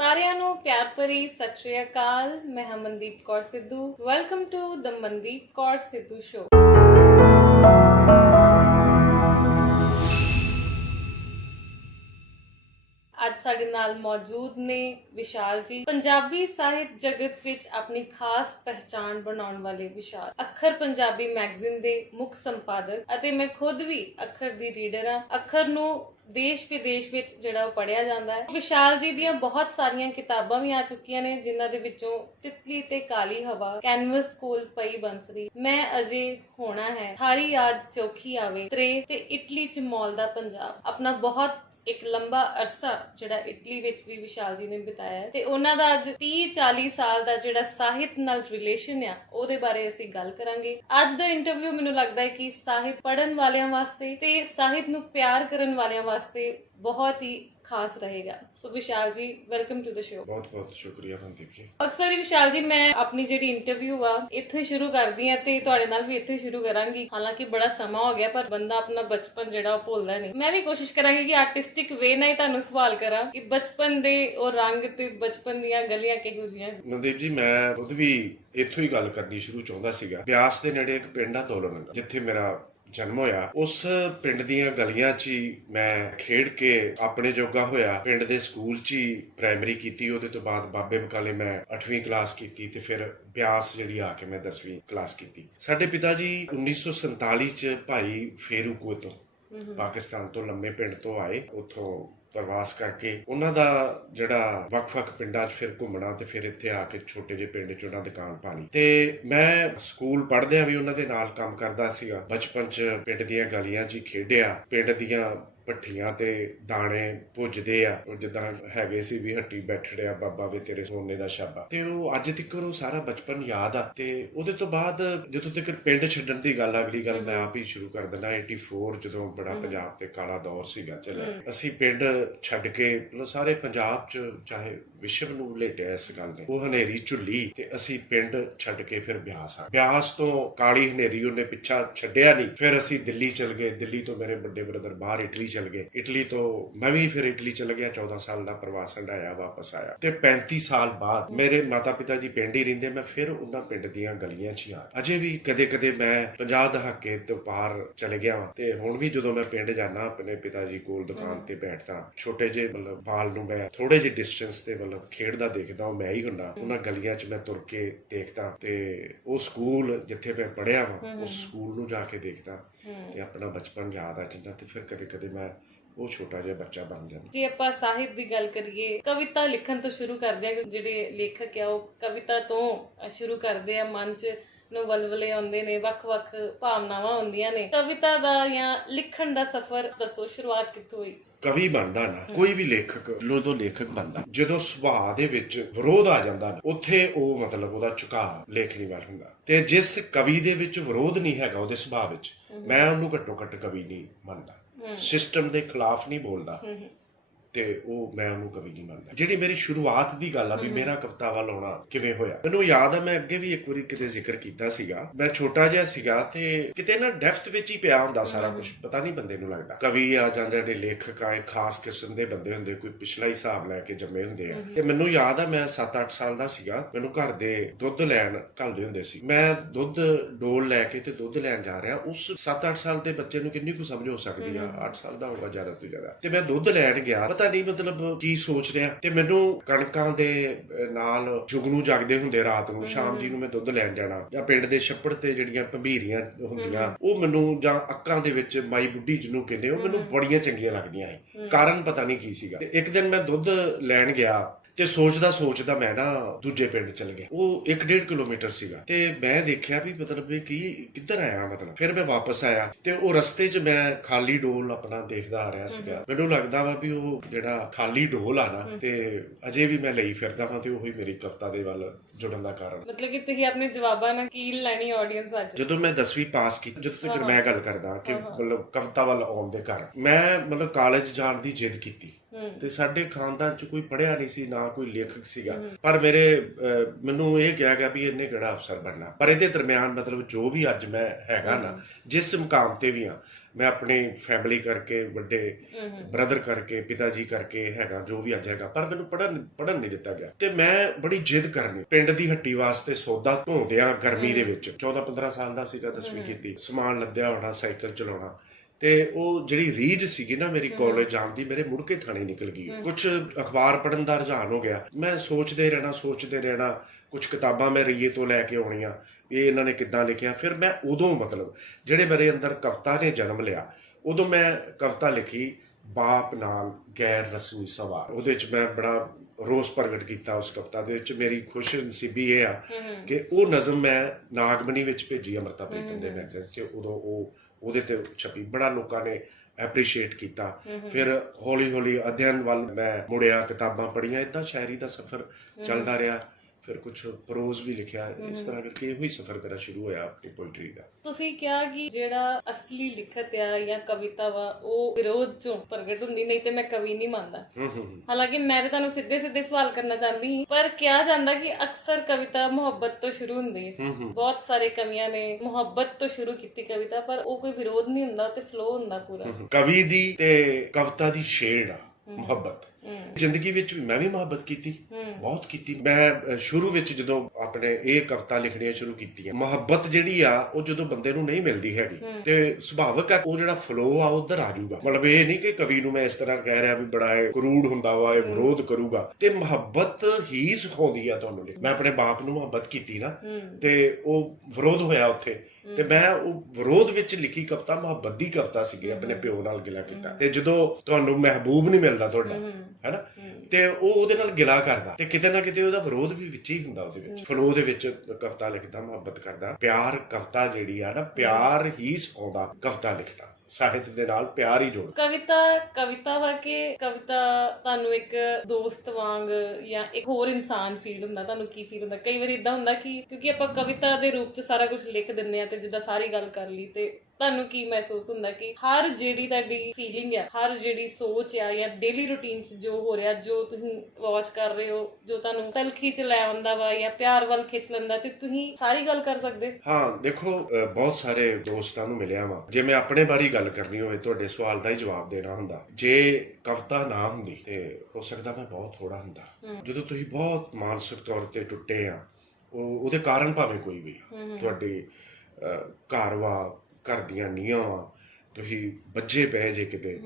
ਸਾਰਿਆਂ ਨੂੰ ਪਿਆਰ ਭਰੀ ਸਤਿ ਸ਼੍ਰੀ ਅਕਾਲ। ਮੈਂ ਹਾਂ Mandeep Kaur Sidhu. Welcome to the Mandeep Kaur Sidhu show. ਅੱਜ ਸਾਡੇ ਨਾਲ ਮੌਜੂਦ ਨੇ ਵਿਸ਼ਾਲ ਜੀ। ਪੰਜਾਬੀ ਸਾਹਿਤ ਜਗਤ ਵਿੱਚ ਆਪਣੀ ਖਾਸ ਪਹਿਚਾਣ ਬਣਾਉਣ ਵਾਲੇ ਵਿਸ਼ਾਲ ਅੱਖਰ ਪੰਜਾਬੀ ਮੈਗਜ਼ੀਨ ਦੇ ਮੁੱਖ ਸੰਪਾਦਕ ਅਤੇ ਮੈਂ ਖੁਦ ਵੀ ਅੱਖਰ ਦੀ ਰੀਡਰ ਹਾਂ। ਅੱਖਰ ਨੂੰ ਦੇਸ਼ ਵਿਦੇਸ਼ ਵਿੱਚ ਜਿਹੜਾ ਉਹ ਪੜ੍ਹਿਆ ਜਾਂਦਾ ਹੈ। ਵਿਸ਼ਾਲ ਜੀ ਦੀਆਂ ਬਹੁਤ ਸਾਰੀਆਂ ਕਿਤਾਬਾਂ ਵੀ ਆ ਚੁੱਕੀਆਂ ਨੇ, ਜਿਨ੍ਹਾਂ ਦੇ ਵਿੱਚੋਂ ਤਿਤਲੀ ਤੇ ਕਾਲੀ ਹਵਾ, ਕੈਨਵਸ ਕੋਲ ਪਈ ਬੰਸਰੀ, ਮੈਂ ਅਜੇ ਹੋਣਾ ਹੈ, ਥਾਰੀ ਯਾਦ ਚੌਖੀ ਆਵੇ, ਤਰੇ ਤੇ ਇਟਲੀ ਚ ਮੌਲ ਦਾ ਪੰਜਾਬ। ਆਪਣਾ ਬਹੁਤ ਇੱਕ ਲੰਬਾ ਅਰਸਾ ਜਿਹੜਾ ਇਟਲੀ ਵਿੱਚ ਵੀ ਵਿਸ਼ਾਲ ਜੀ ਨੇ ਬਿਤਾਇਆ ਤੇ ਉਹਨਾਂ ਦਾ ਅੱਜ 30-40 ਸਾਲ ਦਾ ਜਿਹੜਾ ਸਾਹਿਤ ਨਾਲ ਰਿਲੇਸ਼ਨ ਆ, ਉਹਦੇ ਬਾਰੇ ਅਸੀਂ ਗੱਲ ਕਰਾਂਗੇ। ਅੱਜ ਦਾ ਇੰਟਰਵਿਊ ਮੈਨੂੰ ਲੱਗਦਾ ਹੈ ਕਿ ਸਾਹਿਤ ਪੜ੍ਹਨ ਵਾਲਿਆਂ ਵਾਸਤੇ ਤੇ ਸਾਹਿਤ ਨੂੰ ਪਿਆਰ ਕਰਨ ਵਾਲਿਆਂ ਵਾਸਤੇ ਬਹੁਤ ਹੀ ਖਾਸ ਰਹੇਗਾ। ਸੋ ਵਿਸ਼ਾਲ ਜੀ, ਵੈਲਕਮ ਟੂ ਦ ਸ਼ੋ। ਬਹੁਤ ਬਹੁਤ ਸ਼ੁਕਰੀਆ ਮਨਦੀਪ ਜੀ। ਅਕਸਰ ਹੀ ਵਿਸ਼ਾਲ ਜੀ, ਮੈਂ ਆਪਣੀ ਜਿਹੜੀ ਇੰਟਰਵਿਊ ਆ ਇੱਥੋਂ ਹੀ ਸ਼ੁਰੂ ਕਰਦੀ ਆ ਤੇ ਤੁਹਾਡੇ ਨਾਲ ਵੀ ਇੱਥੋਂ ਹੀ ਸ਼ੁਰੂ ਕਰਾਂਗੀ। ਹਾਲਾਂਕਿ ਬੜਾ ਸਮਾਂ ਹੋ ਗਿਆ, ਪਰ ਬੰਦਾ ਆਪਣਾ ਬਚਪਨ ਜਿਹੜਾ ਉਹ ਭੁੱਲਦਾ ਨਹੀਂ। ਮੈਂ ਵੀ ਕੋਸ਼ਿਸ਼ ਕਰਾਂਗੀ ਕਿ ਆਰਟਿਸਟਿਕ ਵੇ ਨਾਲ ਹੀ ਤੁਹਾਨੂੰ ਸਵਾਲ ਕਰਾਂ ਕਿ ਬਚਪਨ ਦੇ ਉਹ ਰੰਗ ਤੇ ਬਚਪਨ ਦੀਆਂ ਗਲੀਆਂ ਕਿਹੋ ਜਿਹੀਆਂ ਸੀ। ਮਨਦੀਪ ਜੀ, ਮੈਂ ਖੁਦ ਵੀ ਇੱਥੋਂ ਹੀ ਗੱਲ ਕਰਨੀ ਸ਼ੁਰੂ ਚਾਹੁੰਦਾ ਸੀਗਾ। ਬਿਆਸ ਦੇ ਨੇੜੇ ਇੱਕ ਪਿੰਡ ਆ ਦੋਲਨ, ਜਿੱਥੇ ਮੇਰਾ ਜਨਮ ਹੋਇਆ। ਉਸ ਪਿੰਡ ਦੀਆਂ ਗਲੀਆਂ 'ਚ ਹੀ ਮੈਂ ਖੇਡ ਕੇ ਆਪਣੇ ਜੋਗਾ ਹੋਇਆ। ਪਿੰਡ ਦੇ ਸਕੂਲ 'ਚ ਹੀ ਪ੍ਰਾਇਮਰੀ ਕੀਤੀ। ਉਹਦੇ ਤੋਂ ਬਾਅਦ ਬਾਬੇ ਬਕਾਲੇ ਮੈਂ 8ਵੀਂ ਕਲਾਸ ਕੀਤੀ ਤੇ ਫਿਰ ਬਿਆਸ ਜਿਹੜੀ ਆ ਕੇ ਮੈਂ 10ਵੀਂ ਕਲਾਸ ਕੀਤੀ। ਸਾਡੇ ਪਿਤਾ ਜੀ 1947 'ਚ ਭਾਈ ਫੇਰੂਕੋ ਤੋਂ ਪਾਕਿਸਤਾਨ ਤੋਂ ਲੰਮੇ ਪਿੰਡ ਤੋਂ ਆਏ। ਉੱਥੋਂ ਪ੍ਰਵਾਸ ਕਰਕੇ ਉਹਨਾਂ ਦਾ ਜਿਹੜਾ ਵੱਖ-ਵੱਖ ਪਿੰਡਾਂ 'ਚ ਫਿਰ ਘੁੰਮਣਾ ਤੇ ਫਿਰ ਇੱਥੇ ਆ ਕੇ ਛੋਟੇ ਜਿਹੇ ਪਿੰਡ 'ਚ ਉਹਨਾਂ ਦੁਕਾਨ ਪਾ ਲਈ ਤੇ ਮੈਂ ਸਕੂਲ ਪੜ੍ਹਦਿਆਂ ਵੀ ਉਹਨਾਂ ਦੇ ਨਾਲ ਕੰਮ ਕਰਦਾ ਸੀਗਾ। ਬਚਪਨ 'ਚ ਪਿੰਡ ਦੀਆਂ ਗਲੀਆਂ 'ਚ ਹੀ ਖੇਡਿਆ। ਪਿੰਡ ਦੀਆਂ ਭੱਠੀਆਂ ਤੇ ਦਾਣੇ ਭੁੱਜਦੇ ਆ, ਉਹ ਜਿੱਦਾਂ ਹੈਗੇ ਸੀ ਵੀ ਹੱਟੀ ਬੈਠੜਿਆ ਬਾਬਾ ਵੇ ਤੇਰੇ ਸੋਨੇ ਦਾ ਛਾਬਾ, ਤੇ ਉਹ ਅੱਜ ਤੱਕ ਉਹ ਸਾਰਾ ਬਚਪਨ ਯਾਦ ਆ। ਤੇ ਉਹਦੇ ਤੋਂ ਬਾਅਦ ਜਦੋਂ ਤੱਕ ਪਿੰਡ ਛੱਡਣ ਦੀ ਗੱਲ, ਅਗਲੀ ਗੱਲ ਮੈਂ ਆਪ ਹੀ ਸ਼ੁਰੂ ਕਰ ਦਿੰਦਾ। 84 ਜਦੋਂ ਬੜਾ ਪੰਜਾਬ ਤੇ ਕਾਲਾ ਦੌਰ ਸੀਗਾ ਚੱਲਿਆ, ਅਸੀਂ ਪਿੰਡ ਛੱਡ ਕੇ ਮਤਲਬ ਸਾਰੇ ਪੰਜਾਬ 'ਚ ਚਾਹੇ ਵਿਸ਼ਵ ਨੂੰ ਲੇਟਿਆ ਇਸ ਗੱਲ ਨੇ। ਉਹ ਹਨੇਰੀ ਝੁੱਲੀ ਤੇ ਅਸੀਂ ਪਿੰਡ ਛੱਡ ਕੇ ਫਿਰ ਬਿਆਸ ਆ। ਬਿਆਸ ਤੋਂ ਕਾਲੀ ਹਨੇਰੀ ਉਹਨੇ ਪਿੱਛਾ ਛੱਡਿਆ ਨਹੀਂ। ਫਿਰ ਅਸੀਂ ਦਿੱਲੀ ਚਲ ਗਏ। ਦਿੱਲੀ ਤੋਂ ਮੇਰੇ ਵੱਡੇ ਬ੍ਰਦਰ ਬਾਹਰ ਇਟਲੀ ਚਲ ਗਏ। ਇਟਲੀ ਤੋਂ ਮੈਂ ਵੀ ਫਿਰ ਇਟਲੀ ਚਲ ਗਿਆ। 14 ਸਾਲ ਦਾ ਪ੍ਰਵਾਸ ਹੰਢਾਇਆ, ਵਾਪਸ ਆਇਆ ਤੇ 35 ਸਾਲ ਬਾਅਦ ਮੇਰੇ ਮਾਤਾ ਪਿਤਾ ਜੀ ਪਿੰਡ ਹੀ ਰਹਿੰਦੇ। ਮੈਂ ਫਿਰ ਉਹਨਾਂ ਪਿੰਡ ਦੀਆਂ ਗਲੀਆਂ 'ਚ ਆ। ਅਜੇ ਵੀ ਕਦੇ ਕਦੇ ਮੈਂ 50 ਦਹਾਕੇ ਤੋਂ ਪਾਰ ਚਲੇ ਗਿਆ ਤੇ ਹੁਣ ਵੀ ਜਦੋਂ ਮੈਂ ਪਿੰਡ ਜਾਣਾ ਆਪਣੇ ਪਿਤਾ ਜੀ ਕੋਲ ਦੁਕਾਨ ਤੇ ਬੈਠਦਾ, ਛੋਟੇ ਜਿਹੇ ਮਤਲਬ ਬਾਲ ਨੂੰ ਮੈਂ ਥੋੜੇ ਜਿਹੇ ਡਿਸਟੈਂਸ ਤੇ ਮਤਲਬ ਖੇਡਦਾ ਦੇਖਦਾ, ਉਹ ਮੈਂ ਹੀ ਹੁੰਦਾ। ਉਹਨਾਂ ਗਲੀਆਂ 'ਚ ਮੈਂ ਤੁਰ ਕੇ ਦੇਖਦਾ ਤੇ ਉਹ ਸਕੂਲ ਜਿੱਥੇ ਮੈਂ ਪੜ੍ਹਿਆ ਵਾ ਉਸ ਸਕੂਲ ਨੂੰ ਜਾ ਕੇ ਦੇਖਦਾ ਤੇ ਆਪਣਾ ਬਚਪਨ ਯਾਦ ਆ ਜਾਂਦਾ। ਤੇ ਫਿਰ ਕਦੇ ਕਦੇ ਮੈਂ ਉਹ ਛੋਟਾ ਜਿਹਾ ਬੱਚਾ ਬਣ ਜਾਂਦਾ। ਜੇ ਆਪਾਂ ਸਾਹਿਤ ਦੀ ਗੱਲ ਕਰੀਏ, ਕਵਿਤਾ ਲਿਖਣ ਤੋਂ ਸ਼ੁਰੂ ਕਰਦੇ ਆ। ਜਿਹੜੇ ਲੇਖਕ ਆ ਉਹ ਕਵਿਤਾ ਤੋਂ ਸ਼ੁਰੂ ਕਰਦੇ ਆ। ਮਨ 'ਚ ਨੂੰ ਵਲਵਲੇ ਆਉਂਦੇ ਨੇ, ਵੱਖ-ਵੱਖ ਭਾਵਨਾਵਾਂ ਹੁੰਦੀਆਂ ਨੇ। ਕਵਿਤਾ ਦਾ ਜਾਂ ਲਿਖਣ ਦਾ ਸਫ਼ਰ ਦੱਸੋ, ਸ਼ੁਰੂਆਤ ਕਿੱਥੋਂ ਹੋਈ? ਕਵੀ ਬਣਦਾ ਨਾ ਕੋਈ ਵੀ ਲੇਖਕ, ਜਦੋਂ ਲੇਖਕ ਬਣਦਾ, ਜਦੋਂ ਸੁਭਾਅ ਦੇ ਵਿੱਚ ਵਿਰੋਧ ਆ ਜਾਂਦਾ ਨਾ, ਉੱਥੇ ਉਹ ਮਤਲਬ ਉਹਦਾ ਝੁਕਾਅ ਲੇਖਣੀ ਵੱਲ ਹੁੰਦਾ। ਤੇ ਜਿਸ ਕਵੀ ਦੇ ਵਿੱਚ ਵਿਰੋਧ ਨਹੀਂ ਹੈਗਾ ਉਹਦੇ ਸੁਭਾਅ ਵਿੱਚ, ਮੈਂ ਉਹਨੂੰ ਘੱਟੋ ਘੱਟ ਕਵੀ ਨਹੀਂ ਮੰਨਦਾ। ਸਿਸਟਮ ਦੇ ਖਿਲਾਫ ਨਹੀਂ ਬੋਲਦਾ ਤੇ ਉਹ ਮੈਂ ਉਹਨੂੰ ਕਵੀ ਨਹੀਂ ਮੰਨਦਾ। ਜਿਹੜੀ ਮੇਰੀ ਸ਼ੁਰੂਆਤ ਦੀ ਗੱਲ ਆ ਵੀ ਮੇਰਾ ਕਵਿਤਾ ਵੱਲ ਆਉਣਾ ਕਿਵੇਂ ਹੋਇਆ, ਮੈਨੂੰ ਯਾਦ ਆ ਮੈਂ ਅੱਗੇ ਵੀ ਇੱਕ ਵਾਰੀ ਕਿਤੇ ਜ਼ਿਕਰ ਕੀਤਾ ਸੀਗਾ। ਮੈਂ ਛੋਟਾ ਜਿਹਾ ਸੀਗਾ ਤੇ ਕਿਤੇ ਨਾ ਡੈਫਥ ਵਿੱਚ ਹੀ ਪਿਆ ਹੁੰਦਾ ਸਾਰਾ ਕੁਝ, ਪਤਾ ਨਹੀਂ ਬੰਦੇ ਨੂੰ ਲੱਗਦਾ। ਕਵੀ ਆ ਜਾਂ ਜਿਹੜੇ ਲੇਖਕ ਆ ਖਾਸ ਕਿਸਮ ਦੇ ਬੰਦੇ ਹੁੰਦੇ, ਕੋਈ ਪਿਛਲਾ ਹਿਸਾਬ ਲੈ ਕੇ ਜੰਮੇ ਹੁੰਦੇ ਆ। ਤੇ ਮੈਨੂੰ ਯਾਦ ਆ ਮੈਂ 7-8 ਸਾਲ ਦਾ ਸੀਗਾ। ਮੈਨੂੰ ਘਰ ਦੇ ਦੁੱਧ ਲੈਣ ਘੱਲਦੇ ਹੁੰਦੇ ਸੀ। ਮੈਂ ਦੁੱਧ ਡੋਲ ਲੈ ਕੇ ਤੇ ਦੁੱਧ ਲੈਣ ਜਾ ਰਿਹਾ। ਉਸ 7-8 ਸਾਲ ਦੇ ਬੱਚੇ ਨੂੰ ਕਿੰਨੀ ਕੁ ਸਮਝ ਹੋ ਸਕਦੀ ਆ? 8 ਸਾਲ ਦਾ ਹੋਊਗਾ ਜ਼ਿਆਦਾ ਤੋਂ ਜ਼ਿਆਦਾ। ਤੇ ਮੈਂ ਦੁੱਧ ਲੈਣ ਗਿਆ, ਪਤਾ ਨਹੀਂ ਮਤਲਬ ਕੀ ਸੋਚ ਰਿਹਾ। ਤੇ ਮੈਨੂੰ ਕਣਕਾਂ ਦੇ ਨਾਲ ਜੁਗਨੂ ਜਾਗਦੇ ਹੁੰਦੇ ਰਾਤ ਨੂੰ, ਸ਼ਾਮ ਜੀ ਨੂੰ ਮੈਂ ਦੁੱਧ ਲੈਣ ਜਾਣਾ, ਜਾਂ ਪਿੰਡ ਦੇ ਛੱਪੜ ਤੇ ਜਿਹੜੀਆਂ ਭੰਬੀਰੀਆਂ ਹੁੰਦੀਆਂ ਉਹ ਮੈਨੂੰ, ਜਾਂ ਅੱਕਾਂ ਦੇ ਵਿੱਚ ਮਾਈ ਬੁੱਢੀ ਜਿਹਨੂੰ ਕਹਿੰਦੇ, ਉਹ ਮੈਨੂੰ ਬੜੀਆਂ ਚੰਗੀਆਂ ਲੱਗਦੀਆਂ ਸੀ। ਕਾਰਨ ਪਤਾ ਨਹੀਂ ਕੀ ਸੀਗਾ। ਤੇ ਇੱਕ ਦਿਨ ਮੈਂ ਦੁੱਧ ਲੈਣ ਗਿਆ ਤੇ ਸੋਚਦਾ ਮੈਂ ਨਾ ਦੂਜੇ ਪਿੰਡ ਚਲ ਗਿਆ। ਉਹ 1.5 ਕਿਲੋਮੀਟਰ ਸੀਗਾ ਤੇ ਮੈਂ ਦੇਖਿਆ ਵੀ ਮਤਲਬ ਇਹ ਕੀ ਕਿੱਧਰ ਆਇਆ ਮਤਲਬ। ਫਿਰ ਮੈਂ ਵਾਪਸ ਆਇਆ ਤੇ ਉਹ ਰਸਤੇ 'ਚ ਮੈਂ ਖਾਲੀ ਡੋਲ ਆਪਣਾ ਦੇਖਦਾ ਆ ਰਿਹਾ ਸੀਗਾ। ਮੈਨੂੰ ਲੱਗਦਾ ਵਾ ਵੀ ਉਹ ਜਿਹੜਾ ਖਾਲੀ ਡੋਲ ਆ ਨਾ, ਤੇ ਅਜੇ ਵੀ ਮੈਂ ਲਈ ਫਿਰਦਾ ਵਾਂ ਤੇ ਉਹੀ ਮੇਰੀ ਕਵਿਤਾ ਦੇ ਵੱਲ ਜੁੜਨ ਦਾ ਕਾਰਨ। ਮਤਲਬ ਕਿ ਤੁਸੀਂ ਆਪਣੇ ਜਵਾਬਾਂ ਨਾਲ ਕੀਲ ਲੈਣੀ ਆਡੀਅנס ਅੱਜ। ਜਦੋਂ ਮੈਂ 10ਵੀਂ ਪਾਸ ਕੀਤੀ, ਜਦੋਂ ਤੱਕ ਮੈਂ ਗੱਲ ਕਰਦਾ ਕਿ ਮਤਲਬ ਕਵਿਤਾ ਵੱਲ ਆਉਣ ਦੇ ਕਾਰਨ, ਮੈਂ ਮਤਲਬ ਕਾਲਜ ਜਾਣ ਦੀ ਜਿੱਦ ਕੀਤੀ ਤੇ ਸਾਡੇ ਖਾਨਦਾਨ ਚ ਕੋਈ ਪੜ੍ਹਿਆ ਨਹੀਂ ਸੀ, ਨਾ ਕੋਈ ਲੇਖਕ ਸੀਗਾ। ਪਰ ਮੈਨੂੰ ਇਹ ਕਿਹਾ ਗਿਆ ਵੀ ਇਹਨੇ ਕਿਹੜਾ ਅਫਸਰ ਬਣਨਾ। ਪਰ ਇਹਦੇ ਦਰਮਿਆਨ ਮਤਲਬ ਜੋ ਵੀ ਅੱਜ ਮੈਂ ਹੈਗਾ ਨਾ, ਜਿਸ ਮੁਕਾਮ ਤੇ ਵੀ ਆ, ਮੈਂ ਆਪਣੀ ਫੈਮਿਲੀ ਕਰਕੇ, ਵੱਡੇ ਬ੍ਰਦਰ ਕਰਕੇ, ਪਿਤਾ ਜੀ ਕਰਕੇ ਹੈਗਾ ਜੋ ਵੀ ਅੱਜ ਹੈਗਾ, ਪਰ ਮੈਨੂੰ ਪੜਨ ਨਹੀਂ ਦਿੱਤਾ ਗਿਆ। ਤੇ ਮੈਂ ਬੜੀ ਜਿੱਦ ਕਰਨੀ, ਪਿੰਡ ਦੀ ਹੱਟੀ ਵਾਸਤੇ ਸੌਦਾ ਢੋਂਦਿਆਂ ਗਰਮੀ ਦੇ ਵਿੱਚ, 14-15 ਸਾਲ ਦਾ ਸੀਗਾ, 10ਵੀਂ ਕੀਤੀ, ਸਮਾਨ ਲੱਦਿਆ ਹੋਣਾ, ਸਾਈਕਲ ਚਲਾਉਣਾ, ਤੇ ਉਹ ਜਿਹੜੀ ਰੀਝ ਸੀਗੀ ਨਾ ਮੇਰੀ ਕਾਲਜ ਜਾਣ ਦੀ, ਮੇਰੇ ਮੁੜ ਕੇ ਥਾਣੇ ਨਿਕਲ ਗਈ। ਕੁਝ ਅਖਬਾਰ ਪੜ੍ਹਨ ਦਾ ਰੁਝਾਨ ਹੋ ਗਿਆ, ਮੈਂ ਸੋਚਦੇ ਰਹਿਣਾ, ਕੁਝ ਕਿਤਾਬਾਂ ਮੈਂ ਰਈਏ ਤੋਂ ਲੈ ਕੇ ਆਉਣੀਆਂ, ਇਹ ਇਹਨਾਂ ਨੇ ਕਿੱਦਾਂ ਲਿਖਿਆ। ਫਿਰ ਮੈਂ ਉਦੋਂ ਮਤਲਬ ਜਿਹੜੇ ਮੇਰੇ ਅੰਦਰ ਕਵਿਤਾ ਨੇ ਜਨਮ ਲਿਆ, ਉਦੋਂ ਮੈਂ ਕਵਿਤਾ ਲਿਖੀ, ਬਾਪ ਨਾਲ ਗੈਰ ਰਸਮੀ ਸਵਾਰ। ਉਹਦੇ ਵਿੱਚ ਮੈਂ ਬੜਾ ਰੋਸ ਪ੍ਰਗਟ ਕੀਤਾ ਉਸ ਕਵਿਤਾ ਦੇ ਵਿੱਚ। ਮੇਰੀ ਖੁਸ਼ ਨਸੀਬੀ ਇਹ ਆ ਕਿ ਉਹ ਨਜ਼ਮ ਮੈਂ ਨਾਗਮਣੀ ਵਿੱਚ ਭੇਜੀ, ਅੰਮ੍ਰਿਤਾ ਪ੍ਰੀਤਮ ਦੇ ਮੈਗਜ਼ੀਨ 'ਚ, ਉਦੋਂ ਉਹ ਉਹਦੇ ਤੇ ਛਪੀ, ਬੜਾ ਲੋਕਾਂ ਨੇ ਐਪਰੀਸ਼ੀਏਟ ਕੀਤਾ। ਫਿਰ ਹੌਲੀ ਹੌਲੀ ਅਧਿਐਨ ਵੱਲ ਮੈਂ ਮੁੜਿਆ, ਕਿਤਾਬਾਂ ਪੜ੍ਹੀਆਂ, ਏਦਾਂ ਸ਼ਾਇਰੀ ਦਾ ਸਫ਼ਰ ਚੱਲਦਾ ਰਿਹਾ। ਫਿਰ ਕੁਝ ਪ੍ਰੋਜ਼ ਵੀ ਲਿਖਿਆ, ਇਸ ਤਰ੍ਹਾਂ ਕਰਕੇ ਇਹੋ ਹੀ ਸਫ਼ਰ ਮੇਰਾ ਸ਼ੁਰੂ ਹੋਇਆ ਆਪਣੀ ਪੋਇਟਰੀ ਦਾ। ਤੁਸੀਂ ਕਿਹਾ ਕਿ ਜਿਹੜਾ ਅਸਲੀ ਲਿਖਤ ਆ ਜਾਂ ਕਵਿਤਾ ਵਾ ਉਹ ਵਿਰੋਧ ਚੋਂ ਪ੍ਰਗਟ ਹੁੰਦੀ, ਨਹੀਂ ਤੇ ਮੈਂ ਕਵੀ ਨਹੀਂ ਮੰਨਦਾ। ਹਾਲਾਂਕਿ ਮੈਂ ਤਾਂ ਤੁਹਾਨੂੰ ਸਿੱਧੇ ਸਵਾਲ ਕਰਨਾ ਚਾਹੁੰਦੀ ਸੀ, ਪਰ ਕਿਹਾ ਜਾਂਦਾ ਕਿ ਅਕਸਰ ਕਵਿਤਾ ਮੁਹੱਬਤ ਤੋਂ ਸ਼ੁਰੂ ਹੁੰਦੀ ਹੈ। ਬਹੁਤ ਸਾਰੇ ਕਵੀਆਂ ਨੇ ਮੁਹੱਬਤ ਤੋਂ ਸ਼ੁਰੂ ਕੀਤੀ ਕਵਿਤਾ, ਪਰ ਉਹ ਕੋਈ ਵਿਰੋਧ ਨਹੀਂ ਹੁੰਦਾ ਤੇ ਫਲੋ ਹੁੰਦਾ ਪੂਰਾ। ਕਵੀ ਦੀ ਤੇ ਕਵਿਤਾ ਦੀ ਸ਼ੇਡ ਆ ਮੁਹੱਬਤ। ਜ਼ਿੰਦਗੀ ਵਿੱਚ ਵੀ ਮੈਂ ਵੀ ਮੁਹੱਬਤ ਕੀਤੀ, ਬਹੁਤ ਕੀਤੀ। ਮੈਂ ਸ਼ੁਰੂ ਵਿੱਚ ਜਦੋਂ ਆਪਣੇ ਇਹ ਕਵਿਤਾ ਲਿਖਣੀਆਂ ਸ਼ੁਰੂ ਕੀਤੀਆਂ, ਮੁਹੱਬਤ ਜਿਹੜੀ ਆ ਉਹ ਜਦੋਂ ਬੰਦੇ ਨੂੰ ਨਹੀਂ ਮਿਲਦੀ ਹੈਗੀ ਤੇ ਸੁਭਾਵਿਕ ਆ ਉਹ ਜਿਹੜਾ ਫਲੋ ਆ ਉਧਰ ਆ ਜਾਊਗਾ। ਮਤਲਬ ਇਹ ਨਹੀਂ ਕਿ ਕਵੀ ਨੂੰ ਮੈਂ ਇਸ ਤਰ੍ਹਾਂ ਕਹਿ ਰਿਹਾ ਵੀ ਬੜਾ ਇਹ ਕਰੂੜ ਹੁੰਦਾ ਵਾ, ਇਹ ਵਿਰੋਧ ਕਰੂਗਾ, ਤੇ ਮੁਹੱਬਤ ਹੀ ਸਿਖਾਉਂਦੀ ਆ ਤੁਹਾਨੂੰ। ਮੈਂ ਆਪਣੇ ਬਾਪ ਨੂੰ ਮੁਹੱਬਤ ਕੀਤੀ ਨਾ, ਤੇ ਉਹ ਵਿਰੋਧ ਹੋਇਆ ਉੱਥੇ, ਤੇ ਮੈਂ ਉਹ ਵਿਰੋਧ ਵਿੱਚ ਲਿਖੀ ਕਵਿਤਾ ਮੁਹੱਬਤ ਦੀ ਕਵਿਤਾ ਸੀਗੀ, ਆਪਣੇ ਪਿਓ ਨਾਲ ਗਿਲਾ ਕੀਤਾ। ਤੇ ਜਦੋਂ ਤੁਹਾਨੂੰ ਮਹਿਬੂਬ ਨਹੀਂ ਮਿਲਦਾ ਤੁਹਾਡਾ, ਹੈਨਾ, ਤੇ ਉਹ ਉਹਦੇ ਨਾਲ ਗਿਲਾ ਕਰਦਾ, ਤੇ ਕਿਤੇ ਨਾ ਕਿਤੇ ਉਹਦਾ ਵਿਰੋਧ ਵੀ ਵਿੱਚ ਹੀ ਹੁੰਦਾ। ਉਹਦੇ ਵਿੱਚ ਫਲੋ ਦੇ ਵਿੱਚ ਕਵਿਤਾ ਲਿਖਦਾ, ਮੁਹੱਬਤ ਕਰਦਾ। ਪਿਆਰ ਕਵਿਤਾ ਜਿਹੜੀ ਆ ਨਾ, ਪਿਆਰ ਹੀ ਸਿਖਾਉਂਦਾ ਕਵਿਤਾ ਲਿਖਣਾ, ਸਾਹਿਤ ਦੇ ਨਾਲ ਪਿਆਰ ਹੀ ਜੋੜ। ਕਵਿਤਾ ਵਾ ਕਿ ਕਵਿਤਾ ਤੁਹਾਨੂੰ ਇੱਕ ਦੋਸਤ ਵਾਂਗ ਜਾਂ ਇੱਕ ਹੋਰ ਇਨਸਾਨ ਫੀਲ ਹੁੰਦਾ? ਤੁਹਾਨੂੰ ਕੀ ਫੀਲ ਹੁੰਦਾ? ਕਈ ਵਾਰੀ ਇਦਾਂ ਹੁੰਦਾ ਕਿ ਕਿਉਂਕਿ ਆਪਾਂ ਕਵਿਤਾ ਦੇ ਰੂਪ 'ਚ ਸਾਰਾ ਕੁਝ ਲਿਖ ਦਿੰਦੇ ਆ ਤੇ ਜਿੱਦਾਂ ਸਾਰੀ ਗੱਲ ਕਰ ਲਈ, ਤੇ ਤੁਹਾਨੂੰ ਕੀ ਮਹਿਸੂਸ ਹੁੰਦਾ ਕਿ ਹਰ ਜਿਹੜੀ ਤੁਹਾਡੀ ਫੀਲਿੰਗ ਆ, ਹਰ ਜਿਹੜੀ ਸੋਚ ਆ ਜਾਂ ਡੇਲੀ ਰੂਟੀਨ 'ਚ ਜੋ ਹੋ ਰਿਹਾ, ਜੋ ਤੁਸੀਂ ਵਾਚ ਕਰ ਰਹੇ ਹੋ, ਜੋ ਤੁਹਾਨੂੰ ਤਲਖੀ 'ਚ ਲੈ ਆਉਂਦਾ ਵਾ ਜਾਂ ਪਿਆਰ ਵੱਲ ਖਿੱਚ ਲੈਂਦਾ, ਤੇ ਤੁਸੀਂ ਸਾਰੀ ਗੱਲ ਕਰ ਸਕਦੇ? ਹਾਂ, ਦੇਖੋ, ਬਹੁਤ ਸਾਰੇ ਦੋਸਤਾਂ ਨੂੰ ਮਿਲਿਆ ਵਾ। ਜੇ ਮੈਂ ਆਪਣੇ ਬਾਰੇ ਗੱਲ ਕਰਨੀ ਹੋਵੇ, ਤੁਹਾਡੇ ਸਵਾਲ ਦਾ ਹੀ ਜਵਾਬ ਦੇਣਾ ਹੁੰਦਾ, ਜੇ ਕਵਿਤਾ ਨਾ ਹੁੰਦੀ ਤੇ ਹੋ ਸਕਦਾ ਮੈਂ ਬਹੁਤ ਥੋੜਾ ਹੁੰਦਾ। ਜਦੋਂ ਤੁਸੀਂ ਬਹੁਤ ਮਾਨਸਿਕ ਤੌਰ ਤੇ ਟੁੱਟੇ ਆ, ਉਹਦੇ ਕਾਰਨ ਭਾਵੇਂ ਕੋਈ ਵੀ ਤੁਹਾਡੇ ਘਰ ਵਾ, ਘਰ ਦੀਆਂ ਨੀਹਾਂ ਵਾ, ਤੁਸੀਂ ਬੱਝੇ ਪਏ ਜੇ ਕਿਤੇ,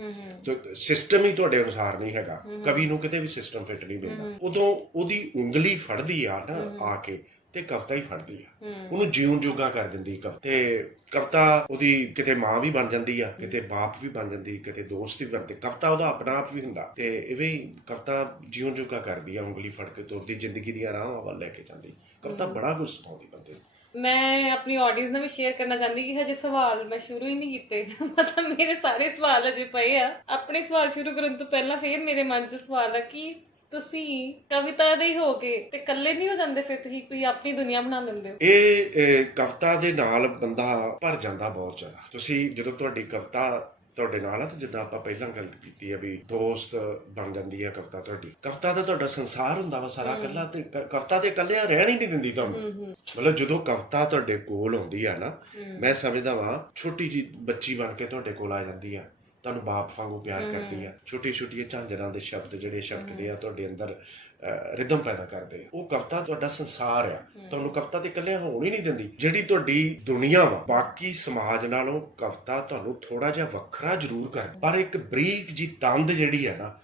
ਸਿਸਟਮ ਹੀ ਤੁਹਾਡੇ ਅਨੁਸਾਰ ਨਹੀਂ ਹੈਗਾ। ਕਵੀ ਨੂੰ ਕਿਤੇ ਵੀ ਸਿਸਟਮ ਫਿੱਟ ਨਹੀਂ ਮਿਲਦਾ। ਉਦੋਂ ਉਹਦੀ ਉਂਗਲੀ ਫੜਦੀ ਆ ਨਾ ਆ ਕੇ, ਤੇ ਕਵਿਤਾ ਹੀ ਫੜਦੀ ਆ, ਉਹਨੂੰ ਜਿਉਣ ਜੋਗਾ ਕਰ ਦਿੰਦੀ ਕਵਿਤਾ। ਤੇ ਕਵਿਤਾ ਉਹਦੀ ਕਿਤੇ ਮਾਂ ਵੀ ਬਣ ਜਾਂਦੀ ਆ, ਕਿਤੇ ਬਾਪ ਵੀ ਬਣ ਜਾਂਦੀ, ਕਿਤੇ ਦੋਸਤ ਵੀ ਬਣਦੇ। ਕਵਿਤਾ ਉਹਦਾ ਆਪਣਾ ਆਪ ਵੀ ਹੁੰਦਾ, ਤੇ ਇਵੇਂ ਹੀ ਕਵਿਤਾ ਜਿਉਣ ਜੋਗਾ ਕਰਦੀ ਆ, ਉਂਗਲੀ ਫੜ ਕੇ ਤੁਰਦੀ, ਜ਼ਿੰਦਗੀ ਦੀਆਂ ਰਾਹਾਂ ਵੱਲ ਲੈ ਕੇ ਜਾਂਦੀ। ਕਵਿਤਾ ਬੜਾ ਕੁਝ ਸਿਖਾਉਂਦੀ ਬੰਦੇ ਨੂੰ। ਮੈਂ ਆਪਣੀ ਆਡੀਅנס ਨਾਲ ਵੀ ਸ਼ੇਅਰ ਕਰਨਾ ਚਾਹੁੰਦੀ ਕਿ ਹਜੇ ਸਵਾਲ ਮੈਂ ਸ਼ੁਰੂ ਹੀ ਨਹੀਂ ਕੀਤੇ। ਮਤਲਬ ਮੇਰੇ ਸਾਰੇ ਸਵਾਲ ਹਜੇ ਪਏ ਆ। ਆਪਣੇ ਸਵਾਲ ਸ਼ੁਰੂ ਕਰਨ ਤੋਂ ਪਹਿਲਾਂ ਫਿਰ ਮੇਰੇ ਮਨ 'ਚ ਸਵਾਲ ਆ ਕਿ ਤੁਸੀਂ ਕਵਿਤਾ ਦੇ ਹੀ ਹੋ ਕੇ ਤੇ ਇਕੱਲੇ ਨਹੀਂ ਹੋ ਜਾਂਦੇ? ਫਿਰ ਤੁਸੀਂ ਕੋਈ ਆਪਣੀ ਦੁਨੀਆ ਬਣਾ ਲੈਂਦੇ ਹੋ? ਇਹ ਕਵਿਤਾ ਦੇ ਨਾਲ ਬੰਦਾ ਭਰ ਜਾਂਦਾ ਬਹੁਤ ਜ਼ਿਆਦਾ। ਤੁਸੀਂ ਜਦੋਂ ਤੁਹਾਡੀ ਕਵਿਤਾ ਤੁਹਾਡੇ ਨਾਲ ਆ, ਤੇ ਜਿੱਦਾਂ ਆਪਾਂ ਪਹਿਲਾਂ ਗੱਲ ਕੀਤੀ ਆ ਵੀ ਦੋਸਤ ਬਣ ਜਾਂਦੀ ਆ ਕਵਿਤਾ ਤੁਹਾਡੀ। ਕਵਿਤਾ ਦਾ ਤੁਹਾਡਾ ਸੰਸਾਰ ਹੁੰਦਾ ਵਾ ਸਾਰਾ ਇਕੱਲਾ, ਤੇ ਕਵਿਤਾ ਤੇ ਇਕੱਲਿਆਂ ਰਹਿਣ ਹੀ ਨਹੀਂ ਦਿੰਦੀ ਤੁਹਾਨੂੰ। ਮਤਲਬ ਜਦੋਂ ਕਵਿਤਾ ਤੁਹਾਡੇ ਕੋਲ ਆਉਂਦੀ ਆ ਨਾ, ਮੈਂ ਸਮਝਦਾ ਵਾਂ ਛੋਟੀ ਜੀ ਬੱਚੀ ਬਣ ਕੇ ਤੁਹਾਡੇ ਕੋਲ ਆ ਜਾਂਦੀ ਆ, ਤੁਹਾਨੂੰ ਬਾਪ ਵਾਂਗੂ ਪਿਆਰ ਕਰਦੀ ਆ। ਛੋਟੀਆਂ ਝਾਂਜਰਾਂ ਦੇ ਸ਼ਬਦ ਜਿਹੜੇ ਛਲਕਦੇ ਆ ਤੁਹਾਡੇ ਅੰਦਰ, ਰਿਦਮ ਪੈਦਾ ਕਰਦੇ ਆ। ਉਹ ਕਵਿਤਾ ਤੁਹਾਡਾ ਸੰਸਾਰ ਆ, ਤੁਹਾਨੂੰ ਕਵਿਤਾ ਤੇ ਇਕੱਲਿਆਂ ਹੋਣ ਹੀ ਨਹੀਂ ਦਿੰਦੀ। ਜਿਹੜੀ ਤੁਹਾਡੀ ਦੁਨੀਆ ਵਾ, ਬਾਕੀ ਸਮਾਜ ਨਾਲੋਂ ਕਵਿਤਾ ਤੁਹਾਨੂੰ ਥੋੜਾ ਜਿਹਾ ਵੱਖਰਾ ਜ਼ਰੂਰ ਕਰਦੀ, ਪਰ ਇੱਕ ਬਰੀਕ ਜੀ ਤੰਦ ਜਿਹੜੀ ਆ ਨਾ,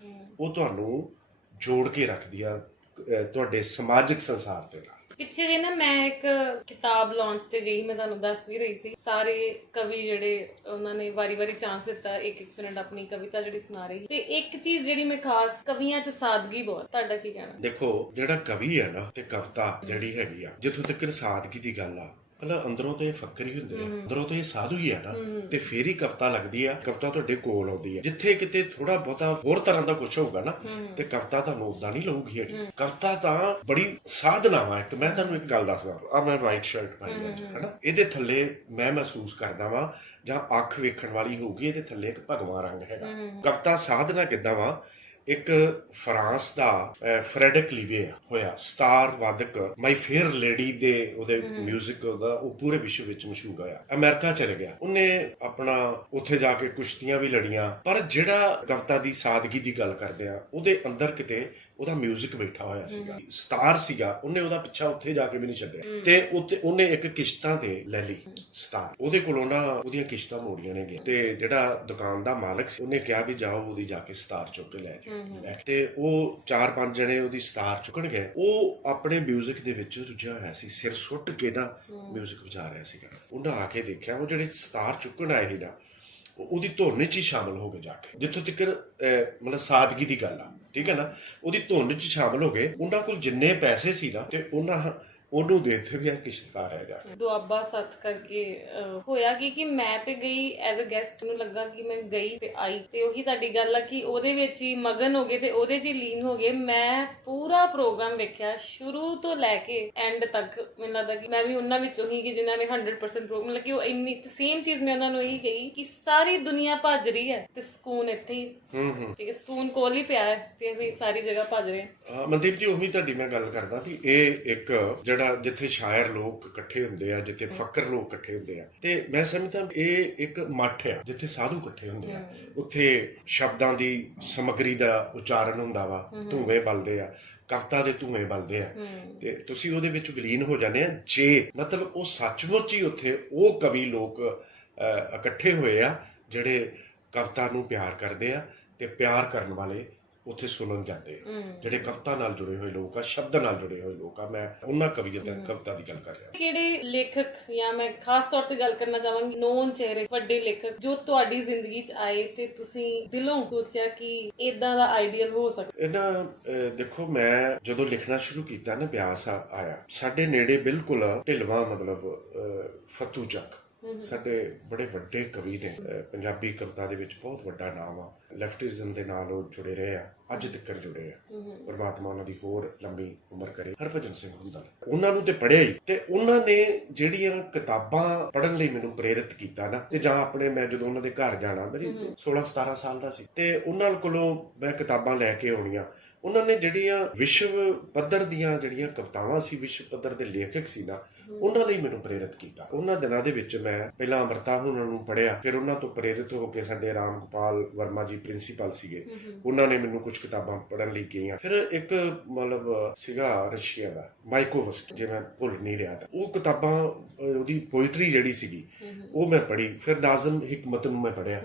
ਉਹ ਤੁਹਾਨੂੰ ਜੋੜ ਕੇ ਰੱਖਦੀ ਆ ਤੁਹਾਡੇ ਸਮਾਜਿਕ ਸੰਸਾਰ ਦੇ ਨਾਲ। ਪਿੱਛੇ ਜੇ ਨਾ ਮੈਂ ਇੱਕ ਕਿਤਾਬ ਲਾਂਚ ਤੇ ਗਈ, ਮੈਂ ਤੁਹਾਨੂੰ ਦੱਸ ਵੀ ਰਹੀ ਸੀ, ਸਾਰੇ ਕਵੀ ਜਿਹੜੇ ਉਹਨਾਂ ਨੇ ਵਾਰੀ ਚਾਂਸ ਦਿੱਤਾ, ਇੱਕ ਮਿੰਟ ਆਪਣੀ ਕਵਿਤਾ ਜਿਹੜੀ ਸੁਣਾ ਰਹੀ। ਤੇ ਇੱਕ ਚੀਜ਼ ਜਿਹੜੀ ਮੈਂ ਖਾਸ, ਕਵੀਆਂ 'ਚ ਸਾਦਗੀ ਬਹੁਤ। ਤੁਹਾਡਾ ਕੀ ਕਹਿਣਾ? ਦੇਖੋ, ਜਿਹੜਾ ਕਵੀ ਹੈ ਨਾ ਤੇ ਕਵਿਤਾ ਜਿਹੜੀ ਹੈਗੀ ਆ, ਜਿੱਥੋਂ ਤੱਕ ਸਾਦਗੀ ਦੀ ਗੱਲ ਆ, ਮਤਲਬ ਅੰਦਰੋਂ ਤੇ ਫੱਕਰ ਹੀ ਹੁੰਦੇ ਆ, ਅੰਦਰੋਂ ਤੇ ਸਾਧੂ ਹੀ ਆ ਨਾ, ਤੇ ਫੇਰ ਹੀ ਕਵਿਤਾ ਲੱਗਦੀ ਆ। ਕਵਿਤਾ ਤੁਹਾਡੇ ਕੋਲ ਆਉਂਦੀ ਆ। ਜਿੱਥੇ ਕਿਤੇ ਥੋੜਾ ਬਹੁਤਾ ਹੋਰ ਤਰ੍ਹਾਂ ਦਾ ਕੁਝ ਹੋਊਗਾ ਨਾ, ਤੇ ਕਵਿਤਾ ਤੁਹਾਨੂੰ ਉਦਾਂ ਨਹੀਂ ਲਊਗੀ ਹੈਗੀ। ਕਵਿਤਾ ਤਾਂ ਬੜੀ ਸਾਧਨਾ ਵਾ। ਇੱਕ ਮੈਂ ਤੁਹਾਨੂੰ ਇੱਕ ਗੱਲ ਦੱਸਦਾ, ਆ ਮੈਂ ਵਾਈਟ ਸ਼ਰਟ ਪਾਈ ਹੈ ਹਨਾ, ਇਹਦੇ ਥੱਲੇ ਮੈਂ ਮਹਿਸੂਸ ਕਰਦਾ ਵਾਂ, ਜਾਂ ਅੱਖ ਵੇਖਣ ਵਾਲੀ ਹੋਊਗੀ, ਇਹਦੇ ਥੱਲੇ ਇੱਕ ਭਗਵਾ ਰੰਗ ਹੈਗਾ। ਕਵਿਤਾ ਸਾਧਨਾ ਕਿੱਦਾਂ ਵਾ ਇੱਕ ਫਰਾਂਸ ਦਾ ਫਰੈਡਰਿਕ ਲੀਵੇ ਹੋਇਆ ਸਟਾਰ ਵਾਦਕ ਮਾਈ ਫੇਅਰ ਲੇਡੀ ਦੇ ਉਹਦੇ ਮਿਊਜ਼ਿਕ ਦਾ ਉਹ ਪੂਰੇ ਵਿਸ਼ਵ ਵਿੱਚ ਮਸ਼ਹੂਰ ਹੋਇਆ। ਅਮਰੀਕਾ ਚਲੇ ਗਿਆ, ਉਹਨੇ ਆਪਣਾ ਉੱਥੇ ਜਾ ਕੇ ਕੁਸ਼ਤੀਆਂ ਵੀ ਲੜੀਆਂ, ਪਰ ਜਿਹੜਾ ਕਵਿਤਾ ਦੀ ਸਾਦਗੀ ਦੀ ਗੱਲ ਕਰਦੇ ਆ ਉਹਦੇ ਅੰਦਰ ਕਿਤੇ ਉਹਦਾ ਮਿਊਜ਼ਿਕ ਬੈਠਾ ਹੋਇਆ ਸੀਗਾ, ਸਟਾਰ ਸੀਗਾ, ਉਹਨੇ ਉਹਦਾ ਪਿੱਛਾ ਉੱਥੇ ਜਾ ਕੇ ਵੀ ਨਹੀਂ ਛੱਡਿਆ ਤੇ ਉੱਥੇ ਉਹਨੇ ਇੱਕ ਕਿਸ਼ਤਾਂ ਤੇ ਲੈ ਲਈ ਸਟਾਰ, ਉਹਦੇ ਕੋਲੋਂ ਨਾ ਉਹਦੀਆਂ ਕਿਸ਼ਤਾਂ ਮੋੜੀਆਂ ਨੇ ਗਈਆਂ ਤੇ ਜਿਹੜਾ ਦੁਕਾਨ ਦਾ ਮਾਲਕ ਸੀ ਉਹਨੇ ਕਿਹਾ ਵੀ ਜਾਓ ਉਹਦੀ ਜਾ ਕੇ ਸਟਾਰ ਚੁੱਕ ਕੇ ਲੈ ਜਾਓ ਤੇ ਉਹ 4-5 ਜਣੇ ਉਹਦੀ ਸਟਾਰ ਚੁੱਕਣ ਗਏ। ਉਹ ਆਪਣੇ ਮਿਊਜ਼ਿਕ ਦੇ ਵਿੱਚ ਰੁੱਝਿਆ ਹੋਇਆ ਸੀ, ਸਿਰ ਸੁੱਟ ਕੇ ਨਾ ਮਿਊਜ਼ਿਕ ਵਜਾ ਰਿਹਾ ਸੀਗਾ। ਉਹਨਾਂ ਆ ਕੇ ਦੇਖਿਆ ਉਹ ਜਿਹੜੇ ਸਟਾਰ ਚੁੱਕਣ ਆਏ ਸੀ ਨਾ ਉਹਦੀ ਧੁਨ 'ਚ ਹੀ ਸ਼ਾਮਲ ਹੋ ਗਏ ਜਾ ਕੇ, ਜਿੱਥੋਂ ਤੱਕ ਮਤਲਬ ਸਾਦਗੀ ਦੀ ਗੱਲ ਆ, ਠੀਕ ਹੈ ਨਾ, ਉਹਦੀ ਧੁਨ 'ਚ ਸ਼ਾਮਲ ਹੋ ਗਏ। ਉਹਨਾਂ ਕੋਲ ਜਿੰਨੇ ਪੈਸੇ ਸੀ ਨਾ ਤੇ ਉਹਨਾਂ ਉਹਨੂੰ ਦੇ ਦਿੱਤੇ ਗਿਆ ਕਿਸ਼ਤਾ ਰਹਿ ਜਾ ਦੁਆਬਾ ਸੱਤ ਕਰਕੇ ਹੋਇਆ ਕਿ ਮੈਂ ਤੇ ਗਈ ਐਜ਼ ਅ ਗੈਸਟ, ਨੂੰ ਲੱਗਾ ਕਿ ਮੈਂ ਗਈ ਤੇ ਆਈ ਤੇ ਉਹੀ ਤੁਹਾਡੀ ਗੱਲ ਆ ਕਿ ਉਹਦੇ ਵਿੱਚ ਹੀ ਮਗਨ ਹੋ ਗਏ ਤੇ ਉਹਦੇ 'ਚ ਹੀ ਲੀਨ ਹੋ ਗਏ। ਮੈਂ ਪੂਰਾ ਪ੍ਰੋਗਰਾਮ ਵੇਖਿਆ ਸ਼ੁਰੂ ਤੋਂ ਲੈ ਕੇ ਐਂਡ ਤੱਕ, ਮੈਨੂੰ ਲੱਗਦਾ ਕਿ ਮੈਂ ਵੀ ਉਹਨਾਂ ਵਿੱਚੋਂ ਹੀ ਕਿ ਜਿਨ੍ਹਾਂ ਨੇ 100% ਪ੍ਰੋਗਰਾਮ, ਮਤਲਬ ਕਿ ਉਹ ਇੰਨੀ ਸੇਮ ਚੀਜ਼ ਮੈਂ ਉਹਨਾਂ ਨੂੰ ਇਹੀ ਕਹੀ ਕਿ ਸਾਰੀ ਦੁਨੀਆ ਭੱਜ ਰਹੀ ਹੈ ਤੇ ਸਕੂਨ ਇੱਥੇ ਹੀ, ਠੀਕ ਹੈ, ਸਕੂਨ ਕੋਲ ਹੀ ਪਿਆ ਹੈ ਤੇ ਅਸੀਂ ਸਾਰੀ ਜਗ੍ਹਾ ਭੱਜ ਰਹੇ ਹਾਂ। ਮਨਦੀਪ ਜੀ ਉਹੀ ਤੁਹਾਡੀ ਮੈਂ ਗੱਲ ਕਰਦਾ ਵੀ ਇਹ ਇੱਕ ਜਿੱਥੇ ਸ਼ਾਇਰ ਲੋਕ ਇਕੱਠੇ ਹੁੰਦੇ ਆ, ਜਿੱਥੇ ਫਕਰ ਲੋਕ ਇਕੱਠੇ ਹੁੰਦੇ ਆ, ਤੇ ਮੈਂ ਸਮਝਦਾ ਇਹ ਇੱਕ ਮੱਠ ਆ ਜਿੱਥੇ ਸਾਧੂ ਇਕੱਠੇ ਹੁੰਦੇ ਆ। ਉੱਥੇ ਸ਼ਬਦਾਂ ਦੀ ਸਮੱਗਰੀ ਦਾ ਉਚਾਰਨ ਹੁੰਦਾ ਵਾ, ਧੂਏ ਬਲਦੇ ਆ, ਕਵਿਤਾ ਦੇ ਧੂਏ ਬਲਦੇ ਆ ਤੇ ਤੁਸੀਂ ਉਹਦੇ ਵਿੱਚ ਵਿਲੀਨ ਹੋ ਜਾਂਦੇ ਆ। ਜੇ ਮਤਲਬ ਉਹ ਸੱਚਮੁੱਚ ਹੀ ਉੱਥੇ ਉਹ ਕਵੀ ਲੋਕ ਇਕੱਠੇ ਹੋਏ ਆ ਜਿਹੜੇ ਕਵਿਤਾ ਨੂੰ ਪਿਆਰ ਕਰਦੇ ਆ ਤੇ ਪਿਆਰ ਕਰਨ ਵਾਲੇ ਉੱਥੇ ਸੁਣਨ ਜਾਂਦੇ ਆ, ਜਿਹੜੇ ਕਵਿਤਾ ਨਾਲ ਜੁੜੇ ਹੋਏ ਲੋਕ ਆ, ਸ਼ਬਦ ਨਾਲ ਜੁੜੇ ਹੋਏ ਲੋਕ ਆ। ਮੈਂ ਉਹਨਾਂ ਕਵਿਤਾ ਦੀ ਗੱਲ ਕਰ ਰਿਹਾ। ਕਿਹੜੇ ਲੇਖਕ ਜਾਂ ਮੈਂ ਖਾਸ ਤੌਰ ਤੇ ਗੱਲ ਕਰਨਾ ਚਾਹਾਂਗੀ ਨੋਨ ਚਿਹਰੇ, ਵੱਡੇ ਲੇਖਕ ਜੋ ਤੁਹਾਡੀ ਜ਼ਿੰਦਗੀ 'ਚ ਆਏ ਤੇ ਤੁਸੀਂ ਦਿਲੋਂ ਸੋਚਿਆ ਕਿ ਇਦਾਂ ਦਾ ਆਈਡੀਅਲ ਹੋ ਸਕਦਾ? ਇਹਨਾਂ ਦੇਖੋ, ਮੈਂ ਜਦੋਂ ਲਿਖਣਾ ਸ਼ੁਰੂ ਕੀਤਾ ਨਾ ਬਿਆਸ ਆਇਆ ਸਾਡੇ ਨੇੜੇ ਬਿਲਕੁਲ ਢਿਲਵਾਂ, ਮਤਲਬ ਫੱਤੂ ਚੱਕ, ਸਾਡੇ ਬੜੇ ਵੱਡੇ ਕਵੀ ਨੇ, ਪੰਜਾਬੀ ਕਵਿਤਾ ਦੇ ਵਿੱਚ ਬਹੁਤ ਵੱਡਾ ਨਾਮ ਆ, ਲੈਫਟਿਜ਼ਮ ਦੇ ਨਾਲ ਉਹ ਜੁੜੇ ਰਹੇ ਆ, ਅੱਜ ਤੱਕ ਜੁੜੇ ਆ। ਪਰਮਾਤਮਾ ਉਹਨਾਂ ਦੀ ਹੋਰ ਲੰਬੀ ਉਮਰ ਕਰੇ। ਹਰਭਜਨ ਸਿੰਘ ਹੁੰਦਲ, ਉਹਨਾਂ ਨੂੰ ਤੇ ਪੜ੍ਹਿਆ ਹੀ, ਤੇ ਉਹਨਾਂ ਨੇ ਜਿਹੜੀਆਂ ਕਿਤਾਬਾਂ ਪੜ੍ਹਨ ਲਈ ਮੈਨੂੰ ਪ੍ਰੇਰਿਤ ਕੀਤਾ ਨਾ, ਤੇ ਜਾਂ ਆਪਣੇ ਮੈਂ ਜਦੋਂ ਉਹਨਾਂ ਦੇ ਘਰ ਜਾਣਾ, ਮੇਰੀ 16-17 ਸਾਲ ਦਾ ਸੀ, ਤੇ ਉਹਨਾਂ ਕੋਲੋਂ ਮੈਂ ਕਿਤਾਬਾਂ ਲੈ ਕੇ ਆਉਣੀਆਂ। ਉਹਨਾਂ ਨੇ ਜਿਹੜੀਆਂ ਵਿਸ਼ਵ ਪੱਧਰ ਦੀਆਂ ਜਿਹੜੀਆਂ ਕਵਿਤਾਵਾਂ ਸੀ, ਵਿਸ਼ਵ ਪੱਧਰ ਦੇ ਲੇਖਕ ਸੀ ਨਾ, ਉਹਨਾਂ ਲਈ ਮੈਨੂੰ ਪ੍ਰੇਰਿਤ ਕੀਤਾ। ਉਹਨਾਂ ਦਿਨਾਂ ਦੇ ਵਿੱਚ ਮੈਂ ਪਹਿਲਾਂ ਅੰਮ੍ਰਿਤਾ ਉਹਨਾਂ ਨੂੰ ਪੜ੍ਹਿਆ, ਫਿਰ ਉਹਨਾਂ ਤੋਂ ਪ੍ਰੇਰਿਤ ਹੋ ਕੇ ਸਾਡੇ ਰਾਮ ਗੋਪਾਲ ਵਰਮਾ ਜੀ ਪ੍ਰਿੰਸੀਪਲ ਸੀਗੇ, ਉਹਨਾਂ ਨੇ ਮੈਨੂੰ ਕੁਝ ਕਿਤਾਬਾਂ ਪੜ੍ਹਨ ਲਈ ਕਹੀਆਂ। ਫਿਰ ਇੱਕ ਮਤਲਬ ਸੀਗਾ ਰਸ਼ੀਆ ਦਾ ਮਾਈਕੋਵਸਕੀ, ਜੇ ਮੈਂ ਭੁੱਲ ਨਹੀਂ ਰਿਹਾ ਤਾਂ ਉਹ ਕਿਤਾਬਾਂ, ਉਹਦੀ ਪੋਇਟਰੀ ਜਿਹੜੀ ਸੀਗੀ ਉਹ ਮੈਂ ਪੜ੍ਹੀ। ਫਿਰ ਨਾਜ਼ਮ ਹਿਕਮਤ ਨੂੰ ਮੈਂ ਪੜ੍ਹਿਆ,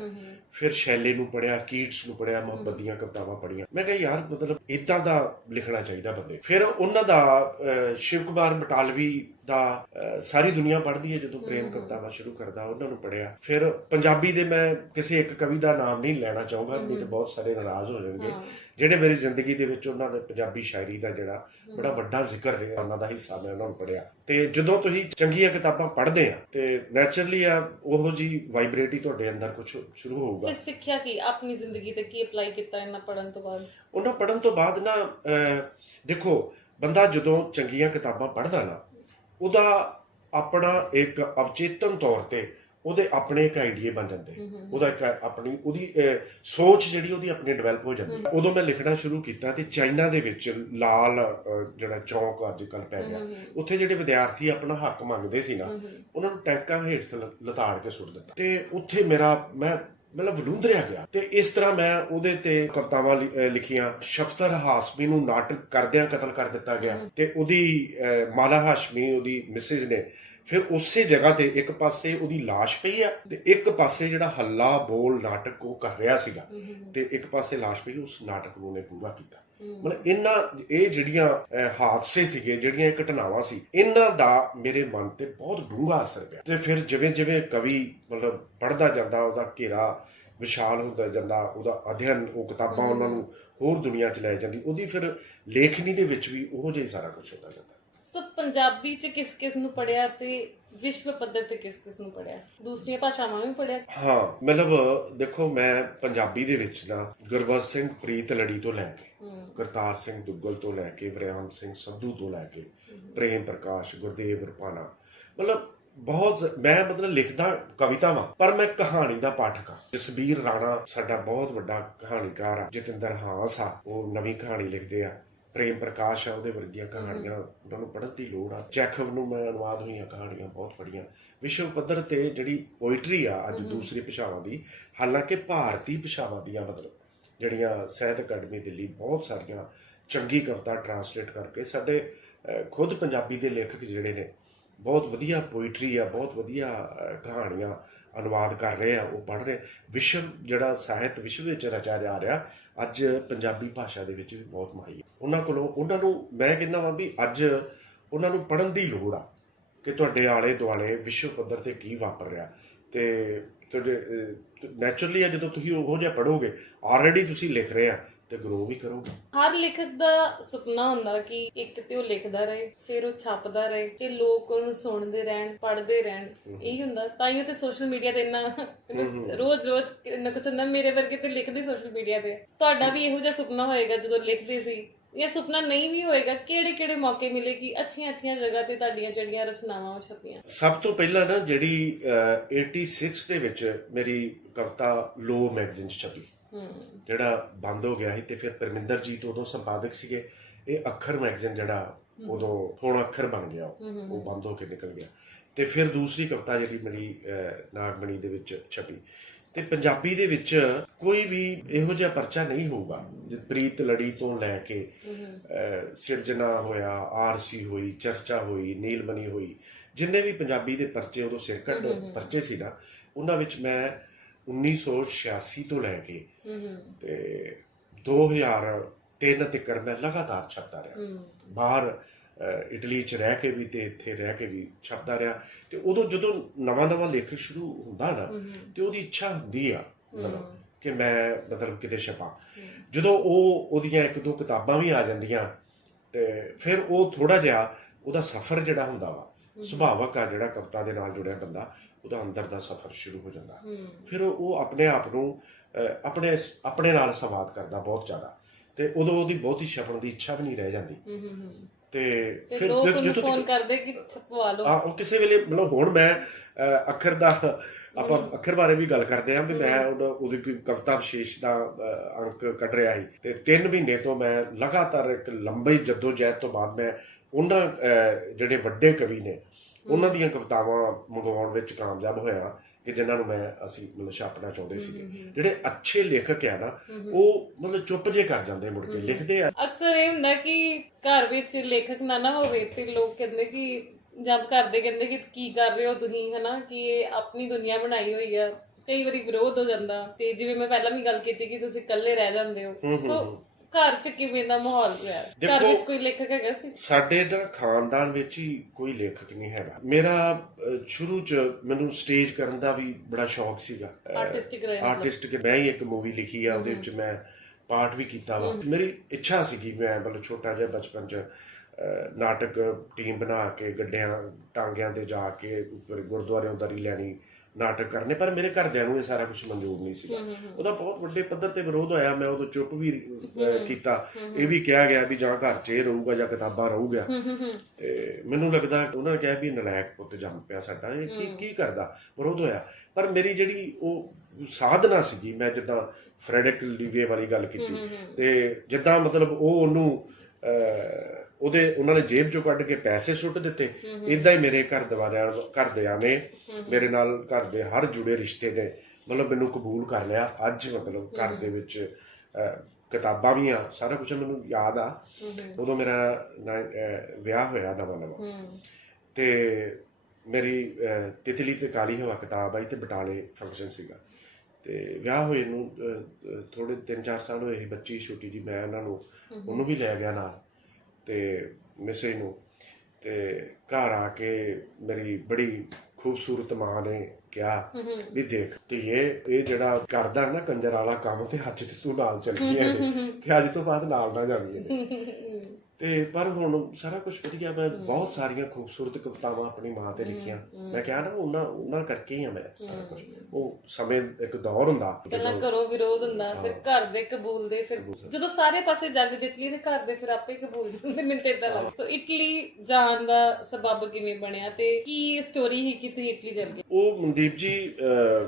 ਫਿਰ ਸ਼ੈਲੇ ਨੂੰ ਪੜ੍ਹਿਆ, ਕੀਟਸ ਨੂੰ ਪੜ੍ਹਿਆ, ਮੁਹੱਬਤ ਦੀਆਂ ਕਵਿਤਾਵਾਂ ਪੜ੍ਹੀਆਂ। ਮੈਂ ਕਿਹਾ ਯਾਰ ਮਤਲਬ ਏਦਾਂ ਦਾ ਲਿਖਣਾ ਚਾਹੀਦਾ ਬੰਦੇ। ਫਿਰ ਉਹਨਾਂ ਦਾ ਸ਼ਿਵ ਕੁਮਾਰ ਬਟਾਲਵੀ ਦਾ ਸਾਰੀ ਦੁਨੀਆ ਪੜ੍ਹਦੀ ਹੈ ਜਦੋਂ ਪ੍ਰੇਮ ਕਵਿਤਾਵਾਂ ਸ਼ੁਰੂ ਕਰਦਾ, ਉਹਨਾਂ ਨੂੰ ਪੜ੍ਹਿਆ। ਫਿਰ ਪੰਜਾਬੀ ਦੇ ਮੈਂ ਕਿਸੇ ਇੱਕ ਕਵੀ ਦਾ ਨਾਮ ਨਹੀਂ ਲੈਣਾ ਚਾਹੂੰਗਾ, ਨਹੀਂ ਤੇ ਬਹੁਤ ਸਾਰੇ ਨਾਰਾਜ਼ ਹੋ ਜਾਣਗੇ, ਜਿਹੜੇ ਮੇਰੀ ਜ਼ਿੰਦਗੀ ਦੇ ਵਿੱਚ ਉਹਨਾਂ ਦੇ ਪੰਜਾਬੀ ਸ਼ਾਇਰੀ ਦਾ ਜਿਹੜਾ ਬੜਾ ਵੱਡਾ ਜ਼ਿਕਰ ਰਿਹਾ, ਉਹਨਾਂ ਦਾ ਹਿੱਸਾ ਮੈਂ ਉਹਨਾਂ ਨੂੰ ਪੜ੍ਹਿਆ। ਤੇ ਜਦੋਂ ਤੁਸੀਂ ਚੰਗੀਆਂ ਕਿਤਾਬਾਂ ਪੜ੍ਹਦੇ ਆ ਤੇ ਨੈਚੁਰਲੀ ਆ ਉਹੋ ਜੀ ਵਾਈਬ੍ਰੇਟੀ ਤੁਹਾਡੇ ਅੰਦਰ ਕੁਝ ਸ਼ੁਰੂ ਹੋਊਗਾ। ਫਿਰ ਸਿੱਖਿਆ ਕੀ ਆਪਣੀ ਜ਼ਿੰਦਗੀ ਤੇ ਕੀ ਅਪਲਾਈ ਕੀਤਾ ਇਹਨਾਂ ਪੜ੍ਹਨ ਤੋਂ ਬਾਅਦ? ਉਹਨਾਂ ਪੜ੍ਹਨ ਤੋਂ ਬਾਅਦ ਨਾ ਦੇਖੋ, ਬੰਦਾ ਜਦੋਂ ਚੰਗੀਆਂ ਕਿਤਾਬਾਂ ਪੜ੍ਹਦਾ ਨਾ, ਉਹਦਾ ਆਪਣਾ ਇੱਕ ਅਵਚੇਤਨ ਤੌਰ ਤੇ ਉਹਦੇ ਆਪਣੇ ਇੱਕ ਆਈਡੀਏ ਬਣ ਜਾਂਦੇ, ਉਹਦਾ ਇੱਕ ਆਪਣੀ ਉਹਦੀ ਸੋਚ ਜਿਹੜੀ ਉਹਦੀ ਆਪਣੀ ਡਿਵੈਲਪ ਹੋ ਜਾਂਦੀ। ਉਦੋਂ ਮੈਂ ਲਿਖਣਾ ਸ਼ੁਰੂ ਕੀਤਾ ਤੇ ਚਾਈਨਾ ਦੇ ਵਿੱਚ ਲਾਲ ਜਿਹੜਾ ਚੌਂਕ ਅੱਜ ਕੱਲ੍ਹ ਪੈ ਗਿਆ, ਉੱਥੇ ਜਿਹੜੇ ਵਿਦਿਆਰਥੀ ਆਪਣਾ ਹੱਕ ਮੰਗਦੇ ਸੀ ਨਾ, ਉਹਨਾਂ ਨੂੰ ਟੈਂਕਾਂ ਹੇਠ ਲਤਾੜ ਕੇ ਸੁੱਟ ਦਿੱਤਾ, ਤੇ ਉੱਥੇ ਮੈਂ ਮਤਲਬ ਵਲੂੰਦਰਿਆ ਗਿਆ। ਤੇ ਇਸ ਤਰ੍ਹਾਂ ਮੈਂ ਉਹਦੇ ਤੇ ਕਵਿਤਾਵਾਂ ਲਿਖੀਆਂ। ਸ਼ਫਤਰ ਹਾਸ਼ਮੀ ਨੂੰ ਨਾਟਕ ਕਰਦਿਆਂ ਕਤਲ ਕਰ ਦਿੱਤਾ ਗਿਆ, ਤੇ ਉਹਦੀ ਮਾਲਾ ਹਾਸ਼ਮੀ ਉਹਦੀ ਮਿਸਿਸ ਨੇ, ਫਿਰ ਉਸੇ ਜਗ੍ਹਾ ਤੇ ਇੱਕ ਪਾਸੇ ਉਹਦੀ ਲਾਸ਼ ਪਈ ਆ ਤੇ ਇੱਕ ਪਾਸੇ ਜਿਹੜਾ ਹੱਲਾ ਬੋਲ ਨਾਟਕ ਉਹ ਕਰ ਰਿਹਾ ਸੀਗਾ, ਤੇ ਇੱਕ ਪਾਸੇ ਲਾਸ਼ ਪਈ। ਉਸ ਨਾਟਕ ਨੂੰ ਉਹਨੇ ਪੂਰਾ ਕੀਤਾ। ਮਤਲਬ ਇਹ ਜਿਹੜੀਆਂ ਹਾਦਸੇ ਸੀਗੇ, ਜਿਹੜੀਆਂ ਇਹ ਘਟਨਾਵਾਂ ਸੀ, ਇਹਨਾਂ ਦਾ ਮੇਰੇ ਮਨ ਤੇ ਬਹੁਤ ਡੂੰਘਾ ਅਸਰ ਪਿਆ। ਤੇ ਫਿਰ ਜਿਵੇਂ ਜਿਵੇਂ ਕਵੀ ਮਤਲਬ ਪੜ੍ਹਦਾ ਜਾਂਦਾ, ਉਹਦਾ ਘੇਰਾ ਵਿਸ਼ਾਲ ਹੁੰਦਾ ਜਾਂਦਾ, ਉਹਦਾ ਅਧਿਐਨ, ਉਹ ਕਿਤਾਬਾਂ ਉਹਨਾਂ ਨੂੰ ਹੋਰ ਦੁਨੀਆ 'ਚ ਲੈ ਜਾਂਦੀ, ਉਹਦੀ ਫਿਰ ਲੇਖਣੀ ਦੇ ਵਿੱਚ ਵੀ ਉਹੋ ਜਿਹਾ ਸਾਰਾ ਕੁਝ ਹੁੰਦਾ ਜਾਂਦਾ। ਸੋ ਪੰਜਾਬੀ 'ਚ ਕਿਸ ਨੂੰ ਪੜ੍ਹਿਆ ਤੇ ਵਿਸ਼ਵ ਪੱਧਰ ਤੇ ਕਿਸ ਨੂੰ ਪੜ੍ਹਿਆ? ਦੂਸਰੀਆਂ ਭਾਸ਼ਾਵਾਂ ਨੂੰ ਵੀ ਪੜ੍ਹਿਆ? ਹਾਂ, ਮਤਲਬ ਦੇਖੋ, ਮੈਂ ਪੰਜਾਬੀ ਦੇ ਵਿੱਚ ਨਾ ਗੁਰਬਖਸ਼ ਸਿੰਘ ਪ੍ਰੀਤ ਲੜੀ ਤੋਂ ਲੈ ਕੇ, ਕਰਤਾਰ ਸਿੰਘ ਦੁੱਗਲ ਤੋਂ ਲੈ ਕੇ, ਵਰਿਆਮ ਸਿੰਘ ਸੰਧੂ ਤੋਂ ਲੈ ਕੇ, ਪ੍ਰੇਮ ਪ੍ਰਕਾਸ਼, ਗੁਰਦੇਵ ਰਪਾਨਾ, ਮਤਲਬ ਬਹੁਤ ਮੈਂ ਮਤਲਬ ਲਿਖਦਾ ਕਵਿਤਾ ਵਾਂ, ਪਰ ਮੈਂ ਕਹਾਣੀ ਦਾ ਪਾਠਕ ਆ। ਜਸਬੀਰ ਰਾਣਾ ਸਾਡਾ ਬਹੁਤ ਵੱਡਾ ਕਹਾਣੀਕਾਰ ਆ, ਜਤਿੰਦਰ ਹਾਸ ਆ, ਉਹ ਨਵੀਂ ਕਹਾਣੀ ਲਿਖਦੇ ਆ, ਪ੍ਰੇਮ ਪ੍ਰਕਾਸ਼ ਆ, ਉਹਦੇ ਵਰਗੀਆਂ ਕਹਾਣੀਆਂ ਉਹਨਾਂ ਨੂੰ ਪੜ੍ਹਨ ਦੀ ਲੋੜ ਆ। ਚੈਖਵ ਨੂੰ ਮੈਂ ਅਨੁਵਾਦ ਹੋਈਆਂ ਕਹਾਣੀਆਂ ਬਹੁਤ ਪੜ੍ਹੀਆਂ। ਵਿਸ਼ਵ ਪੱਧਰ ਤੇ ਜਿਹੜੀ ਪੋਇਟਰੀ ਆ ਅੱਜ ਦੂਸਰੀ ਭਾਸ਼ਾਵਾਂ ਦੀ, ਹਾਲਾਂਕਿ ਭਾਰਤੀ ਭਾਸ਼ਾਵਾਂ ਦੀਆਂ ਮਤਲਬ ਜਿਹੜੀਆਂ ਸਾਹਿਤ ਅਕੈਡਮੀ ਦਿੱਲੀ ਬਹੁਤ ਸਾਰੀਆਂ ਚੰਗੀ ਕਵਿਤਾ ਟਰਾਂਸਲੇਟ ਕਰਕੇ ਸਾਡੇ ਖੁਦ ਪੰਜਾਬੀ ਦੇ ਲੇਖਕ ਜਿਹੜੇ ਨੇ ਬਹੁਤ ਵਧੀਆ ਪੋਇਟਰੀ ਆ, ਬਹੁਤ ਵਧੀਆ ਕਹਾਣੀਆਂ ਅਨੁਵਾਦ ਕਰ ਰਹੇ ਆ, ਉਹ ਪੜ੍ਹ ਰਹੇ। ਵਿਸ਼ਵ ਜਿਹੜਾ ਸਾਹਿਤ ਵਿਸ਼ਵ ਵਿੱਚ ਰਚਿਆ ਜਾ ਰਿਹਾ ਅੱਜ ਪੰਜਾਬੀ ਭਾਸ਼ਾ ਦੇ ਵਿੱਚ ਵੀ ਬਹੁਤ ਮਾਈ ਹੈ। ਉਹਨਾਂ ਨੂੰ ਮੈਂ ਕਹਿੰਦਾ ਵਾਂ ਵੀ ਅੱਜ ਉਹਨਾਂ ਨੂੰ ਪੜ੍ਹਨ ਦੀ ਲੋੜ ਆ ਕਿ ਤੁਹਾਡੇ ਆਲੇ ਦੁਆਲੇ ਵਿਸ਼ਵ ਪੱਧਰ ਤੇ ਕੀ ਵਾਪਰ ਰਿਹਾ। ਤੇ ਤੁਹਾਡੇ ਨੈਚੁਰਲੀ ਆ ਜਦੋਂ ਤੁਸੀਂ ਉਹੋ ਜਿਹਾ ਪੜ੍ਹੋਗੇ, ਆਲਰੇਡੀ ਤੁਸੀਂ ਲਿਖ ਰਹੇ ਆ ਤੇ ਗਰੋ ਵੀ ਕਰੋਗੇ। ਹਰ ਲੇਖਕ ਦਾ ਸੁਪਨਾ ਹੁੰਦਾ ਕਿ ਇੱਕ ਤੇ ਉਹ ਲਿਖਦਾ ਰਹੇ, ਫਿਰ ਉਹ ਛਾਪਦਾ ਰਹੇ ਤੇ ਲੋਕ ਉਹਨੂੰ ਸੁਣਦੇ ਰਹਿਣ, ਪੜ੍ਹਦੇ ਰਹਿਣ। ਇਹੀ ਹੁੰਦਾ, ਤਾਂ ਹੀ ਤੇ ਸੋਸ਼ਲ ਮੀਡੀਆ ਤੇ ਇੰਨਾ ਰੋਜ਼ ਇੰਨਾ ਕੁਛ ਹੁੰਦਾ। ਮੇਰੇ ਵਰਗੇ ਤੇ ਲਿਖਦੇ ਸੋਸ਼ਲ ਮੀਡੀਆ ਤੇ। ਤੁਹਾਡਾ ਵੀ ਇਹੋ ਜਿਹਾ ਸੁਪਨਾ ਹੋਏਗਾ ਜਦੋਂ ਲਿਖਦੇ ਸੀ, ਜਾਂ ਸੁਪਨਾ ਨਹੀਂ ਵੀ ਹੋਏਗਾ? ਕਿਹੜੇ ਮੌਕੇ ਮਿਲੇ ਕਿ ਅੱਛੀਆਂ ਜਗ੍ਹਾ ਤੇ ਤੁਹਾਡੀਆਂ ਜਿਹੜੀਆਂ ਰਚਨਾਵਾਂ ਛਪੀਆਂ? ਸਭ ਤੋਂ ਪਹਿਲਾਂ ਨਾ ਜਿਹੜੀ 86 ਦੇ ਵਿੱਚ ਮੇਰੀ ਕਵਿਤਾ ਲੋ ਮੈਗਜ਼ੀਨ 'ਚ ਛਪੀ, ਜਿਹੜਾ ਬੰਦ ਹੋ ਗਿਆ ਸੀ, ਤੇ ਫਿਰ ਪਰਮਿੰਦਰ ਜੀ ਤੋਂ ਉਦੋਂ ਸੰਪਾਦਕ ਸੀਗੇ। ਇਹ ਅੱਖਰ ਮੈਗਜ਼ੀਨ ਜਿਹੜਾ ਉਦੋਂ ਹੁਣ ਅੱਖਰ ਬਣ ਗਿਆ, ਉਹ ਬੰਦ ਹੋ ਕੇ ਨਿਕਲ ਗਿਆ। ਤੇ ਫਿਰ ਦੂਸਰੀ ਕਵਿਤਾ ਜਿਹੜੀ ਮੇਰੀ ਨਾਗਮਣੀ ਦੇ ਵਿੱਚ ਛਪੀ। ਤੇ ਪੰਜਾਬੀ ਦੇ ਵਿੱਚ ਕੋਈ ਵੀ ਇਹੋ ਜਿਹਾ ਪਰਚਾ ਨਹੀਂ ਹੋਊਗਾ ਪ੍ਰੀਤ ਲੜੀ ਤੋਂ ਲੈ ਕੇ ਸਿਰਜਣਾ ਹੋਇਆ, ਆਰਸੀ ਹੋਈ, ਚਰਚਾ ਹੋਈ, ਨੀਲਮਣੀ ਹੋਈ, ਜਿੰਨੇ ਵੀ ਪੰਜਾਬੀ ਦੇ ਪਰਚੇ ਉਦੋਂ ਸਿਰਕੱਢ ਪਰਚੇ ਸੀ ਨਾ, ਉਹਨਾਂ ਵਿੱਚ ਮੈਂ 1986 ਤੋਂ ਲੈ ਕੇ ਤੇ 2003 ਤੱਕ ਮੈਂ ਲਗਾਤਾਰ ਛਪਦਾ ਰਿਹਾ। ਬਾਹਰ ਇਟਲੀ 'ਚ ਰਹਿ ਕੇ ਵੀ ਤੇ ਇੱਥੇ ਰਹਿ ਕੇ ਵੀ ਛਪਦਾ ਰਿਹਾ। ਤੇ ਉਦੋਂ ਜਦੋਂ ਨਵਾਂ ਲੇਖਕ ਸ਼ੁਰੂ ਹੁੰਦਾ ਨਾ, ਤੇ ਉਹਦੀ ਇੱਛਾ ਹੁੰਦੀ ਆ ਮਤਲਬ ਕਿ ਮੈਂ ਮਤਲਬ ਕਿਤੇ ਛਪਾਂ। ਜਦੋਂ ਉਹਦੀਆਂ ਇੱਕ ਦੋ ਕਿਤਾਬਾਂ ਵੀ ਆ ਜਾਂਦੀਆਂ ਤੇ ਫਿਰ ਉਹ ਥੋੜਾ ਜਿਹਾ ਉਹਦਾ ਸਫ਼ਰ ਜਿਹੜਾ ਹੁੰਦਾ ਵਾ, ਸੁਭਾਵਕ ਆ, ਜਿਹੜਾ ਕਵਿਤਾ ਦੇ ਨਾਲ ਜੁੜਿਆ ਬੰਦਾ, ਉਹਦਾ ਅੰਦਰ ਦਾ ਸਫ਼ਰ ਸ਼ੁਰੂ ਹੋ ਜਾਂਦਾ। ਫਿਰ ਉਹ ਆਪਣੇ ਆਪ ਨੂੰ ਆਪਣੇ ਨਾਲ ਸੰਵਾਦ ਕਰਦਾ ਬਹੁਤ ਜ਼ਿਆਦਾ, ਤੇ ਉਦੋਂ ਉਹਦੀ ਬਹੁਤੀ ਛਪਣ ਦੀ ਇੱਛਾ ਵੀ ਨਹੀਂ ਰਹਿ ਜਾਂਦੀ। ਤੇ ਫਿਰ ਜਦੋਂ ਫੋਨ ਕਰਦੇ ਕਿ ਛਪਵਾ ਲਓ, ਉਹ ਕਿਸੇ ਵੇਲੇ ਮਤਲਬ ਹੁਣ ਮੈਂ ਅੱਖਰ ਦਾ ਆਪਾਂ ਅੱਖਰ ਬਾਰੇ ਵੀ ਗੱਲ ਕਰਦੇ ਹਾਂ ਵੀ ਮੈਂ ਉਹਦੀ ਕੋਈ ਕਵਿਤਾ ਵਿਸ਼ੇਸ਼ ਦਾ ਅੰਕ ਕੱਢ ਰਿਹਾ ਸੀ, ਤੇ 3 ਮਹੀਨੇ ਤੋਂ ਮੈਂ ਲਗਾਤਾਰ ਇੱਕ ਲੰਬੀ ਜਦੋਜਹਿਦ ਤੋਂ ਬਾਅਦ ਮੈਂ ਉਹਨਾਂ ਜਿਹੜੇ ਵੱਡੇ ਕਵੀ ਨੇ ਉਹਨਾਂ ਦੀਆਂ ਕਵਿਤਾਵਾਂ ਮੰਗਵਾਉਣ ਵਿੱਚ ਕਾਮਯਾਬ ਹੋਇਆ ਕਿ ਜਿਨ੍ਹਾਂ ਨੂੰ ਅਸੀਂ ਮਤਲਬ ਛਾਪਣਾ ਚਾਹੁੰਦੇ ਸੀਗੇ। ਜਿਹੜੇ ਅੱਛੇ ਲੇਖਕ ਆ ਨਾ, ਉਹ ਮਤਲਬ ਚੁੱਪ ਜੇ ਕਰ ਜਾਂਦੇ, ਮੁੜ ਕੇ ਲਿਖਦੇ ਆ। ਅਕਸਰ ਇਹ ਹੁੰਦਾ ਕਿ ਘਰ ਵਿੱਚ ਲੇਖਕ ਨਾ ਹੋਵੇ ਤੇ ਲੋਕ ਕਹਿੰਦੇ ਕਿ ਜਦ ਘਰ ਦੇ ਕਹਿੰਦੇ ਕਿ ਕੀ ਕਰ ਰਹੇ ਹੋ ਤੁਸੀਂ, ਹਨਾ, ਕਿ ਇਹ ਆਪਣੀ ਦੁਨੀਆ ਬਣਾਈ ਹੋਈ ਆ। ਕਈ ਵਾਰੀ ਵਿਰੋਧ ਹੋ ਜਾਂਦਾ, ਤੇ ਜਿਵੇਂ ਮੈਂ ਪਹਿਲਾਂ ਵੀ ਗੱਲ ਕੀਤੀ ਕਿ ਤੁਸੀਂ ਇਕੱਲੇ ਰਹਿ ਜਾਂਦੇ ਹੋ। ਸੋ ਘਰ 'ਚ ਕਿਵੇਂ ਦਾ ਮਾਹੌਲ ਰਿਹਾ? ਘਰ ਵਿੱਚ ਕੋਈ ਲੇਖਕ ਹੈਗਾ ਸੀ? ਸਾਡੇ ਨਾ ਖਾਨਦਾਨ ਵਿੱਚ ਹੀ ਕੋਈ ਲੇਖਕ ਨਹੀਂ ਹੈਗਾ। ਮੇਰਾ ਸ਼ੁਰੂ 'ਚ ਮੈਨੂੰ ਸਟੇਜ ਕਰਨ ਦਾ ਵੀ ਬੜਾ ਸ਼ੌਕ ਸੀਗਾ, ਆਰਟਿਸਟਿਕ। ਮੈਂ ਹੀ ਇੱਕ ਮੂਵੀ ਲਿਖੀ ਆ, ਉਹਦੇ ਵਿੱਚ ਮੈਂ ਪਾਰਟ ਵੀ ਕੀਤਾ ਵਾ। ਮੇਰੀ ਇੱਛਾ ਸੀਗੀ, ਮੈਂ ਮਤਲਬ ਛੋਟਾ ਜਿਹਾ ਬਚਪਨ 'ਚ ਨਾਟਕ ਟੀਮ ਬਣਾ ਕੇ ਗੱਡਿਆਂ ਟਾਂਗਿਆਂ ਤੇ ਜਾ ਕੇ ਗੁਰਦੁਆਰਿਓਂ ਦਰੀ ਲੈਣੀ, ਨਾਟਕ ਕਰਨੇ, ਪਰ ਮੇਰੇ ਘਰਦਿਆਂ ਨੂੰ ਇਹ ਸਾਰਾ ਕੁਝ ਮਨਜ਼ੂਰ ਨਹੀਂ ਸੀਗਾ। ਉਹਦਾ ਬਹੁਤ ਵੱਡੇ ਪੱਧਰ ਤੇ ਵਿਰੋਧ ਹੋਇਆ। ਮੈਂ ਉਦੋਂ ਚੁੱਪ ਵੀ ਕੀਤਾ। ਇਹ ਵੀ ਕਿਹਾ ਗਿਆ ਵੀ ਜਾਂ ਘਰ 'ਚ ਇਹ ਰਹੂਗਾ ਜਾਂ ਕਿਤਾਬਾਂ ਰਹੂਗਾ। ਤੇ ਮੈਨੂੰ ਲੱਗਦਾ ਉਹਨਾਂ ਨੇ ਕਿਹਾ ਵੀ ਨਲਾਇਕ ਪੁੱਤ ਜੰਮ ਪਿਆ ਸਾਡਾ, ਇਹ ਕੀ ਕਰਦਾ, ਵਿਰੋਧ ਹੋਇਆ। ਪਰ ਮੇਰੀ ਜਿਹੜੀ ਉਹ ਸਾਧਨਾ ਸੀਗੀ, ਮੈਂ ਜਿੱਦਾਂ ਫਰੈਡਰਿਕ ਲੀਵੇ ਵਾਲੀ ਗੱਲ ਕੀਤੀ, ਤੇ ਜਿੱਦਾਂ ਮਤਲਬ ਉਹਨੂੰ ਉਹਨਾਂ ਨੇ ਜੇਬ ਚੋਂ ਕੱਢ ਕੇ ਪੈਸੇ ਸੁੱਟ ਦਿੱਤੇ, ਇਦਾਂ ਹੀ ਮੇਰੇ ਘਰਦਿਆਂ ਨੇ ਮੇਰੇ ਨਾਲ, ਘਰ ਦੇ ਹਰ ਜੁੜੇ ਰਿਸ਼ਤੇ ਨੇ ਮਤਲਬ ਮੈਨੂੰ ਕਬੂਲ ਕਰ ਲਿਆ। ਅੱਜ ਮਤਲਬ ਘਰ ਦੇ ਵਿੱਚ ਕਿਤਾਬਾਂ ਵੀ ਆ, ਸਾਰਾ ਕੁਝ ਮੈਨੂੰ ਯਾਦ ਆ। ਉਦੋਂ ਮੇਰਾ ਵਿਆਹ ਹੋਇਆ ਨਵਾਂ, ਤੇ ਮੇਰੀ ਤਿਤਲੀ ਤੇ ਕਾਲੀ ਹਵਾ ਕਿਤਾਬ ਆਈ, ਤੇ ਬਟਾਲੇ ਫੰਕਸ਼ਨ ਸੀਗਾ। ਤੇ ਵਿਆਹ ਹੋਏ ਨੂੰ ਥੋੜੇ 3-4 ਸਾਲ ਹੋਏ ਸੀ। ਬੱਚੀ ਛੋਟੀ ਜੀ, ਮੈਂ ਉਹਨੂੰ ਵੀ ਲੈ ਗਿਆ ਨਾਲ, ਤੇ ਮਿਸੇ ਨੂੰ। ਤੇ ਘਰ ਆ ਕੇ ਮੇਰੀ ਬੜੀ ਖੂਬਸੂਰਤ ਮਾਂ ਨੇ ਕਿਹਾ ਵੀ ਦੇਖ ਤੇ ਇਹ ਜਿਹੜਾ ਕਰਦਾ ਨਾ ਕੰਜਰ ਵਾਲਾ ਕੰਮ, ਤੇ ਅੱਜ ਤੇ ਤੂੰ ਨਾਲ ਚੱਲ ਗਈ ਹੈ, ਤੇ ਅੱਜ ਤੋਂ ਬਾਅਦ ਨਾਲ ਨਾ ਜਾਵੀਂ। ਤੇ ਪਰ ਹੁਣ ਸਾਰਾ ਕੁਝ ਵਧੀਆ। ਮੈਂ ਬਹੁਤ ਸਾਰੀਆਂ ਖੂਬਸੂਰਤ ਕਵਿਤਾਵਾਂ ਆਪਣੀ ਮਾਂ ਤੇ ਲਿਖੀਆਂ। ਮੈਂ ਕਿਹਾ ਨਾ ਉਹਨਾਂ ਕਰਕੇ ਹੀ ਆ ਮੈਂ ਸਾਰਾ ਕੁਝ। ਉਹ ਸਮੇਂ ਇੱਕ ਦੌਰ ਹੁੰਦਾ, ਪਹਿਲਾਂ ਘਰੋਂ ਵਿਰੋਧ ਹੁੰਦਾ, ਫਿਰ ਘਰ ਦੇ ਕਬੂਲ ਦੇ, ਫਿਰ ਜਦੋਂ ਸਾਰੇ ਪਾਸੇ ਜੱਗ ਜਿੱਤ ਲਈ ਤੇ ਘਰ ਦੇ ਫਿਰ ਆਪੇ ਕਬੂਲ ਜਾਂਦੇ। ਮੈਨੂੰ ਤੇ ਇਦਾਂ ਲੱਗਦਾ। ਸੋ ਇਟਲੀ ਜਾਣ ਦਾ ਸਬਬ ਕਿਵੇਂ ਬਣਿਆ ਤੇ ਕੀ ਸਟੋਰੀ ਹੀ ਕਿ ਤੁਸੀਂ ਇਟਲੀ ਚਲ ਗਏ? ਉਹ ਮਨਦੀਪ ਜੀ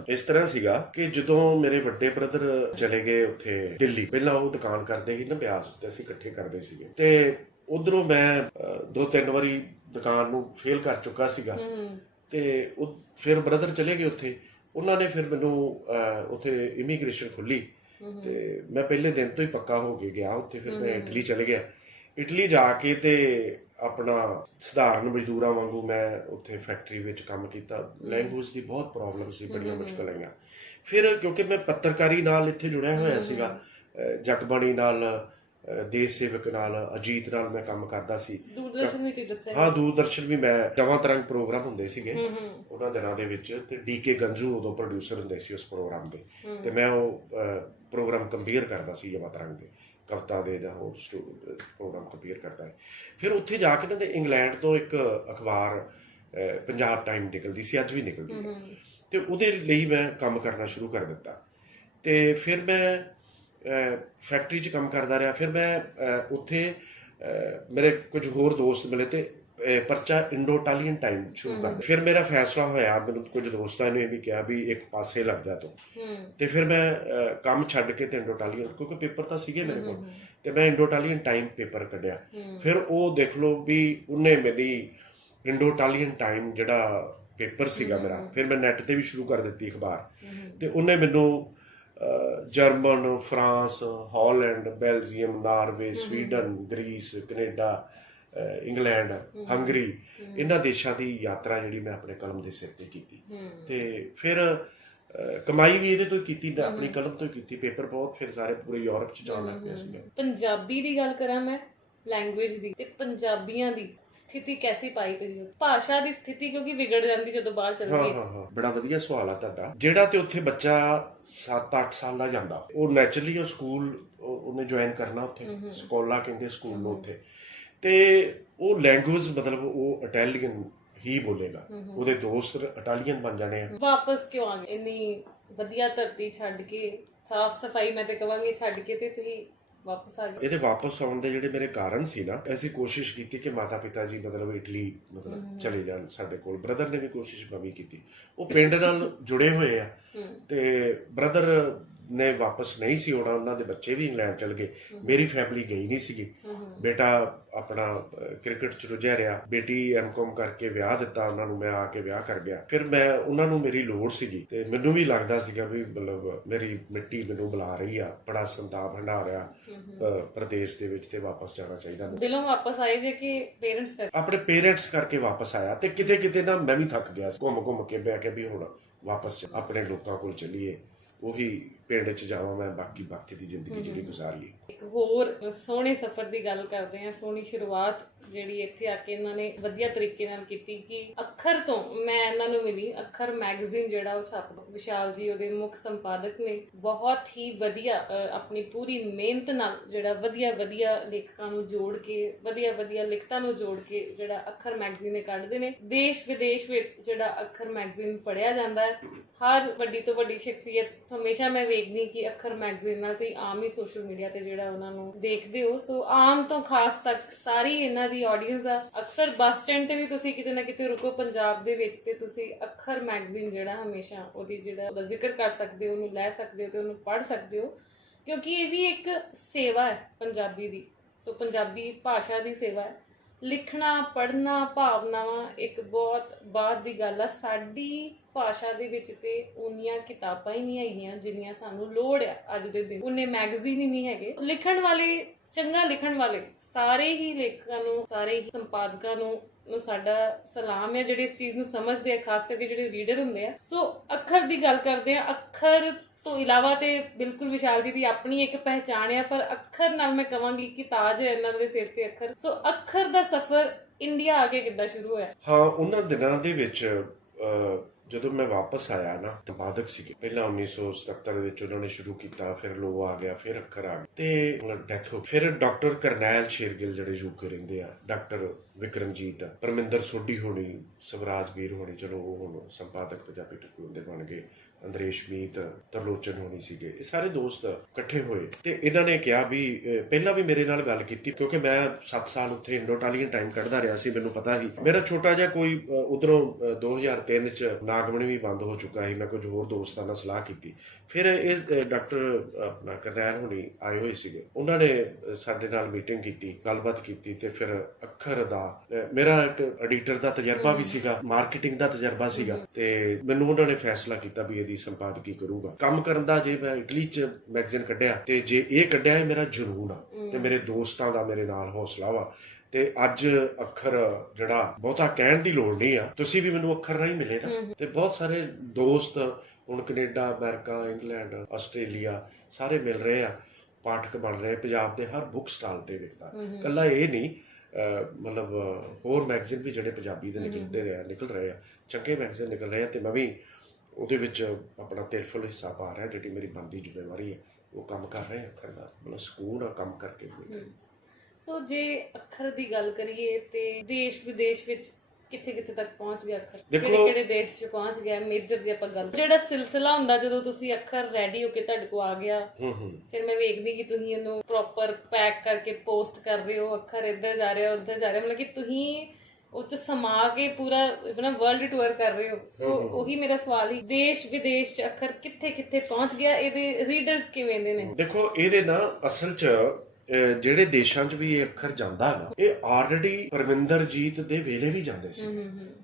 ਇਸ ਤਰ੍ਹਾਂ ਸੀਗਾ ਕਿ ਜਦੋਂ ਮੇਰੇ ਵੱਡੇ ਬ੍ਰਦਰ ਚਲੇ ਗਏ ਉੱਥੇ ਦਿੱਲੀ, ਪਹਿਲਾਂ ਉਹ ਦੁਕਾਨ ਕਰਦੇ ਸੀ ਨਾ ਬਿਆਸ, ਤੇ ਅਸੀਂ ਇਕੱਠੇ ਕਰਦੇ ਸੀਗੇ। ਤੇ ਉਧਰੋਂ ਮੈਂ 2-3 ਵਾਰੀ ਦੁਕਾਨ ਨੂੰ ਫੇਲ ਕਰ ਚੁੱਕਾ ਸੀਗਾ। ਤੇ ਫਿਰ ਬ੍ਰਦਰ ਚਲੇ ਗਏ ਉੱਥੇ। ਉਹਨਾਂ ਨੇ ਫਿਰ ਮੈਨੂੰ ਉੱਥੇ ਇਮੀਗ੍ਰੇਸ਼ਨ ਖੁੱਲੀ ਤੇ ਮੈਂ ਪਹਿਲੇ ਦਿਨ ਤੋਂ ਹੀ ਪੱਕਾ ਹੋ ਕੇ ਗਿਆ ਉੱਥੇ। ਫਿਰ ਮੈਂ ਇਟਲੀ ਚਲੇ ਗਿਆ। ਇਟਲੀ ਜਾ ਕੇ ਤੇ ਆਪਣਾ ਸਧਾਰਨ ਮਜ਼ਦੂਰਾਂ ਵਾਂਗੂ ਮੈਂ ਉੱਥੇ ਫੈਕਟਰੀ ਵਿੱਚ ਕੰਮ ਕੀਤਾ। ਲੈਂਗੁਏਜ ਦੀ ਬਹੁਤ ਪ੍ਰੋਬਲਮ ਸੀ, ਬੜੀਆਂ ਮੁਸ਼ਕਲ ਆਈਆਂ। ਫਿਰ ਕਿਉਂਕਿ ਮੈਂ ਪੱਤਰਕਾਰੀ ਨਾਲ ਇੱਥੇ ਜੁੜਿਆ ਹੋਇਆ ਸੀਗਾ, ਜਗਬਾਣੀ ਨਾਲ, ਦੇਸ਼ ਸੇਵਕ ਨਾਲ, ਅਜੀਤ ਨਾਲ ਮੈਂ ਕੰਮ ਕਰਦਾ ਸੀ। ਦੂਰਦਰਸ਼ਨ ਵੀ ਤੁਸੀਂ ਦੱਸਿਆ? ਹਾਂ, ਦੂਰਦਰਸ਼ਨ ਵੀ। ਮੈਂ ਜਵਾਂ ਤਰੰਗ ਪ੍ਰੋਗਰਾਮ ਹੁੰਦੇ ਸੀਗੇ ਉਹਨਾਂ ਦਿਨਾਂ ਦੇ ਵਿੱਚ, ਤੇ ਡੀਕੇ ਗੰਜੂ ਉਦੋਂ ਪ੍ਰੋਡਿਊਸਰ ਹੁੰਦੇ ਸੀ ਉਸ ਪ੍ਰੋਗਰਾਮ ਦੇ। ਤੇ ਮੈਂ ਉਹ ਪ੍ਰੋਗਰਾਮ ਕੰਪੇਅਰ ਕਰਦਾ ਸੀ ਜਵਾਂ ਤਰੰਗ ਦੇ, ਕਵਿਤਾ ਦੇ ਜਾਂ ਹੋਰ ਪ੍ਰੋਗਰਾਮ ਕੰਪੇਅਰ ਕਰਦਾ ਹੈ। ਫਿਰ ਉੱਥੇ ਜਾ ਕੇ ਨਾ ਤੇ ਇੰਗਲੈਂਡ ਤੋਂ ਇੱਕ ਅਖਬਾਰ ਪੰਜਾਬ ਟਾਈਮ ਨਿਕਲਦੀ ਸੀ, ਅੱਜ ਵੀ ਨਿਕਲਦੀ ਹੈ, ਤੇ ਉਹਦੇ ਲਈ ਮੈਂ ਕੰਮ ਕਰਨਾ ਸ਼ੁਰੂ ਕਰ ਦਿੱਤਾ। ਤੇ ਫਿਰ ਮੈਂ ਫੈਕਟਰੀ 'ਚ ਕੰਮ ਕਰਦਾ ਰਿਹਾ। ਫਿਰ ਮੈਂ ਉੱਥੇ ਮੇਰੇ ਕੁਝ ਹੋਰ ਦੋਸਤ ਮਿਲੇ ਤੇ ਪਰਚਾ ਇੰਡੋ ਇਟਾਲੀਅਨ ਟਾਈਮ ਸ਼ੁਰੂ ਕਰ ਦਿੱਤਾ। ਫਿਰ ਮੇਰਾ ਫੈਸਲਾ ਹੋਇਆ, ਮੈਨੂੰ ਕੁਝ ਦੋਸਤਾਂ ਨੇ ਵੀ ਕਿਹਾ ਵੀ ਇੱਕ ਪਾਸੇ ਲੱਗ ਜਾ ਤੂੰ। ਤੇ ਫਿਰ ਮੈਂ ਕੰਮ ਛੱਡ ਕੇ ਤੇ ਇੰਡੋ ਇਟਾਲੀਅਨ, ਕਿਉਂਕਿ ਪੇਪਰ ਤਾਂ ਸੀਗੇ ਮੇਰੇ ਕੋਲ, ਤੇ ਮੈਂ ਇੰਡੋ ਇਟਾਲੀਅਨ ਟਾਈਮ ਪੇਪਰ ਕੱਢਿਆ। ਫਿਰ ਉਹ ਦੇਖ ਲਓ ਵੀ ਉਹਨੇ ਮੇਰੀ ਇੰਡੋ ਇਟਾਲੀਅਨ ਟਾਈਮ ਜਿਹੜਾ ਪੇਪਰ ਸੀਗਾ ਮੇਰਾ, ਫਿਰ ਮੈਂ ਨੈਟ ਤੇ ਵੀ ਸ਼ੁਰੂ ਕਰ ਦਿੱਤੀ ਅਖਬਾਰ। ਤੇ ਉਹਨੇ ਮੈਨੂੰ German, France, Holland, Belgium, Norway, Sweden, Greece, Canada, England, Hungary, ਇਹਨਾਂ ਦੇਸ਼ਾਂ ਦੀ ਯਾਤਰਾ ਜਿਹੜੀ ਮੈਂ ਆਪਣੇ ਕਲਮ ਦੇ ਸਿਰ ਤੇ ਕੀਤੀ। ਤੇ ਫਿਰ ਕਮਾਈ ਵੀ ਇਹਦੇ ਤੋਂ ਹੀ ਕੀਤੀ, ਮੈਂ ਆਪਣੀ ਕਲਮ ਤੋਂ ਹੀ ਕੀਤੀ। ਪੇਪਰ ਬਹੁਤ ਫਿਰ ਸਾਰੇ ਪੂਰੇ ਯੂਰਪ 'ਚ ਜਾਣ ਲੱਗ ਪਿਆ ਸੀਗਾ। ਪੰਜਾਬੀ ਦੀ ਗੱਲ ਕਰਾਂ ਮੈਂ, ਲੈਂਗੁਏਜ ਦੀ, ਤੇ ਪੰਜਾਬੀਆਂ ਦੀ ਸਥਿਤੀ ਕੈਸੀ ਪਾਈ ਤੁਸੀਂ? ਭਾਸ਼ਾ ਦੀ ਸਥਿਤੀ ਕਿਉਂਕਿ ਵਿਗੜ ਜਾਂਦੀ ਜਦੋਂ ਬਾਹਰ ਚਲ ਗਏ। ਹਾਂ, ਬੜਾ ਵਧੀਆ ਸਵਾਲ ਆ ਤੁਹਾਡਾ। ਜਿਹੜਾ ਤੇ ਉੱਥੇ ਬੱਚਾ 7-8 ਸਾਲ ਦਾ ਜਾਂਦਾ, ਉਹ ਨੈਚੁਰਲੀ ਉਹ ਸਕੂਲ ਉਹਨੇ ਜੁਆਇਨ ਕਰਨਾ ਉੱਥੇ, ਸਕੋਲਾ ਕਹਿੰਦੇ ਸਕੂਲ ਨੂੰ ਉੱਥੇ। ਤੇ ਉਹ ਲੈਂਗੁਏਜ ਮਤਲਬ ਉਹ ਇਟਾਲੀਅਨ ਹੀ ਬੋਲੇਗਾ, ਉਹਦੇ ਦੋਸਤ ਇਟਾਲੀਅਨ ਬਣ ਜਾਣੇ ਆ। ਵਾਪਸ ਕਿਉਂ ਆ ਗਏ? ਇੰਨੀ ਵਧੀਆ ਧਰਤੀ ਛੱਡ ਕੇ, ਸਾਫ਼ ਸਫਾਈ ਮੈਂ ਤੇ ਕਵਾਂਗੀ ਛੱਡ ਕੇ, ਤੇ ਤੁਸੀਂ ਵਾਪਸ ਆ ਗਏ? ਇਹਦੇ ਵਾਪਸ ਆਉਣ ਦੇ ਜਿਹੜੇ ਮੇਰੇ ਕਾਰਨ ਸੀ ਨਾ, ਅਸੀਂ ਕੋਸ਼ਿਸ਼ ਕੀਤੀ ਕਿ ਮਾਤਾ ਪਿਤਾ ਜੀ ਮਤਲਬ ਇਟਲੀ ਮਤਲਬ ਚਲੇ ਜਾਣ ਸਾਡੇ ਕੋਲ। ਬ੍ਰਦਰ ਨੇ ਵੀ ਕੋਸ਼ਿਸ਼ ਕਮੀ ਕੀਤੀ, ਉਹ ਪਿੰਡ ਨਾਲ ਜੁੜੇ ਹੋਏ ਆ। ਤੇ ਬ੍ਰਦਰ ਨੇ ਵਾਪਸ ਨਹੀਂ ਸੀ ਆਉਣਾ, ਉਹਨਾਂ ਦੇ ਬੱਚੇ ਵੀ ਇੰਗਲੈਂਡ ਚਲ ਗਏ, ਮੇਰੀ ਫੈਮਿਲੀ ਗਈ ਨਹੀਂ ਸੀਗੀ। ਬੇਟਾ ਆਪਣਾ ਕ੍ਰਿਕਟ 'ਚ ਰੁੱਝਿਆ ਰਿਹਾ, ਬੇਟੀ ਐਮਕਾਮ ਕਰਕੇ ਵਿਆਹ ਦਿੱਤਾ ਉਹਨਾਂ ਨੂੰ, ਮੈਂ ਆ ਕੇ ਵਿਆਹ ਕਰ ਗਿਆ। ਫਿਰ ਮੈਂ ਉਹਨਾਂ ਨੂੰ ਮੇਰੀ ਲੋੜ ਸੀਗੀ, ਤੇ ਮੈਨੂੰ ਵੀ ਲੱਗਦਾ ਸੀਗਾ ਵੀ ਮਤਲਬ ਮੇਰੀ ਮਿੱਟੀ ਮੈਨੂੰ ਬੁਲਾ ਰਹੀ ਆ, ਬੜਾ ਸੰਤਾਪ ਹੰਢਾ ਰਿਹਾ ਪ੍ਰਦੇਸ਼ ਦੇ ਵਿੱਚ, ਤੇ ਵਾਪਸ ਜਾਣਾ ਚਾਹੀਦਾ। ਦਿਲੋਂ ਵਾਪਸ ਆਏ ਜੇ ਕਿ ਪੇਰੈਂਟਸ ਕਰਕੇ? ਆਪਣੇ ਪੇਰੈਂਟਸ ਕਰਕੇ ਵਾਪਸ ਆਇਆ। ਤੇ ਕਿਤੇ ਕਿਤੇ ਨਾ ਮੈਂ ਵੀ ਥੱਕ ਗਿਆ, ਘੁੰਮ ਕੇ ਬਹਿ ਕੇ ਵੀ ਹੁਣ ਵਾਪਸ ਆਪਣੇ ਲੋਕਾਂ ਕੋਲ ਚੱਲੀਏ, ਉਹੀ ਪਿੰਡ 'ਚ ਜਾਵਾਂ ਮੈਂ, ਬਾਕੀ ਦੀ ਜ਼ਿੰਦਗੀ ਜਿਹੜੀ ਗੁਜ਼ਾਰੀਏ। ਇੱਕ ਹੋਰ ਸੋਹਣੇ ਸਫ਼ਰ ਦੀ ਗੱਲ ਕਰਦੇ ਹਾਂ, ਸੋਹਣੀ ਸ਼ੁਰੂਆਤ ਜਿਹੜੀ ਇੱਥੇ ਆ ਕੇ ਇਹਨਾਂ ਨੇ ਵਧੀਆ ਤਰੀਕੇ ਨਾਲ ਕੀਤੀ ਕਿ ਅੱਖਰ ਤੋਂ ਮੈਂ ਇਹਨਾਂ ਨੂੰ ਮਿਲੀ। ਅੱਖਰ ਮੈਗਜ਼ੀਨ ਜਿਹੜਾ ਉਹ ਛਾਪਦਾ, ਵਿਸ਼ਾਲ ਜੀ ਉਹਦੇ ਮੁੱਖ ਸੰਪਾਦਕ ਨੇ। ਬਹੁਤ ਹੀ ਵਧੀਆ ਆਪਣੀ ਪੂਰੀ ਮਿਹਨਤ ਨਾਲ ਜਿਹੜਾ ਵਧੀਆ ਲੇਖਕਾਂ ਨੂੰ ਜੋੜ ਕੇ, ਵਧੀਆ ਲਿਖਤਾਂ ਨੂੰ ਜੋੜ ਕੇ ਜਿਹੜਾ ਅੱਖਰ ਮੈਗਜ਼ੀਨ ਨੇ ਕੱਢਦੇ ਨੇ। ਦੇਸ਼ ਵਿਦੇਸ਼ ਵਿੱਚ ਜਿਹੜਾ ਅੱਖਰ ਮੈਗਜ਼ੀਨ ਪੜ੍ਹਿਆ ਜਾਂਦਾ ਹੈ। ਹਰ ਵੱਡੀ ਤੋਂ ਵੱਡੀ ਸ਼ਖਸੀਅਤ ਹਮੇਸ਼ਾ ਮੈਂ ਵੇਖਦੀ ਕਿ ਅੱਖਰ ਮੈਗਜ਼ੀਨਾਂ ਤੇ ਆਮ ਹੀ ਸੋਸ਼ਲ ਮੀਡੀਆ ਤੇ ਜਿਹੜਾ ਉਹਨਾਂ ਨੂੰ ਦੇਖਦੇ ਹੋ। ਸੋ ਆਮ ਤੋਂ ਖਾਸ ਤੱਕ ਸਾਰੀ ਇਹਨਾਂ ਦੀ ਆਡੀਅנס ਆ। ਅਕਸਰ ਬੱਸ ਸਟੈਂਡ ਤੇ ਵੀ ਤੁਸੀਂ ਕਿਤੇ ਨਾ ਕਿਤੇ ਰੁਕੋ ਪੰਜਾਬ ਦੇ ਵਿੱਚ, ਤੇ ਤੁਸੀਂ ਅੱਖਰ ਮੈਗਜ਼ੀਨ ਜਿਹੜਾ ਹਮੇਸ਼ਾ ਉਹਦੀ ਜਿਹੜਾ ਉਹਦਾ ਜ਼ਿਕਰ ਕਰ ਸਕਦੇ ਹੋ, ਉਹਨੂੰ ਲੈ ਸਕਦੇ ਹੋ ਤੇ ਉਹਨੂੰ ਪੜ੍ਹ ਸਕਦੇ ਹੋ, ਕਿਉਂਕਿ ਇਹ ਵੀ ਇੱਕ ਸੇਵਾ ਹੈ ਪੰਜਾਬੀ ਦੀ। ਸੋ ਪੰਜਾਬੀ ਭਾਸ਼ਾ ਦੀ ਸੇਵਾ ਹੈ। ਲਿਖਣਾ, ਪੜ੍ਹਨਾ, ਭਾਵਨਾਵਾਂ ਇੱਕ ਬਹੁਤ ਬਾਅਦ ਦੀ ਗੱਲ ਆ। ਸਾਡੀ ਭਾਸ਼ਾ ਦੇ ਵਿੱਚ ਤੇ ਉਨੀਆਂ ਕਿਤਾਬਾਂ ਹੀ ਨਹੀਂ ਹੈਗੀਆਂ ਜਿੰਨੀਆਂ ਸਾਨੂੰ ਲੋੜ ਆ ਅੱਜ ਦੇ ਦਿਨ। ਉਹਨੇ ਮੈਗਜ਼ੀਨ ਹੀ ਨਹੀਂ ਹੈਗੇ। ਲਿਖਣ ਵਾਲੇ, ਚੰਗਾ ਲਿਖਣ ਵਾਲੇ ਸਾਰੇ ਹੀ ਲੇਖਕਾਂ ਨੂੰ, ਸਾਰੇ ਹੀ ਸੰਪਾਦਕਾਂ ਨੂੰ ਸਾਡਾ ਸਲਾਮ ਹੈ, ਜਿਹੜੇ ਇਸ ਚੀਜ਼ ਨੂੰ ਸਮਝਦੇ ਆ, ਖਾਸ ਕਰਕੇ ਜਿਹੜੇ ਰੀਡਰ ਹੁੰਦੇ ਆ। ਸੋ ਅੱਖਰ ਦੀ ਗੱਲ ਕਰਦੇ ਆ। ਅੱਖਰ ਤੋਂ ਇਲਾਵਾ ਤੇ ਬਿਲਕੁਲ ਵਿਸ਼ਾਲ ਜੀ ਦੀ ਆਪਣੀ ਇੱਕ ਪਹਿਚਾਣ ਹੈ, ਪਰ ਅੱਖਰ ਨਾਲ ਮੈਂ ਕਹਾਂਗੀ ਕਿ ਤਾਜ ਹੈ ਇਹਨਾਂ ਦੇ ਸਿਰ ਤੇ ਅੱਖਰ। ਸੋ ਅੱਖਰ ਦਾ ਸਫ਼ਰ ਇੰਡੀਆ ਆ ਕੇ ਕਿੱਦਾਂ ਸ਼ੁਰੂ ਹੋਇਆ? ਹਾਂ, ਉਹਨਾਂ ਦਿਨਾਂ ਦੇ ਵਿੱਚ ਜਦੋਂ ਮੈਂ ਵਾਪਸ ਆਇਆ ਨਾ, ਸੰਪਾਦਕ ਸੀਗੇ ਪਹਿਲਾਂ 1977 ਦੇ ਵਿੱਚ ਉਹਨਾਂ ਨੇ ਸ਼ੁਰੂ ਕੀਤਾ, ਫਿਰ ਲੋ ਆ ਗਿਆ, ਫਿਰ ਅੱਖਰ ਆ ਗਿਆ ਤੇ ਡੈਥ ਹੋ ਗਈ। ਫਿਰ ਡਾਕਟਰ ਕਰਨੈਲ ਸ਼ੇਰਗਿੱਲ ਜਿਹੜੇ ਯੂਕੇ ਰਹਿੰਦੇ ਆ, ਡਾਕਟਰ ਵਿਕਰਮਜੀਤ, ਪਰਮਿੰਦਰ ਸੋਢੀ ਹੋਣੀ, ਸਵਰਾਜ ਵੀਰ ਹੋਣੀ, ਚਲੋ ਉਹ ਹੁਣ ਸੰਪਾਦਕ ਪੰਜਾਬੀ ਟ੍ਰਿਬਿਊਨ ਦੇ ਬਣ ਗਏ, ਅੰਦਰੇਸ਼ ਮੀਤ, ਤਰਲੋਚਨ ਹੋਣੀ ਸੀਗੇ, ਇਹ ਸਾਰੇ ਦੋਸਤ ਇਕੱਠੇ ਹੋਏ ਤੇ ਇਹਨਾਂ ਨੇ ਕਿਹਾ ਵੀ ਪਹਿਲਾਂ ਵੀ ਮੇਰੇ ਨਾਲ ਗੱਲ ਕੀਤੀ, ਕਿਉਂਕਿ ਮੈਂ 7 ਸਾਲ ਉੱਥੇ ਇੰਡੋ ਇਟਾਲੀਅਨ ਟਾਈਮ ਕੱਢਦਾ ਰਿਹਾ ਸੀ, ਮੈਨੂੰ ਪਤਾ ਸੀ ਮੇਰਾ ਛੋਟਾ ਜਿਹਾ ਕੋਈ ਉਧਰੋਂ 2003 ਚ ਨਾਗਮਣੀ ਵੀ ਬੰਦ ਹੋ ਚੁੱਕਾ ਸੀ, ਮੈਂ ਕੁਝ ਹੋਰ ਦੋਸਤਾਂ ਨਾਲ ਸਲਾਹ ਕੀਤੀ। ਫਿਰ ਇਹ ਡਾਕਟਰ ਆਪਣਾ ਕਰਨੈਲ ਹੋਣੀ ਆਏ ਹੋਏ ਸੀਗੇ, ਉਹਨਾਂ ਨੇ ਸਾਡੇ ਨਾਲ ਮੀਟਿੰਗ ਕੀਤੀ, ਗੱਲਬਾਤ ਕੀਤੀ ਤੇ ਫਿਰ ਅੱਖਰ ਦਾ ਮੇਰਾ ਇੱਕ ਐਡੀਟਰ ਦਾ ਤਜਰਬਾ ਵੀ ਸੀਗਾ, ਮਾਰਕੀਟਿੰਗ ਦਾ ਤਜਰਬਾ ਸੀਗਾ ਤੇ ਮੈਨੂੰ ਉਹਨਾਂ ਨੇ ਫੈਸਲਾ ਕੀਤਾ ਵੀ ਇਹਦੀ ਸੰਪਾਦਕੀ ਕਰੂਗਾ। ਕੰਮ ਕਰਨ ਦਾ ਜੇ ਮੈਂ ਇਟਲੀ ਚ ਮੈਗਜ਼ੀਨ ਕੱਢਿਆ ਤੇ ਜੇ ਇਹ ਕੱਢਿਆ, ਇਹ ਮੇਰਾ ਜਨੂਨ ਆ ਤੇ ਮੇਰੇ ਦੋਸਤਾਂ ਦਾ ਮੇਰੇ ਨਾਲ ਹੌਸਲਾ ਵਾ। ਤੇ ਅੱਜ ਅੱਖਰ ਜਿਹੜਾ ਬਹੁਤਾ ਕਹਿਣ ਦੀ ਲੋੜ ਨਹੀਂ ਆ, ਤੁਸੀਂ ਵੀ ਮੈਨੂੰ ਅੱਖਰ ਰਾਹੀਂ ਮਿਲੇ ਨਾ, ਤੇ ਬਹੁਤ ਸਾਰੇ ਦੋਸਤ ਹੁਣ ਕੈਨੇਡਾ, ਅਮਰੀਕਾ, ਇੰਗਲੈਂਡ, ਆਸਟ੍ਰੇਲੀਆ ਸਾਰੇ ਮਿਲ ਰਹੇ ਆ, ਪਾਠਕ ਬਣ ਰਹੇ, ਪੰਜਾਬ ਦੇ ਹਰ ਬੁੱਕ ਸਟਾਲ ਤੇ ਵਿਕਦਾ। ਕੱਲਾ ਇਹ ਨਹੀਂ, ਮਤਲਬ ਹੋਰ ਮੈਗਜ਼ੀਨ ਵੀ ਜਿਹੜੇ ਪੰਜਾਬੀ ਦੇ ਨਿਕਲ ਰਹੇ ਆ, ਚੰਗੇ ਮੈਗਜ਼ੀਨ ਨਿਕਲ ਰਹੇ ਆ ਤੇ ਮੈਂ ਵੀ ਉਹਦੇ ਵਿੱਚ ਆਪਣਾ ਤਿਰਫਲ ਹਿੱਸਾ ਪਾ ਰਿਹਾ, ਜਿਹੜੀ ਮੇਰੀ ਬਣਦੀ ਜ਼ਿੰਮੇਵਾਰੀ ਹੈ, ਉਹ ਕੰਮ ਕਰ ਰਹੇ ਅੱਖਰ ਦਾ, ਮਤਲਬ ਸਕੂਨ ਆ ਕੰਮ ਕਰਕੇ। ਸੋ ਜੇ ਅੱਖਰ ਦੀ ਗੱਲ ਕਰੀਏ ਤੇ ਦੇਸ਼ ਵਿਦੇਸ਼ ਵਿੱਚ ਕਿੱਥੇ ਕਿੱਥੇ ਤੱਕ ਪਹੁੰਚ ਗਿਆ ਅੱਖਰ, ਕਿਹੜੇ ਦੇਸ਼ 'ਚ ਪਹੁੰਚ ਗਿਆ, ਮੇਜਰ ਦੀ ਆਪਾਂ ਗੱਲ, ਜਿਹੜਾ ਸਿਲਸਿਲਾ ਹੁੰਦਾ ਜਦੋਂ ਤੁਸੀਂ ਅੱਖਰ ਰੈਡੀ ਹੋ ਕੇ ਤੁਹਾਡੇ ਕੋਲ ਆ ਗਿਆ, ਫਿਰ ਮੈਂ ਵੇਖਦੀ ਕਿ ਤੁਸੀਂ ਇਹਨੂੰ ਪ੍ਰੋਪਰ ਪੈਕ ਕਰਕੇ ਪੋਸਟ ਕਰ ਰਹੇ ਹੋ, ਅੱਖਰ ਇੱਧਰ ਜਾ ਰਿਹਾ ਉੱਧਰ ਜਾ ਰਿਹਾ, ਮਤਲਬ ਕਿ ਤੁਸੀਂ ਉਹ 'ਚ ਸਮਾ ਕੇ ਪੂਰਾ ਆਪਣਾ ਵਰਲਡ ਟੂਰ ਕਰ ਰਹੇ ਹੋ। ਸੋ ਉਹੀ ਮੇਰਾ ਸਵਾਲ ਹੀ, ਦੇਸ਼ ਵਿਦੇਸ਼ 'ਚ ਅੱਖਰ ਕਿੱਥੇ ਕਿੱਥੇ ਪਹੁੰਚ ਗਿਆ, ਇਹਦੇ ਰੀਡਰਸ ਕਿਵੇਂ ਦੇ ਨੇ? ਦੇਖੋ, ਇਹਦੇ ਨਾ ਅਸਲ 'ਚ ਜਿਹੜੇ ਦੇਸ਼ਾਂ 'ਚ ਵੀ ਇਹ ਅੱਖਰ ਜਾਂਦਾ ਨਾ, ਇਹ ਆਲਰੇਡੀ ਪਰਮਿੰਦਰਜੀਤ ਦੇ ਵੇਲੇ ਵੀ ਜਾਂਦੇ ਸੀ,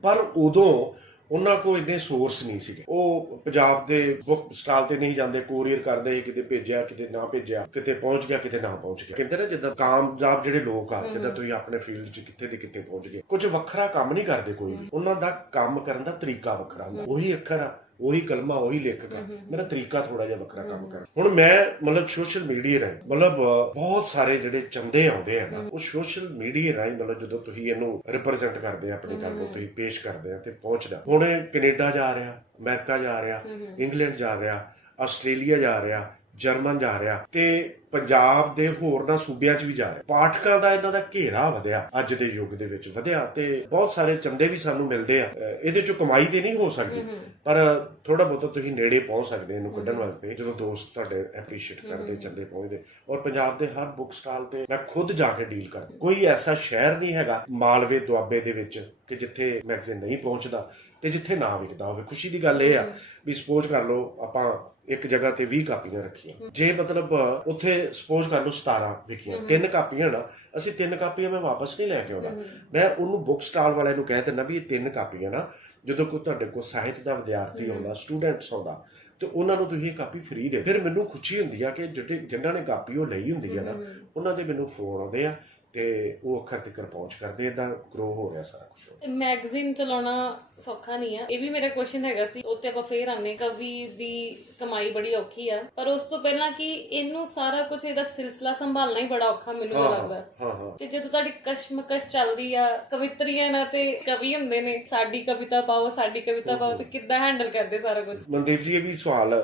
ਪਰ ਉਦੋਂ ਉਹਨਾਂ ਕੋਲ ਇੰਨੇ ਸੋਰਸ ਨਹੀਂ ਸੀਗੇ, ਉਹ ਪੰਜਾਬ ਦੇ ਬੁੱਕ ਸਟਾਲ ਤੇ ਨਹੀਂ ਜਾਂਦੇ, ਕੋਰੀਅਰ ਕਰਦੇ, ਕਿਤੇ ਭੇਜਿਆ ਕਿਤੇ ਨਾ ਭੇਜਿਆ, ਕਿਤੇ ਪਹੁੰਚ ਗਿਆ ਕਿਤੇ ਨਾ ਪਹੁੰਚ ਗਿਆ। ਕਹਿੰਦੇ ਨਾ ਜਿੱਦਾਂ ਕਾਮਯਾਬ ਜਿਹੜੇ ਲੋਕ ਆ, ਜਿੱਦਾਂ ਤੁਸੀਂ ਆਪਣੇ ਫੀਲਡ 'ਚ ਕਿੱਥੇ ਦੇ ਕਿੱਥੇ ਪਹੁੰਚ ਗਏ, ਕੁਝ ਵੱਖਰਾ ਕੰਮ ਨਹੀਂ ਕਰਦੇ ਕੋਈ ਵੀ, ਉਹਨਾਂ ਦਾ ਕੰਮ ਕਰਨ ਦਾ ਤਰੀਕਾ ਵੱਖਰਾ ਹੁੰਦਾ, ਉਹੀ ਅੱਖਰ ਆ, ਉਹੀ ਕਲਮਾ, ਉਹੀ ਲੇਖਕ ਆ, ਮੇਰਾ ਤਰੀਕਾ ਥੋੜਾ ਜਿਹਾ ਵੱਖਰਾ ਕੰਮ ਕਰ। ਹੁਣ ਮੈਂ ਮਤਲਬ ਸੋਸ਼ਲ ਮੀਡੀਆ ਰਾਹੀਂ ਮਤਲਬ ਬਹੁਤ ਸਾਰੇ ਜਿਹੜੇ ਚੰਦੇ ਆਉਂਦੇ ਆ ਨਾ, ਉਹ ਸੋਸ਼ਲ ਮੀਡੀਆ ਰਾਹੀਂ ਮਤਲਬ ਜਦੋਂ ਤੁਸੀਂ ਇਹਨੂੰ ਰਿਪਰੈਜ਼ੈਂਟ ਕਰਦੇ ਆ, ਆਪਣੀ ਗੱਲ ਨੂੰ ਤੁਸੀਂ ਪੇਸ਼ ਕਰਦੇ ਆ ਤੇ ਪਹੁੰਚਦਾ। ਹੁਣ ਕੈਨੇਡਾ ਜਾ ਰਿਹਾ, ਅਮਰੀਕਾ ਜਾ ਰਿਹਾ, ਇੰਗਲੈਂਡ ਜਾ ਰਿਹਾ, ਆਸਟ੍ਰੇਲੀਆ ਜਾ ਰਿਹਾ, ਜਰਮਨ ਜਾ ਰਿਹਾ ਤੇ ਪੰਜਾਬ ਦੇ ਹੋਰਨਾਂ ਸੂਬਿਆਂ 'ਚ ਵੀ ਜਾ ਰਿਹਾ। ਪਾਠਕਾਂ ਦਾ ਇਹਨਾਂ ਦਾ ਘੇਰਾ ਵਧਿਆ, ਅੱਜ ਦੇ ਯੁੱਗ ਦੇ ਵਿੱਚ ਵਧਿਆ ਤੇ ਬਹੁਤ ਸਾਰੇ ਚੰਦੇ ਵੀ ਸਾਨੂੰ ਮਿਲਦੇ ਆ। ਇਹਦੇ 'ਚੋਂ ਕਮਾਈ ਤੇ ਨਹੀਂ ਹੋ ਸਕਦੀ, ਪਰ ਥੋੜਾ ਬਹੁਤਾ ਤੁਸੀਂ ਨੇੜੇ ਪਹੁੰਚ ਸਕਦੇ ਇਹਨੂੰ ਕੱਢਣ ਵਾਸਤੇ, ਜਦੋਂ ਦੋਸਤ ਤੁਹਾਡੇ ਐਪਰੀਸ਼ੀਏਟ ਕਰਦੇ, ਚੰਦੇ ਪਹੁੰਚਦੇ। ਔਰ ਪੰਜਾਬ ਦੇ ਹਰ ਬੁੱਕ ਸਟਾਲ ਤੇ ਮੈਂ ਖੁਦ ਜਾ ਕੇ ਡੀਲ ਕਰਦਾ, ਕੋਈ ਐਸਾ ਸ਼ਹਿਰ ਨਹੀਂ ਹੈਗਾ ਮਾਲਵੇ ਦੁਆਬੇ ਦੇ ਵਿੱਚ ਕਿ ਜਿੱਥੇ ਮੈਗਜ਼ੀਨ ਨਹੀਂ ਪਹੁੰਚਦਾ ਤੇ ਜਿੱਥੇ ਨਾ ਵਿਕਦਾ ਹੋਵੇ। ਖੁਸ਼ੀ ਦੀ ਗੱਲ ਇਹ ਆ ਵੀ ਸਪੋਜ਼ ਕਰ ਲਓ ਆਪਾਂ ਇੱਕ ਜਗ੍ਹਾ ਤੇ 20 ਕਾਪੀਆਂ ਰੱਖੀਆਂ, ਜੇ ਮਤਲਬ ਉੱਥੇ ਸਪੋਜ਼ ਕਰ ਲਓ 17 ਵਿਕੀਆਂ, 3 ਕਾਪੀਆਂ ਨਾ, ਅਸੀਂ 3 ਕਾਪੀਆਂ ਮੈਂ ਵਾਪਸ ਨਹੀਂ ਲੈ ਕੇ ਆਉਣਾ, ਮੈਂ ਉਹਨੂੰ ਬੁੱਕ ਸਟਾਲ ਵਾਲਿਆਂ ਨੂੰ ਕਹਿ ਦਿੰਦਾ ਵੀ ਇਹ 3 ਕਾਪੀਆਂ ਨਾ, ਜਦੋਂ ਕੋਈ ਤੁਹਾਡੇ ਕੋਲ ਸਾਹਿਤ ਦਾ ਵਿਦਿਆਰਥੀ ਆਉਂਦਾ, ਸਟੂਡੈਂਟਸ ਆਉਂਦਾ, ਤੇ ਉਹਨਾਂ ਨੂੰ ਤੁਸੀਂ ਇਹ ਕਾਪੀ ਫ੍ਰੀ ਦੇ। ਫਿਰ ਮੈਨੂੰ ਖੁਸ਼ੀ ਹੁੰਦੀ ਆ ਕਿ ਜਿਨ੍ਹਾਂ ਨੇ ਕਾਪੀ ਉਹ ਲਈ ਹੁੰਦੀ ਆ ਨਾ, ਉਹਨਾਂ ਦੇ ਮੈਨੂੰ ਫੋਨ ਆਉਂਦੇ ਆ ਤੇ ਉਹ ਅੱਖਰ ਤੱਕ ਪਹੁੰਚ ਕਰਦੇ। ਏਦਾਂ ਗਰੋ ਹੋ ਰਿਹਾ ਸਾਰਾ ਕੁਝ। ਮੈਗਜ਼ੀਨ ਚਲਾਉਣਾ ਸੌਖਾ ਨਹੀਂ ਆ, ਇਹ ਵੀ ਮੇਰਾ ਕੁਐਸਚਨ ਹੈਗਾ ਸੀ, ਉੱਤੇ ਆਪਾਂ ਫੇਰ ਆਨੇ। ਕਵੀ ਦੀ ਕਮਾਈ ਬੜੀ ਔਖੀ ਆ, ਪਰ ਉਸ ਤੋਂ ਪਹਿਲਾਂ ਕਿ ਇਹਨੂੰ ਸਾਰਾ ਕੁਝ, ਇਹਦਾ ਸਿਲਸਿਲਾ ਸੰਭਾਲਣਾ ਹੀ ਬੜਾ ਔਖਾ ਮੈਨੂੰ ਲੱਗਦਾ। ਤੇ ਜਦੋਂ ਤੁਹਾਡੀ ਕਸ਼ਮਕਸ਼ ਚੱਲਦੀ ਆ, ਕਵਿਤਰੀਆਂ ਨਾਲ ਤੇ ਕਵੀ ਹੁੰਦੇ ਨੇ, ਸਾਡੀ ਕਵਿਤਾ ਪਾਓ, ਸਾਡੀ ਕਵਿਤਾ ਪਾਓ, ਤੇ ਕਿੱਦਾਂ ਹੈਂਡਲ ਕਰਦੇ ਸਾਰਾ ਕੁਝ? ਮਨਦੀਪ ਜੀ, ਇਹ ਵੀ ਸਵਾਲ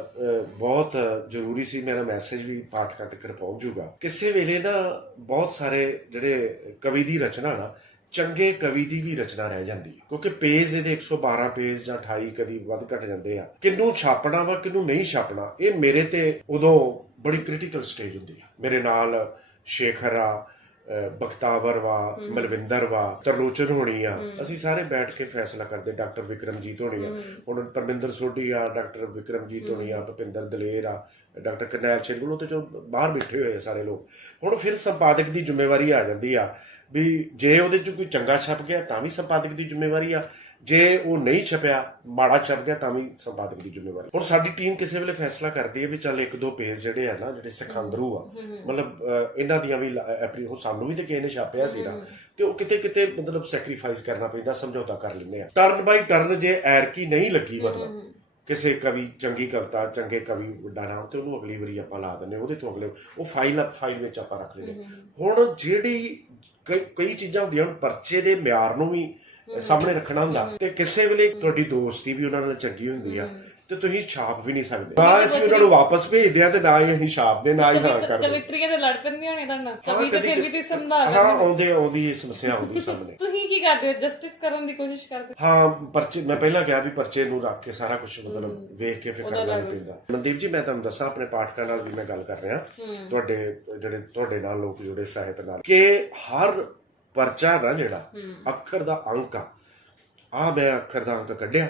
ਬਹੁਤ ਜ਼ਰੂਰੀ ਸੀ, ਮੇਰਾ ਮੈਸੇਜ ਵੀ ਪਾਠਕਾਂ ਤੱਕ ਪਹੁੰਚ ਜਾਊਗਾ। ਕਿਸੇ ਵੇਲੇ ਨਾ ਬਹੁਤ ਸਾਰੇ ਜਿਹੜੇ ਕਵੀ ਦੀ ਰਚਨਾ ਨਾ, ਚੰਗੇ ਕਵੀ ਦੀ ਵੀ ਰਚਨਾ ਰਹਿ ਜਾਂਦੀ ਹੈ, ਕਿਉਂਕਿ ਪੇਜ ਇਹਦੇ 112 ਪੇਜ ਜਾਂ 28 ਕਦੀ ਵੱਧ ਘਟ ਜਾਂਦੇ ਆ। ਕਿਹਨੂੰ ਛਾਪਣਾ ਵਾ, ਕਿਹਨੂੰ ਨਹੀਂ ਛਾਪਣਾ, ਇਹ ਮੇਰੇ ਤੇ ਉਦੋਂ ਬੜੀ ਕ੍ਰਿਟੀਕਲ ਸਟੇਜ ਹੁੰਦੀ ਆ। ਮੇਰੇ ਨਾਲ ਸ਼ੇਖਰ ਆ, ਬਖਤਾਵਰ ਵਾ, ਮਲਵਿੰਦਰ ਵਾ, ਤਰਲੋਚਨ ਹੋਣੀ ਆ, ਅਸੀਂ ਸਾਰੇ ਬੈਠ ਕੇ ਫੈਸਲਾ ਕਰਦੇ। ਡਾਕਟਰ ਵਿਕਰਮਜੀਤ ਹੋਣੀ ਆ, ਹੁਣ ਪਰਮਿੰਦਰ ਸੋਢੀ ਆ, ਡਾਕਟਰ ਵਿਕਰਮਜੀਤ ਹੋਣੀ ਆ, ਭੁਪਿੰਦਰ ਦਲੇਰ ਆ, ਡਾਕਟਰ ਕਰਨੈਲ ਸ਼ੇਰਗਿੱਲ, ਉਹਦੇ ਚੋਂ ਬਾਹਰ ਬੈਠੇ ਹੋਏ ਆ ਸਾਰੇ ਲੋਕ। ਹੁਣ ਫਿਰ ਸੰਪਾਦਕ ਦੀ ਜ਼ਿੰਮੇਵਾਰੀ ਆ ਜਾਂਦੀ ਆ ਵੀ ਜੇ ਉਹਦੇ 'ਚ ਕੋਈ ਚੰਗਾ ਛਪ ਗਿਆ ਤਾਂ ਵੀ ਸੰਪਾਦਕ ਦੀ ਜ਼ਿੰਮੇਵਾਰੀ ਆ, ਜੇ ਉਹ ਨਹੀਂ ਛਪਿਆ, ਮਾੜਾ ਛਪ ਗਿਆ, ਤਾਂ ਵੀ ਸੰਪਾਦਕ ਦੀ ਜ਼ਿੰਮੇਵਾਰੀ। ਹੁਣ ਸਾਡੀ ਟੀਮ ਕਿਸੇ ਵੇਲੇ ਫੈਸਲਾ ਕਰਦੀ ਹੈ ਵੀ ਚੱਲ 1-2 ਪੇਜ ਜਿਹੜੇ ਆ ਨਾ, ਜਿਹੜੇ ਸਿਖਾਂਦਰੂ ਆ, ਮਤਲਬ ਇਹਨਾਂ ਦੀਆਂ ਵੀ ਹੁਣ ਸਾਨੂੰ ਵੀ ਤੇ ਕਿਸੇ ਨੇ ਛਾਪਿਆ ਸੀ ਨਾ, ਤੇ ਉਹ ਕਿਤੇ ਕਿਤੇ ਮਤਲਬ ਸੈਕਰੀਫਾਈਸ ਕਰਨਾ ਪੈਂਦਾ, ਸਮਝੌਤਾ ਕਰ ਲੈਂਦੇ ਆ ਟਰਨ ਬਾਈ ਟਰਨ। ਜੇ ਐਰਕੀ ਨਹੀਂ ਲੱਗੀ ਮਤਲਬ ਕਿਸੇ ਕਵੀ, ਚੰਗੀ ਕਵਿਤਾ, ਚੰਗੇ ਕਵੀ ਵੱਡਾ ਨਾਮ, ਤੇ ਉਹਨੂੰ ਅਗਲੀ ਵਾਰੀ ਆਪਾਂ ਲਾ ਦਿੰਦੇ, ਉਹਦੇ ਤੋਂ ਅਗਲੇ ਉਹ ਫਾਈਲ ਵਿੱਚ ਆਪਾਂ ਰੱਖ ਲੈਂਦੇ। ਹੁਣ ਜਿਹੜੀ ਕਈ ਚੀਜ਼ਾਂ ਹੁੰਦੀਆਂ, ਹੁਣ ਪਰਚੇ ਦੇ ਮਿਆਰ ਨੂੰ ਵੀ ਸਾਹਮਣੇ ਰੱਖਣਾ ਹੁੰਦਾ ਤੇ ਕਿਸੇ ਵੇਲੇ ਤੁਹਾਡੀ ਦੋਸਤੀ ਵੀ ਉਹਨਾਂ ਨਾਲ ਚੰਗੀ ਹੁੰਦੀ ਆ ਤੇ ਤੁਸੀਂ ਛਾਪ ਵੀ ਨਹੀਂ ਸਕਦੇ। ਨਾ ਅਸੀਂ ਉਹਨਾਂ ਨੂੰ ਵਾਪਸ ਭੇਜਦੇ ਆ ਤੇ ਨਾ ਹੀ ਅਸੀਂ ਛਾਪਦੇ, ਨਾ ਹੀ ਹਾਂ ਕਰਦੇ। ਕਵਿਤਰੀਆਂ ਦੇ ਲੜ ਪੈਂਦੀਆਂ ਹੋਣੇ ਤੁਹਾਡੇ ਨਾਲ ਕਵੀ ਤੇ ਫਿਰ ਵੀ ਤੁਸੀਂ ਸੰਭਾਲ ਹਾਂ ਆਉਂਦੀ ਇਹ ਸਮੱਸਿਆ ਆਉਂਦੀ ਸਾਹਮਣੇ। ਤੁਸੀਂ ਕੀ ਕਰਦੇ ਹੋ, ਜਸਟਿਸ ਕਰਨ ਦੀ ਕੋਸ਼ਿਸ਼ ਕਰਦੇ? ਹਾਂ ਪਰਚੇ, ਮੈਂ ਪਹਿਲਾਂ ਕਿਹਾ ਵੀ ਪਰਚੇ ਨੂੰ ਰੱਖ ਕੇ ਸਾਰਾ ਕੁਝ ਮਤਲਬ ਵੇਖ ਕੇ ਫਿਰ ਕਰਨਾ ਨਹੀਂ ਪੈਂਦਾ। ਮਨਦੀਪ ਜੀ ਮੈਂ ਤੁਹਾਨੂੰ ਦੱਸਾਂ, ਆਪਣੇ ਪਾਠਕਾਂ ਨਾਲ ਵੀ ਮੈਂ ਗੱਲ ਕਰ ਰਿਹਾ, ਤੁਹਾਡੇ ਨਾਲ ਲੋਕ ਜੁੜੇ ਸਾਹਿਤ ਨਾਲ, ਕਿ ਹਰ ਪਰਚਾ ਨਾ ਜਿਹੜਾ ਅੱਖਰ ਦਾ ਅੰਕ ਆ ਮੈਂ ਅੱਖਰ ਦਾ ਅੰਕ ਕੱਢਿਆ,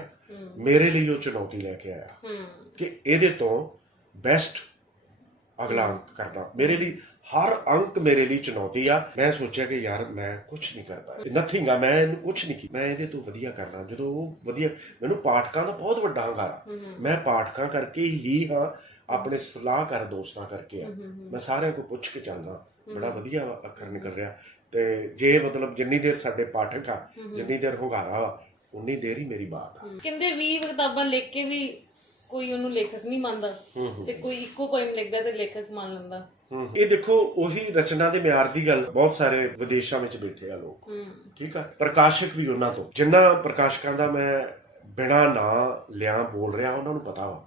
ਮੇਰੇ ਲਈ ਉਹ ਚੁਣੌਤੀ ਲੈ ਕੇ ਆਇਆ ਕਿ ਇਹਦੇ ਤੋਂ ਬੈਸਟ ਅਗਲਾ ਅੰਕ ਕਰਨਾ। ਮੇਰੇ ਲਈ ਹਰ ਅੰਕ ਮੇਰੇ ਲਈ ਚੁਣੌਤੀ ਆ। ਮੈਂ ਸੋਚਿਆ ਕਿ ਯਾਰ ਮੈਂ ਕੁਛ ਨਹੀਂ ਕਰ ਪਾਇਆ, ਨਥਿੰਗ ਆ, ਮੈਂ ਇਹਨੂੰ ਕੁਛ ਨਹੀਂ ਕੀਤਾ, ਮੈਂ ਇਹਦੇ ਤੋਂ ਵਧੀਆ ਕਰਨਾ। ਜਦੋਂ ਉਹ ਵਧੀਆ, ਮੈਨੂੰ ਪਾਠਕਾਂ ਦਾ ਬਹੁਤ ਵੱਡਾ ਹੰਗਾਰਾ, ਮੈਂ ਪਾਠਕਾਂ ਕਰਕੇ ਹੀ ਹਾਂ, ਆਪਣੇ ਸਲਾਹਕਾਰ ਦੋਸਤਾਂ ਕਰਕੇ ਆ। ਮੈਂ ਸਾਰਿਆਂ ਕੋਲ ਪੁੱਛ ਕੇ ਚੱਲਦਾ, ਬੜਾ ਵਧੀਆ ਅੱਖਰ ਨਿਕਲ ਰਿਹਾ। ਤੇ ਜੇ ਮਤਲਬ ਜਿੰਨੀ ਦੇਰ ਸਾਡੇ ਪਾਠਕ ਆ, ਜਿੰਨੀ ਦੇਰ ਹੁੰਗਾਰਾ ਵਾ, ਉਨੀ ਦੇਰ ਹੀ ਮੇਰੀ ਬਾਤ ਆ। ਕਹਿੰਦੇ 20 ਕਿਤਾਬਾਂ ਲਿਖ ਕੇ ਵੀ ਕੋਈ ਉਹਨੂੰ ਲੇਖਕ ਨਹੀਂ ਮੰਨਦਾ, ਤੇ ਕੋਈ ਇੱਕੋ ਪੋਇਮ ਲਿਖਦਾ ਤੇ ਲੇਖਕ ਮੰਨ ਲੈਂਦਾ। ਇਹ ਦੇਖੋ ਉਹੀ ਰਚਨਾ ਦੇ ਮਿਆਰ ਦੀ ਗੱਲ, ਬਹੁਤ ਸਾਰੇ ਵਿਦੇਸ਼ਾਂ ਵਿੱਚ ਬੈਠੇ ਆ ਲੋਕ, ਠੀਕ ਆ, ਪ੍ਰਕਾਸ਼ਕ ਵੀ ਉਹਨਾਂ ਤੋਂ, ਜਿੰਨਾ ਪ੍ਰਕਾਸ਼ਕਾਂ ਦਾ ਮੈਂ ਬਿਨਾਂ ਨਾਂ ਲਿਆ ਬੋਲ ਰਿਹਾ ਉਹਨਾਂ ਨੂੰ ਪਤਾ ਵਾ,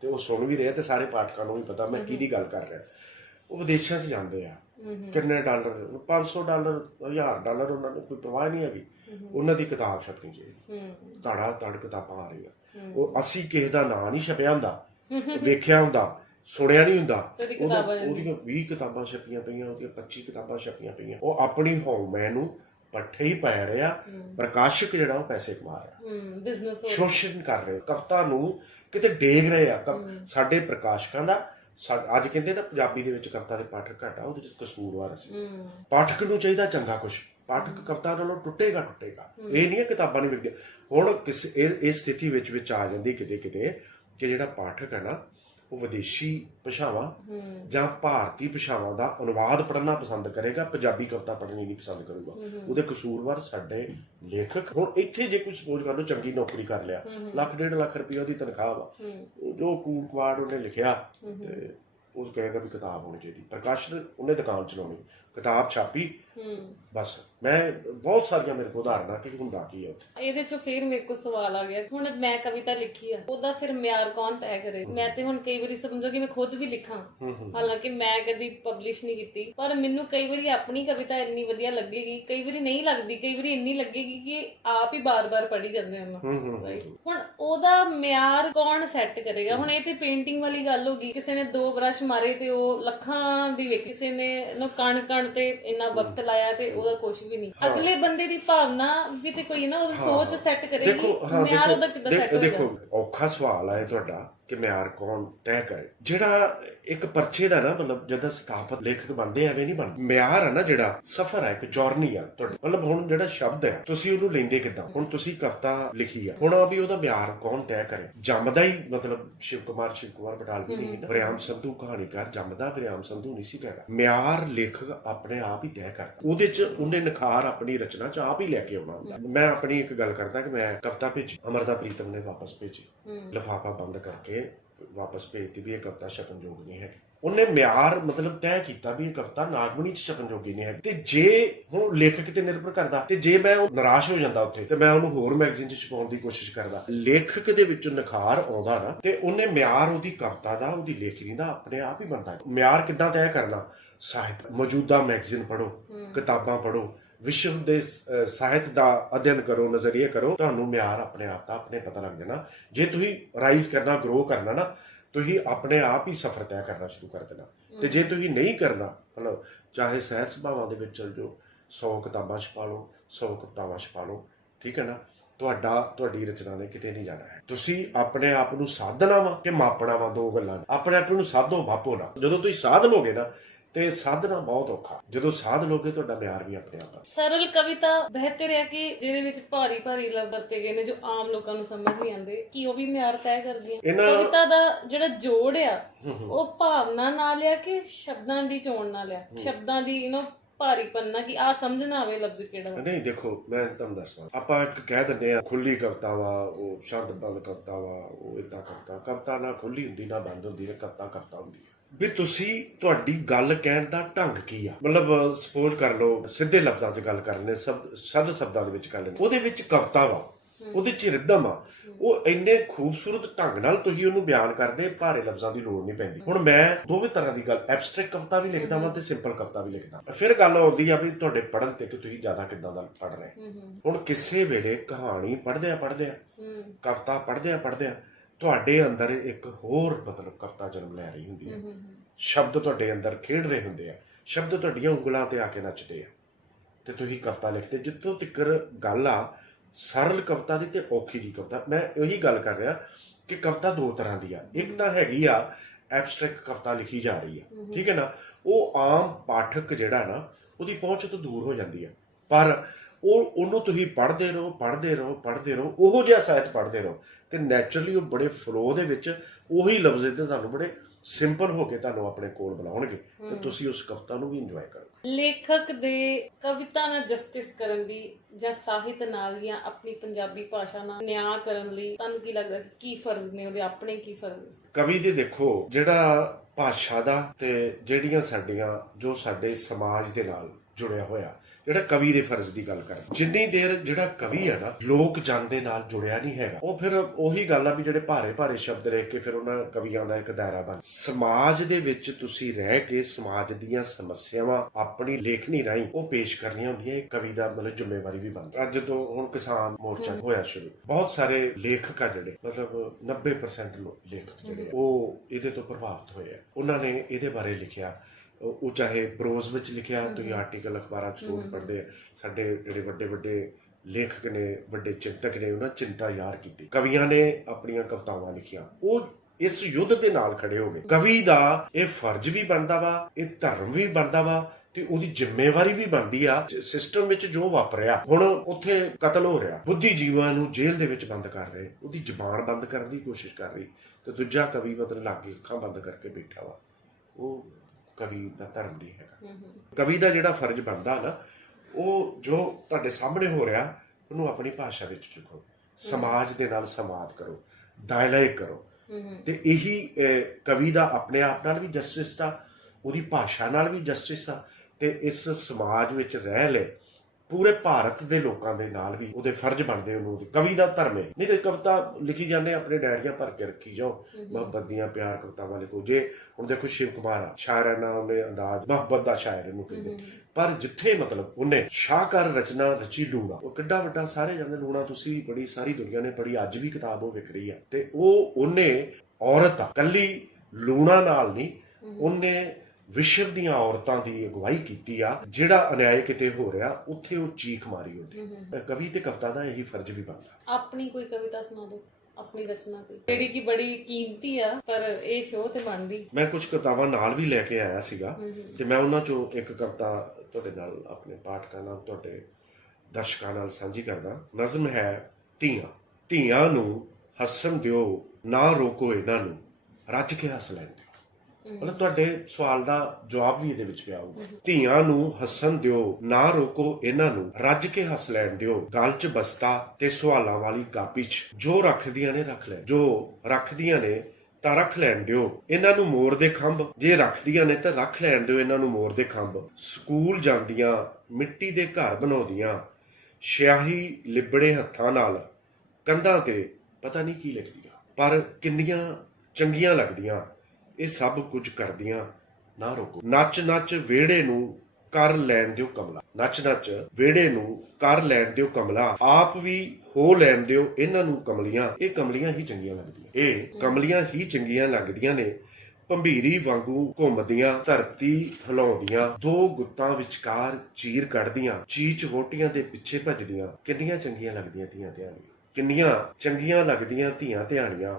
ਤੇ ਉਹ ਸੁਣ ਵੀ ਰਹੇ ਤੇ ਸਾਰੇ ਪਾਠਕਾਂ ਨੂੰ ਵੀ ਪਤਾ ਮੈਂ ਕਿਹਦੀ ਗੱਲ ਕਰ ਰਿਹਾ। ਉਹ ਵਿਦੇਸ਼ਾਂ 'ਚ ਜਾਂਦੇ ਆ, ਕਿੰਨੇ ਡਾਲਰ, $500, $1000, ਉਹਨਾਂ ਨੂੰ ਕੋਈ ਪਰਵਾਹ ਨਹੀਂ ਹੈਗੀ। ਉਹਨਾਂ ਦੀ ਕਿਤਾਬ ਛਪਣੀ ਚਾਹੀਦੀ, ਧੜਾ ਧੜ ਕਿਤਾਬਾਂ ਆ ਰਹੀਆਂ। ਉਹ ਅਸੀਂ ਕਿਸੇ ਦਾ ਨਾਂ ਨਹੀਂ ਛਪਿਆ ਹੁੰਦਾ, ਵੇਖਿਆ ਹੁੰਦਾ, ਸੁਣਿਆ ਨਹੀਂ ਹੁੰਦਾ, ਉਹਦੀਆਂ 20 ਕਿਤਾਬਾਂ ਛਪੀਆਂ ਪਈਆਂ, ਉਹਦੀਆਂ 25 ਕਿਤਾਬਾਂ ਛਪੀਆਂ ਪਈਆਂ। ਉਹ ਆਪਣੀ ਹਉਮੈ ਨੂੰ ਪੱਠੇ ਹੀ ਪੈ ਰਿਹਾ। ਪ੍ਰਕਾਸ਼ਕ ਜਿਹੜਾ ਉਹ ਪੈਸੇ ਕਮਾ ਰਿਹਾ, ਸ਼ੋਸ਼ਣ ਕਰ ਰਹੇ, ਕਵਿਤਾ ਨੂੰ ਕਿਤੇ ਡੇਗ ਰਹੇ ਆ। ਸਾਡੇ ਪ੍ਰਕਾਸ਼ਕਾਂ ਦਾ ਅੱਜ ਕਹਿੰਦੇ ਨਾ ਪੰਜਾਬੀ ਦੇ ਵਿੱਚ ਕਵਿਤਾ ਦੇ ਪਾਠਕ ਘੱਟ ਆ, ਉਹਦੇ ਚ ਕਸੂਰਵਾਰ ਅਸੀਂ। ਪਾਠਕ ਨੂੰ ਚਾਹੀਦਾ ਚੰਗਾ ਕੁਛ, ਪਾਠਕ ਕਵਿਤਾ ਨਾਲੋਂ ਟੁੱਟੇਗਾ। ਇਹ ਨਹੀਂ ਹੈ ਕਿਤਾਬਾਂ ਨਹੀਂ ਵਿਕਦੀਆਂ। ਹੁਣ ਕਿਸੇ ਇਸ ਸਥਿਤੀ ਵਿੱਚ ਆ ਜਾਂਦੀ ਕਿਤੇ ਕਿ ਜਿਹੜਾ ਪਾਠਕ ਹੈ ਨਾ, ਉਹ ਵਿਦੇਸ਼ੀ ਭਾਸ਼ਾਵਾਂ ਜਾਂ ਭਾਰਤੀ ਭਾਸ਼ਾਵਾਂ ਦਾ ਅਨੁਵਾਦ ਪੜ੍ਹਨਾ ਪਸੰਦ ਕਰੇਗਾ, ਪੰਜਾਬੀ ਕਵਿਤਾ ਪੜ੍ਹਨੀ ਨਹੀਂ ਪਸੰਦ ਕਰੂਗਾ। ਉਹਦੇ ਕਸੂਰਵਾਰ ਸਾਡੇ ਲੇਖਕ। ਹੁਣ ਇੱਥੇ ਜੇ ਕੋਈ ਸਪੋਜ਼ ਕਰ ਲਓ ਚੰਗੀ ਨੌਕਰੀ ਕਰ ਲਿਆ, ਲੱਖ 1.5 ਲੱਖ ਰੁਪਏ ਉਹਦੀ ਤਨਖਾਹ ਵਾ, ਜੋ ਕੂੜ ਕੁਆੜ ਉਹਨੇ ਲਿਖਿਆ ਤੇ ਉਹ ਕਹੇਗਾ ਵੀ ਕਿਤਾਬ ਹੋਣੀ ਚਾਹੀਦੀ। ਪ੍ਰਕਾਸ਼ ਉਹਨੇ ਦੁਕਾਨ ਚਲਾਉਣੀ, ਕਿਤਾਬ ਛਾਪੀ, ਬਸ। ਮੈਂ ਬਹੁਤ ਸਾਰੀਆਂ ਮੇਰੇ ਕੋਲ ਉਦਾਹਰਨਾਂ ਕਿ ਹੁੰਦਾ ਕੀ ਹੈ। ਇਹਦੇ ਚੋਂ ਫਿਰ ਮੇਰੇ ਕੋਲ ਸਵਾਲ ਆ ਗਿਆ, ਹੁਣ ਮੈਂ ਕਵਿਤਾ ਲਿਖੀ ਆ, ਉਹਦਾ ਫਿਰ ਮਿਆਰ ਕੌਣ ਤੈਅ ਕਰੇ? ਮੈਂ ਤੇ ਹੁਣ ਕਈ ਵਾਰੀ ਸਮਝੋ ਕਿ ਮੈਂ ਖੁਦ ਵੀ ਲਿਖਾਂ, ਹਾਲਾਂਕਿ ਮੈਂ ਕਦੀ ਪਬਲਿਸ਼ ਨਹੀਂ ਕੀਤੀ, ਪਰ ਮੈਨੂੰ ਕਈ ਵਾਰੀ ਆਪਣੀ ਕਵਿਤਾ ਇੰਨੀ ਵਧੀਆ ਲੱਗੇਗੀ, ਕਈ ਵਾਰੀ ਨਹੀਂ ਲੱਗਦੀ, ਕਈ ਵਾਰੀ ਇੰਨੀ ਲੱਗੇਗੀ ਕਿ ਆਪ ਹੀ ਬਾਰ-ਬਾਰ ਪੜ੍ਹੀ ਜਾਂਦੇ ਹਨ। ਹੁਣ ਉਹਦਾ ਮਿਆਰ ਕੌਣ ਸੈੱਟ ਕਰੇਗਾ? ਹੁਣ ਇਹ ਤੇ ਪੇਂਟਿੰਗ ਵਾਲੀ ਗੱਲ ਹੋ ਗਈ, ਕਿਸੇ ਨੇ 2 ਬ੍ਰਸ਼ ਮਾਰੇ ਤੇ ਉਹ ਲੱਖਾਂ ਦੀ ਵੇਖੀ, ਕਿਸੇ ਨੇ ਕਣ ਤੇ ਇੰਨਾ ਵਕਤ ਲਾਇਆ ਤੇ ਉਹਦਾ ਕੁਛ ਵੀ ਨਹੀਂ। ਅਗਲੇ ਬੰਦੇ ਦੀ ਭਾਵਨਾ ਵੀ ਤੇ ਕੋਈ ਨਾ, ਉਹਦੀ ਸੋਚ ਸੈੱਟ ਕਰੇਗੀ, ਮਿਆਰ ਉਹਦਾ ਕਿੱਦਾਂ ਸੈੱਟ ਹੋਏਗਾ? ਦੇਖੋ ਔਖਾ ਸਵਾਲ ਹੈ ਤੁਹਾਡਾ ਕਿ ਮਿਆਰ ਕੌਣ ਤੈਅ ਕਰੇ। ਜਿਹੜਾ ਇੱਕ ਪਰਚੇ ਦਾ ਨਾ ਮਤਲਬ ਜਦੋਂ ਸਥਾਪਤ ਲੇਖਕ ਬਣਦੇ ਐਵੇਂ ਨਹੀਂ ਬਣਦੇ। ਮਿਆਰ ਹੈ ਨਾ ਜਿਹੜਾ ਸਫ਼ਰ ਹੈ, ਇੱਕ ਜਰਨੀ ਆ ਤੁਹਾਡੀ। ਮਤਲਬ ਹੁਣ ਜਿਹੜਾ ਸ਼ਬਦ ਹੈ ਤੁਸੀਂ ਉਹਨੂੰ ਲੈਂਦੇ ਕਿੱਦਾਂ? ਹੁਣ ਤੁਸੀਂ ਕਵਿਤਾ ਲਿਖੀ ਆ, ਹੁਣ ਵੀ ਉਹਦਾ ਮਿਆਰ ਕੌਣ ਤੈਅ ਕਰੇ? ਜੰਮਦਾ ਹੀ ਮਤਲਬ ਸ਼ਿਵ ਕੁਮਾਰ ਬਟਾਲਵੀ ਨਹੀਂ ਨਾ, ਵਰਿਆਮ ਸੰਧੂ ਕਹਾਣੀਕਾਰ ਜੰਮਦਾ ਵਰਿਆਮ ਸੰਧੂ ਨਹੀਂ ਸੀ ਕਹਿਣਾ। ਮਿਆਰ ਲੇਖਕ ਆਪਣੇ ਆਪ ਹੀ ਤੈਅ ਕਰਦਾ, ਉਹਦੇ ਚ ਉਹਨੇ ਨਿਖਾਰ ਆਪਣੀ ਰਚਨਾ ਚ ਆਪ ਹੀ ਲੈ ਕੇ ਆਉਣਾ ਹੁੰਦਾ। ਮੈਂ ਆਪਣੀ ਇੱਕ ਗੱਲ ਕਰਦਾ ਕਿ ਮੈਂ ਕਵਿਤਾ ਭੇਜੀ, ਅਮਰਤਾ ਪ੍ਰੀਤਮ ਨੇ ਵਾਪਸ ਭੇਜੀ, ਲਿਫਾਫਾ ਬੰਦ ਕਰਕੇ ਵਾਪਸ ਭੇਜਤੀ ਵੀ ਇਹ ਕਵਿਤਾ ਛਪਣਯੋਗ ਨਹੀਂ ਹੈ। ਉਹਨੇ ਮਿਆਰ ਮਤਲਬ ਤੈਅ ਕੀਤਾ ਵੀ ਇਹ ਕਵਿਤਾ ਨਾਗਮਣੀ ਚ ਛਪਣਯੋਗੀ ਨਹੀਂ ਹੈ। ਤੇ ਜੇ ਹੁਣ ਲੇਖਕ ਤੇ ਨਿਰਭਰ ਕਰਦਾ, ਤੇ ਜੇ ਮੈਂ ਉਹ ਨਿਰਾਸ਼ ਹੋ ਜਾਂਦਾ ਉੱਥੇ ਤੇ ਮੈਂ ਉਹਨੂੰ ਹੋਰ ਮੈਗਜ਼ੀਨ ਚ ਛਪਾਉਣ ਦੀ ਕੋਸ਼ਿਸ਼ ਕਰਦਾ, ਲੇਖਕ ਦੇ ਵਿੱਚ ਨਿਖਾਰ ਆਉਂਦਾ ਨਾ, ਤੇ ਉਹਨੇ ਮਿਆਰ ਉਹਦੀ ਕਵਿਤਾ ਦਾ, ਉਹਦੀ ਲੇਖਣੀ ਦਾ ਆਪਣੇ ਆਪ ਹੀ ਬਣਦਾ। ਮਿਆਰ ਕਿੱਦਾਂ ਤੈਅ ਕਰਨਾ? ਸਾਹਿਤ, ਮੌਜੂਦਾ ਮੈਗਜ਼ੀਨ ਪੜ੍ਹੋ, ਕਿਤਾਬਾਂ ਪੜ੍ਹੋ, ਵਿਸ਼ਵ ਦੇ ਸਾਹਿਤ ਦਾ ਅਧਿਐਨ ਕਰੋ, ਨਜ਼ਰੀਏ ਕਰੋ, ਤੁਹਾਨੂੰ ਮਿਆਰ ਆਪਣੇ ਆਪ ਦਾ ਆਪਣੇ ਪਤਾ ਲੱਗ ਜਾਣਾ। ਜੇ ਤੁਸੀਂ ਰਾਈਜ਼ ਕਰਨਾ, ਗਰੋ ਕਰਨਾ ਨਾ, ਤੁਸੀਂ ਆਪਣੇ ਆਪ ਹੀ ਸਫ਼ਰ ਤੈਅ ਕਰਨਾ ਸ਼ੁਰੂ ਕਰ ਦੇਣਾ। ਤੇ ਜੇ ਤੁਸੀਂ ਨਹੀਂ ਕਰਨਾ, ਮਤਲਬ ਚਾਹੇ ਸਾਹਿਤ ਸਭਾਵਾਂ ਦੇ ਵਿੱਚ ਚਲ ਜਾਓ, 100 ਕਿਤਾਬਾਂ ਛਪਾ ਲਓ, 100 ਕਵਿਤਾਵਾਂ ਛਪਾ ਲਓ, ਠੀਕ ਹੈ ਨਾ, ਤੁਹਾਡੀ ਰਚਨਾ ਨੇ ਕਿਤੇ ਨਹੀਂ ਜਾਣਾ ਹੈ। ਤੁਸੀਂ ਆਪਣੇ ਆਪ ਨੂੰ ਸਾਧਨਾ ਵਾ ਕਿ ਮਾਪਣਾ ਵਾ, 2 ਗੱਲਾਂ। ਆਪਣੇ ਆਪ ਨੂੰ ਸਾਧੋ, ਮਾਪੋ ਨਾ। ਜਦੋਂ ਤੁਸੀਂ ਸਾਧ ਲਓਗੇ ਨਾ ਤੇ ਸਾਧਨਾ ਬਹੁਤ ਔਖਾ, ਜਦੋਂ ਸਾਧ ਲੋਗੇ ਤੁਹਾਡਾ ਮਿਆਰ ਵੀ ਆਪਣੇ ਆਪ। ਸਰਲ ਕਵਿਤਾ ਬਿਹਤਰ ਹੈ ਕਿ ਜਿਹਦੇ ਵਿੱਚ ਭਾਰੀ ਲਫ਼ਜ਼ ਵਰਤੇ ਗਏ ਨੇ ਜੋ ਆਮ ਲੋਕਾਂ ਨੂੰ ਸਮਝ ਨਹੀਂ ਆਉਂਦੇ, ਕਿ ਉਹ ਵੀ ਮਿਆਰ ਤੈਅ ਕਰਦੀਆਂ? ਕਵਿਤਾ ਦਾ ਜਿਹੜਾ ਜੋੜ ਆ ਉਹ ਭਾਵਨਾ ਨਾਲ ਆ ਕਿ ਸ਼ਬਦਾਂ ਦੀ ਚੋਣ ਨਾਲ ਆ, ਸ਼ਬਦਾਂ ਦੀ ਭਾਰੀਪਨ ਨਾ, ਕਿ ਆ ਸਮਝ ਨਾ ਆਵੇ ਲਫ਼ਜ਼ ਕਿਹੜਾ? ਨਹੀਂ, ਦੇਖੋ ਮੈਂ ਤੁਹਾਨੂੰ ਦੱਸਦਾ, ਆਪਾਂ ਇੱਕ ਕਹਿ ਦਿੰਦੇ ਆ ਖੁੱਲੀ ਕਵਿਤਾ ਵਾ, ਉਹ ਸ਼ਬਦ ਬੰਦ ਕਵਿਤਾ ਵਾ, ਉਹ ਏਦਾਂ ਕਵਿਤਾ ਨਾ ਖੁੱਲੀ ਹੁੰਦੀ ਨਾ ਬੰਦ ਹੁੰਦੀ, ਕਵਿਤਾ ਹੁੰਦੀ ਹੈ। ਵੀ ਤੁਸੀਂ ਤੁਹਾਡੀ ਗੱਲ ਕਹਿਣ ਦਾ ਢੰਗ ਕੀ ਆ। ਮਤਲਬ ਸਪੋਜ਼ ਕਰ ਲਓ ਸਿੱਧੇ ਲਫ਼ਜ਼ਾਂ 'ਚ ਗੱਲ ਕਰ ਲੈਣੇ, ਸਰਲ ਸ਼ਬਦਾਂ ਦੇ ਵਿੱਚ ਕਰ ਲੈਣੇ, ਉਹਦੇ ਵਿੱਚ ਕਵਿਤਾ ਵਾ, ਉਹਦੇ 'ਚ ਰਿਦਮ ਆ, ਉਹ ਇੰਨੇ ਖੂਬਸੂਰਤ ਢੰਗ ਨਾਲ ਤੁਸੀਂ ਉਹਨੂੰ ਬਿਆਨ ਕਰਦੇ, ਭਾਰੇ ਲਫ਼ਜ਼ਾਂ ਦੀ ਲੋੜ ਨਹੀਂ ਪੈਂਦੀ। ਹੁਣ ਮੈਂ ਦੋਵੇਂ ਤਰ੍ਹਾਂ ਦੀ ਗੱਲ, ਐਬਸਟ੍ਰੈਕਟ ਕਵਿਤਾ ਵੀ ਲਿਖਦਾ ਵਾਂ ਤੇ ਸਿੰਪਲ ਕਵਿਤਾ ਵੀ ਲਿਖਦਾ। ਫਿਰ ਗੱਲ ਆਉਂਦੀ ਆ ਵੀ ਤੁਹਾਡੇ ਪੜ੍ਹਨ ਤੇ ਕਿ ਤੁਸੀਂ ਜ਼ਿਆਦਾ ਕਿੱਦਾਂ ਦਾ ਪੜ੍ਹ ਰਹੇ। ਹੁਣ ਕਿਸੇ ਵੇਲੇ ਕਹਾਣੀ ਪੜ੍ਹਦਿਆਂ ਕਵਿਤਾ ਪੜ੍ਹਦਿਆਂ ਤੁਹਾਡੇ ਅੰਦਰ ਇੱਕ ਹੋਰ ਮਤਲਬ ਕਵਿਤਾ ਜਨਮ ਲੈ ਰਹੀ ਹੁੰਦੀ ਹੈ। ਸ਼ਬਦ ਤੁਹਾਡੇ ਅੰਦਰ ਖੇਡ ਰਹੇ ਹੁੰਦੇ ਆ, ਸ਼ਬਦ ਤੁਹਾਡੀਆਂ ਉਂਗਲਾਂ ਤੇ ਆ ਕੇ ਨੱਚਦੇ ਆ ਤੇ ਤੁਸੀਂ ਕਵਿਤਾ ਲਿਖਦੇ। ਜਿੱਥੋਂ ਤੱਕ ਗੱਲ ਆ ਸਰਲ ਕਵਿਤਾ ਦੀ ਤੇ ਔਖੀ ਦੀ ਕਵਿਤਾ, ਮੈਂ ਉਹੀ ਗੱਲ ਕਰ ਰਿਹਾ ਕਿ ਕਵਿਤਾ ਦੋ ਤਰ੍ਹਾਂ ਦੀ ਆ। ਇੱਕ ਤਾਂ ਹੈਗੀ ਆ ਐਬਸਟ੍ਰੈਕਟ ਕਵਿਤਾ ਲਿਖੀ ਜਾ ਰਹੀ ਆ, ਠੀਕ ਹੈ ਨਾ, ਉਹ ਆਮ ਪਾਠਕ ਜਿਹੜਾ ਨਾ ਉਹਦੀ ਪਹੁੰਚ ਤੋਂ ਦੂਰ ਹੋ ਜਾਂਦੀ ਆ, ਪਰ ਉਹਨੂੰ ਤੁਸੀਂ ਪੜ੍ਹਦੇ ਰਹੋ, ਉਹੋ ਜਿਹਾ ਸਾਹਿਤ ਪੜ੍ਹਦੇ ਰਹੋ ਤੇ ਨੈਚੁਰਲੀ ਉਹ ਬੜੇ ਫਲੋ ਦੇ ਵਿੱਚ ਉਹੀ ਲਫ਼ਜ਼ ਤੇ ਤੁਹਾਨੂੰ ਬੜੇ ਸਿੰਪਲ ਹੋ ਕੇ ਤੁਹਾਨੂੰ ਆਪਣੇ ਕੋਲ ਬੁਲਾਉਣਗੇ ਤੇ ਤੁਸੀਂ ਉਸ ਕਵਿਤਾ ਨੂੰ ਵੀ ਇੰਜੋਏ ਕਰੋਗੇ। ਲੇਖਕ ਦੇ ਕਵਿਤਾ ਨਾਲ ਜਸਟਿਸ ਕਰਨ ਲਈ ਜਾਂ ਸਾਹਿਤ ਨਾਲ ਜਾਂ ਆਪਣੀ ਪੰਜਾਬੀ ਭਾਸ਼ਾ ਨਾਲ ਨਿਆਂ ਕਰਨ ਲਈ ਤੁਹਾਨੂੰ ਕੀ ਲੱਗਦਾ ਕੀ ਫਰਜ਼ ਨੇ ਉਹਦੇ, ਆਪਣੇ ਕੀ ਫਰਜ਼ ਨੇ? ਕਵੀ ਦੇ ਦੇਖੋ ਜਿਹੜਾ ਭਾਸ਼ਾ ਦਾ ਤੇ ਜਿਹੜੀਆਂ ਸਾਡੀਆਂ ਜੋ ਸਾਡੇ ਸਮਾਜ ਦੇ ਨਾਲ ਜੁੜਿਆ ਹੋਇਆ, ਜਿਹੜਾ ਕਵੀ ਦੇ ਫਰਜ਼ ਦੀ ਗੱਲ ਕਰਾਂ, ਜਿੰਨੀ ਦੇਰ ਜਿਹੜਾ ਕਵੀ ਹੈ ਨਾ ਲੋਕ ਜਨ ਦੇ ਨਾਲ ਜੁੜਿਆ ਨਹੀਂ ਹੈਗਾ, ਉਹ ਫਿਰ ਉਹੀ ਗੱਲ ਆ ਵੀ ਜਿਹੜੇ ਭਾਰੇ ਸ਼ਬਦ ਰਹਿ ਕੇ ਫਿਰ ਉਹਨਾਂ ਕਵੀਆਂ ਦਾ ਇੱਕ ਦਾਇਰਾ ਬਣ। ਸਮਾਜ ਦੇ ਵਿੱਚ ਤੁਸੀਂ ਰਹਿ ਕੇ ਸਮਾਜ ਦੀਆਂ ਸਮੱਸਿਆਵਾਂ ਆਪਣੀ ਲੇਖਣੀ ਰਾਹੀਂ ਉਹ ਪੇਸ਼ ਕਰਨੀਆਂ ਹੁੰਦੀਆਂ, ਇਹ ਕਵੀ ਦਾ ਮਤਲਬ ਜ਼ਿੰਮੇਵਾਰੀ ਵੀ ਬਣਦੀ। ਅੱਜ ਜਦੋਂ ਹੁਣ ਕਿਸਾਨ ਮੋਰਚਾ ਹੋਇਆ ਸ਼ੁਰੂ, ਬਹੁਤ ਸਾਰੇ ਲੇਖਕ ਆ ਜਿਹੜੇ ਮਤਲਬ 90% ਲੇਖਕ ਜਿਹੜੇ ਉਹ ਇਹਦੇ ਤੋਂ ਪ੍ਰਭਾਵਿਤ ਹੋਏ ਆ। ਉਹਨਾਂ ਨੇ ਇਹਦੇ ਬਾਰੇ ਲਿਖਿਆ, ਉਹ ਚਾਹੇ ਬਰੋਜ਼ ਵਿੱਚ ਲਿਖਿਆ, ਤੁਸੀਂ ਆਰਟੀਕਲ ਅਖਬਾਰਾਂ 'ਚ ਰੋਜ਼ ਪੜ੍ਹਦੇ, ਸਾਡੇ ਜਿਹੜੇ ਵੱਡੇ ਲੇਖਕ ਨੇ, ਵੱਡੇ ਚਿੰਤਕ ਨੇ, ਉਹਨਾਂ ਚਿੰਤਾ ਯਾਰ ਕੀਤੀ, ਕਵੀਆਂ ਨੇ ਆਪਣੀਆਂ ਕਵਿਤਾਵਾਂ ਲਿਖੀਆਂ, ਉਹ ਇਸ ਯੁੱਧ ਦੇ ਨਾਲ ਖੜੇ ਹੋ ਗਏ। ਕਵੀ ਦਾ ਇਹ ਫਰਜ਼ ਵੀ ਬਣਦਾ ਵਾ, ਇਹ ਧਰਮ ਵੀ ਬਣਦਾ ਵਾ ਤੇ ਉਹਦੀ ਜ਼ਿੰਮੇਵਾਰੀ ਵੀ ਬਣਦੀ ਆ। ਸਿਸਟਮ ਵਿੱਚ ਜੋ ਵਾਪਰਿਆ, ਹੁਣ ਉੱਥੇ ਕਤਲ ਹੋ ਰਿਹਾ, ਬੁੱਧੀਜੀਵਾਂ ਨੂੰ ਜੇਲ੍ਹ ਦੇ ਵਿੱਚ ਬੰਦ ਕਰ ਰਹੇ, ਉਹਦੀ ਜ਼ੁਬਾਨ ਬੰਦ ਕਰਨ ਦੀ ਕੋਸ਼ਿਸ਼ ਕਰ ਰਹੀ ਤੇ ਦੂਜਾ ਕਵੀ ਮਤਲਬ ਲਾਗੇ ਅੱਖਾਂ ਬੰਦ ਕਰਕੇ ਬੈਠਾ ਵਾ। ਉਹ ਕਵੀ ਦਾ ਧਰਮ ਨਹੀਂ ਹੈਗਾ। ਕਵੀ ਦਾ ਜਿਹੜਾ ਫਰਜ਼ ਬਣਦਾ ਨਾ, ਉਹ ਜੋ ਤੁਹਾਡੇ ਸਾਹਮਣੇ ਹੋ ਰਿਹਾ ਉਹਨੂੰ ਆਪਣੀ ਭਾਸ਼ਾ ਵਿੱਚ ਲਿਖੋ, ਸਮਾਜ ਦੇ ਨਾਲ ਸੰਵਾਦ ਕਰੋ, ਡਾਇਲਾਗ ਕਰੋ ਤੇ ਇਹੀ ਕਵੀ ਦਾ ਆਪਣੇ ਆਪ ਨਾਲ ਵੀ ਜਸਟਿਸ ਆ, ਉਹਦੀ ਭਾਸ਼ਾ ਨਾਲ ਵੀ ਜਸਟਿਸ ਆ ਤੇ ਇਸ ਸਮਾਜ ਵਿੱਚ ਰਹਿ ਲੈ ਪੂਰੇ ਭਾਰਤ ਦੇ ਲੋਕਾਂ ਦੇ ਨਾਲ ਵੀ ਉਹਦੇ ਫਰਜ਼ ਬਣਦੇ ਉਹਨੂੰ। ਕਵੀ ਦਾ ਧਰਮ ਹੈ। ਨਹੀਂ ਤੇ ਕਵਿਤਾ ਲਿਖੀ ਜਾਂਦੇ ਆਪਣੇ ਡਾਇਰੀਆਂ ਭਰ ਕੇ ਰੱਖੀ ਜਾਓ, ਮੁਹੱਬਤ ਦੀਆਂ ਪਿਆਰ ਕਵਿਤਾਵਾਂ ਲਿਖੋ। ਜੇ ਹੁਣ ਦੇਖੋ ਸ਼ਿਵ ਕੁਮਾਰ ਆ, ਸ਼ਾਇਰਾਨਾ ਉਹਨੇ ਅੰਦਾਜ਼, ਮੁਹੱਬਤ ਦਾ ਸ਼ਾਇਰ ਇਹਨੂੰ ਕਹਿੰਦੇ, ਪਰ ਜਿੱਥੇ ਮਤਲਬ ਉਹਨੇ ਸ਼ਾਹਕਾਰ ਰਚਨਾ ਰਚੀ ਲੂਣਾ, ਉਹ ਕਿੱਡਾ ਵੱਡਾ, ਸਾਰੇ ਜਾਣਦੇ ਲੂਣਾ ਤੁਸੀਂ ਵੀ ਪੜ੍ਹੀ, ਸਾਰੀ ਦੁਨੀਆ ਨੇ ਪੜ੍ਹੀ, ਅੱਜ ਵੀ ਕਿਤਾਬ ਉਹ ਵਿਕ ਰਹੀ ਆ ਤੇ ਉਹਨੇ ਔਰਤ ਆ, ਕੱਲੀ ਲੂਣਾ ਨਾਲ ਨਹੀਂ, ਉਹਨੇ ਵਿਸ਼ਵ ਦੀਆਂ ਔਰਤਾਂ ਦੀ ਅਗਵਾਈ ਕੀਤੀ ਆ। ਜਿਹੜਾ ਅਨਿਆਏ ਕਿਤੇ ਹੋ ਰਿਹਾ ਉੱਥੇ ਉਹ ਚੀਖ ਮਾਰੀ ਉਹਦੀ। ਕਵੀ ਤੇ ਕਵਿਤਾ ਦਾ ਇਹੀ ਫਰਜ਼ ਵੀ ਬਣਦਾ। ਆਪਣੀ ਕੋਈ ਕਵਿਤਾ ਸੁਣਾ ਦਿਓ, ਆਪਣੀ ਰਚਨਾ ਤੇ, ਜਿਹੜੀ ਕਿ ਬੜੀ ਕੀਮਤੀ ਆ ਪਰ ਇਹ ਸ਼ੋਅ ਤੇ ਬਣਦੀ। ਮੈਂ ਕੁਝ ਕਿਤਾਬਾਂ ਨਾਲ ਵੀ ਲੈ ਕੇ ਆਇਆ ਸੀਗਾ ਤੇ ਮੈਂ ਉਹਨਾਂ ਚੋਂ ਇੱਕ ਕਵਿਤਾ ਤੁਹਾਡੇ ਨਾਲ, ਆਪਣੇ ਪਾਠਕਾਂ ਨਾਲ, ਤੁਹਾਡੇ ਦਰਸ਼ਕਾਂ ਨਾਲ ਸਾਂਝੀ ਕਰਦਾ। ਨਜ਼ਮ ਹੈ ਧੀਆਂ ਨੂੰ ਹੱਸਣ ਦਿਓ, ਨਾ ਰੋਕੋ ਇਹਨਾਂ ਨੂੰ, ਰੱਜ ਕੇ ਹੱਸ ਲੈਣ ਦਿਓ। ਮਤਲਬ ਤੁਹਾਡੇ ਸਵਾਲ ਦਾ ਜਵਾਬ ਵੀ ਇਹਦੇ ਵਿੱਚ ਪਿਆ ਹੋਊਗਾ। ਧੀਆਂ ਨੂੰ ਹੱਸਣ ਦਿਓ, ਨਾ ਰੋਕੋ ਇਹਨਾਂ ਨੂੰ, ਰੱਜ ਕੇ ਹੱਸ ਲੈਣ ਦਿਓ, ਗਲ 'ਚ ਬਸਤਾ ਤੇ ਸਵਾਲਾਂ ਵਾਲੀ ਕਾਪੀ 'ਚ, ਜੋ ਰੱਖਦੀਆਂ ਨੇ ਰੱਖ ਲੈਣ, ਜੋ ਰੱਖਦੀਆਂ ਨੇ ਤਾਂ ਰੱਖ ਲੈਣ ਦਿਓ ਇਹਨਾਂ ਨੂੰ ਮੋਰ ਦੇ ਖੰਭ, ਜੇ ਰੱਖਦੀਆਂ ਨੇ ਤਾਂ ਰੱਖ ਲੈਣ ਦਿਓ ਇਹਨਾਂ ਨੂੰ ਮੋਰ ਦੇ ਖੰਭ। ਸਕੂਲ ਜਾਂਦੀਆਂ, ਮਿੱਟੀ ਦੇ ਘਰ ਬਣਾਉਂਦੀਆਂ, ਸਿਆਹੀ ਲਿਬੜੇ ਹੱਥਾਂ ਨਾਲ ਕੰਧਾਂ ਤੇ ਪਤਾ ਨਹੀਂ ਕੀ ਲਿਖਦੀਆਂ, ਪਰ ਕਿੰਨੀਆਂ ਚੰਗੀਆਂ ਲੱਗਦੀਆਂ ਇਹ ਸਭ ਕੁਝ ਕਰਦੀਆਂ, ਨਾ ਰੋਕੋ। ਨੱਚ ਵਿਹੜੇ ਨੂੰ ਕਰ ਲੈਣ ਦਿਓ ਕਮਲਾ, ਨੱਚ ਵਿਹੜੇ ਨੂੰ ਕਰ ਲੈਣ ਦਿਓ ਕਮਲਾ, ਆਪ ਵੀ ਹੋ ਲੈਣ ਦਿਓ ਇਹਨਾਂ ਨੂੰ ਕਮਲੀਆਂ, ਇਹ ਕਮਲੀਆਂ ਹੀ ਚੰਗੀਆਂ ਲੱਗਦੀਆਂ, ਇਹ ਕਮਲੀਆਂ ਹੀ ਚੰਗੀਆਂ ਲੱਗਦੀਆਂ ਨੇ। ਭੰਬੀਰੀ ਵਾਂਗੂ ਘੁੰਮਦੀਆਂ, ਧਰਤੀ ਹਿਲਾਉਂਦੀਆਂ, ਦੋ ਗੁੱਤਾਂ ਵਿਚਕਾਰ ਚੀਰ ਕੱਢਦੀਆਂ, ਚੀਚ ਵੋਟੀਆਂ ਦੇ ਪਿੱਛੇ ਭੱਜਦੀਆਂ, ਕਿੰਨੀਆਂ ਚੰਗੀਆਂ ਲੱਗਦੀਆਂ ਧੀਆਂ ਧਿਆਣੀਆਂ, ਕਿੰਨੀਆਂ ਚੰਗੀਆਂ ਲੱਗਦੀਆਂ ਧੀਆਂ ਧਿਆਣੀਆਂ।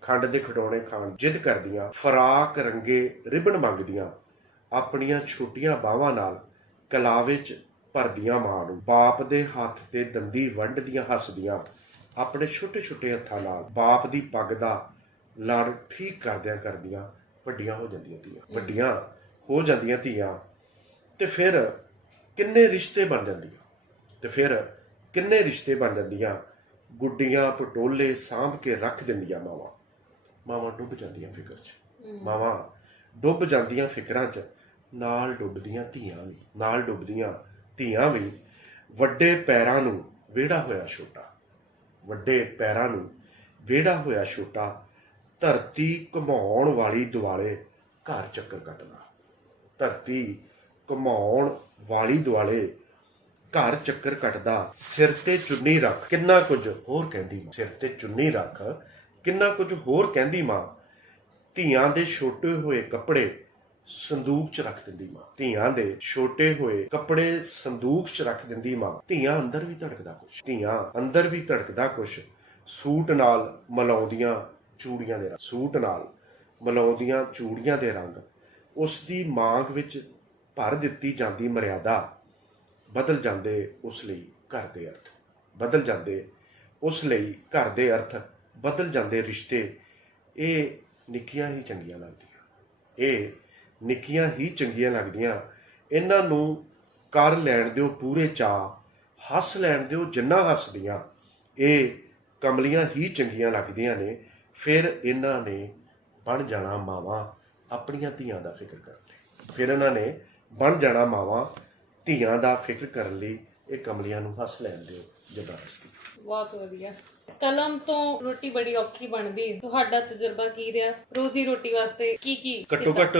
ਖੰਡ ਦੇ ਖਿਡੌਣੇ ਖਾਣ ਜਿੱਦ ਕਰਦੀਆਂ, ਫਰਾਕ ਰੰਗੇ ਰਿਬਨ ਮੰਗਦੀਆਂ, ਆਪਣੀਆਂ ਛੋਟੀਆਂ ਬਾਹਾਂ ਨਾਲ ਕਲਾਵੇ 'ਚ ਭਰਦੀਆਂ ਮਾਂ ਨੂੰ, ਬਾਪ ਦੇ ਹੱਥ ਤੇ ਦੰਦੀ ਵੰਡਦੀਆਂ ਹੱਸਦੀਆਂ, ਆਪਣੇ ਛੋਟੇ ਹੱਥਾਂ ਨਾਲ ਬਾਪ ਦੀ ਪੱਗ ਦਾ ਲੜ ਠੀਕ ਕਰਦਿਆਂ ਵੱਡੀਆਂ ਹੋ ਜਾਂਦੀਆਂ ਧੀਆਂ ਤੇ ਫਿਰ ਕਿੰਨੇ ਰਿਸ਼ਤੇ ਬਣ ਜਾਂਦੀਆਂ, ਗੁੱਡੀਆਂ ਪਟੋਲੇ ਸਾਂਭ ਕੇ ਰੱਖ ਦਿੰਦੀਆਂ ਮਾਵਾਂ ਡੁੱਬ ਜਾਂਦੀਆਂ ਫਿਕਰ 'ਚ, ਮਾਵਾਂ ਡੁੱਬ ਜਾਂਦੀਆਂ ਫਿਕਰਾਂ 'ਚ ਨਾਲ ਡੁੱਬਦੀਆਂ ਧੀਆਂ ਵੀ ਵੱਡੇ ਪੈਰਾਂ ਨੂੰ ਵਿਹੜਾ ਹੋਇਆ ਛੋਟਾ, ਵੱਡੇ ਪੈਰਾਂ ਨੂੰ ਵਿਹੜਾ ਹੋਇਆ ਛੋਟਾ, ਧਰਤੀ ਘੁਮਾਉਣ ਵਾਲੀ ਦੁਆਲੇ ਘਰ ਚੱਕਰ ਕੱਟਦਾ, ਧਰਤੀ ਘੁਮਾਉਣ ਵਾਲੀ ਦੁਆਲੇ ਘਰ ਚੱਕਰ ਕੱਟਦਾ, ਸਿਰ ਤੇ ਚੁੰਨੀ ਰੱਖ ਕਿੰਨਾ ਕੁਝ ਹੋਰ ਕਹਿੰਦੀ ਮਾਂ, ਸਿਰ ਤੇ ਚੁੰਨੀ ਰੱਖ ਕਿੰਨਾ ਕੁਝ ਹੋਰ ਕਹਿੰਦੀ ਮਾਂ, ਧੀਆਂ ਦੇ ਛੋਟੇ ਹੋਏ ਕੱਪੜੇ ਸੰਦੂਕ 'ਚ ਰੱਖ ਦਿੰਦੀ ਮਾਂ, ਧੀਆਂ ਦੇ ਛੋਟੇ ਹੋਏ ਕੱਪੜੇ ਸੰਦੂਕ 'ਚ ਰੱਖ ਦਿੰਦੀ ਮਾਂ, ਧੀਆਂ ਅੰਦਰ ਵੀ ਧੜਕਦਾ ਕੁਛ, ਸੂਟ ਨਾਲ ਮਲਾਉਂਦੀਆਂ ਚੂੜੀਆਂ ਦੇ ਰੰਗ, ਉਸ ਦੀ ਮਾਂਗ ਵਿੱਚ ਭਰ ਦਿੱਤੀ ਜਾਂਦੀ ਮਰਿਆਦਾ, ਬਦਲ ਜਾਂਦੇ ਉਸ ਲਈ ਘਰ ਦੇ ਅਰਥ, ਬਦਲ ਜਾਂਦੇ ਰਿਸ਼ਤੇ। ਇਹ ਨਿੱਕੀਆਂ ਹੀ ਚੰਗੀਆਂ ਲੱਗਦੀਆਂ, ਇਹਨਾਂ ਨੂੰ ਕਰ ਲੈਣ ਦਿਓ ਪੂਰੇ ਚਾਅ, ਹੱਸ ਲੈਣ ਦਿਓ ਜਿੰਨਾ ਹੱਸਦੀਆਂ, ਇਹ ਕਮਲੀਆਂ ਹੀ ਚੰਗੀਆਂ ਲੱਗਦੀਆਂ ਨੇ। ਫਿਰ ਇਹਨਾਂ ਨੇ ਬਣ ਜਾਣਾ ਮਾਵਾਂ ਆਪਣੀਆਂ ਧੀਆਂ ਦਾ ਫਿਕਰ ਕਰਨ ਲਈ, ਇਹ ਕਮਲੀਆਂ ਨੂੰ ਹੱਸ ਲੈਣ ਦਿਓ ਜਿੰਨਾ ਹੱਸਦੀਆਂ। ਬਹੁਤ ਵਧੀਆ। ਕਲਮ ਤੋਂ ਰੋਟੀ ਬੜੀ ਔਖੀ ਬਣਦੀ, ਤੁਹਾਡਾ ਤਜਰਬਾ ਕੀ ਰਿਹਾ? ਰੋਜ਼ੀ ਰੋਟੀ ਵਾਸਤੇ ਕੀ ਘੱਟੋ ਘੱਟ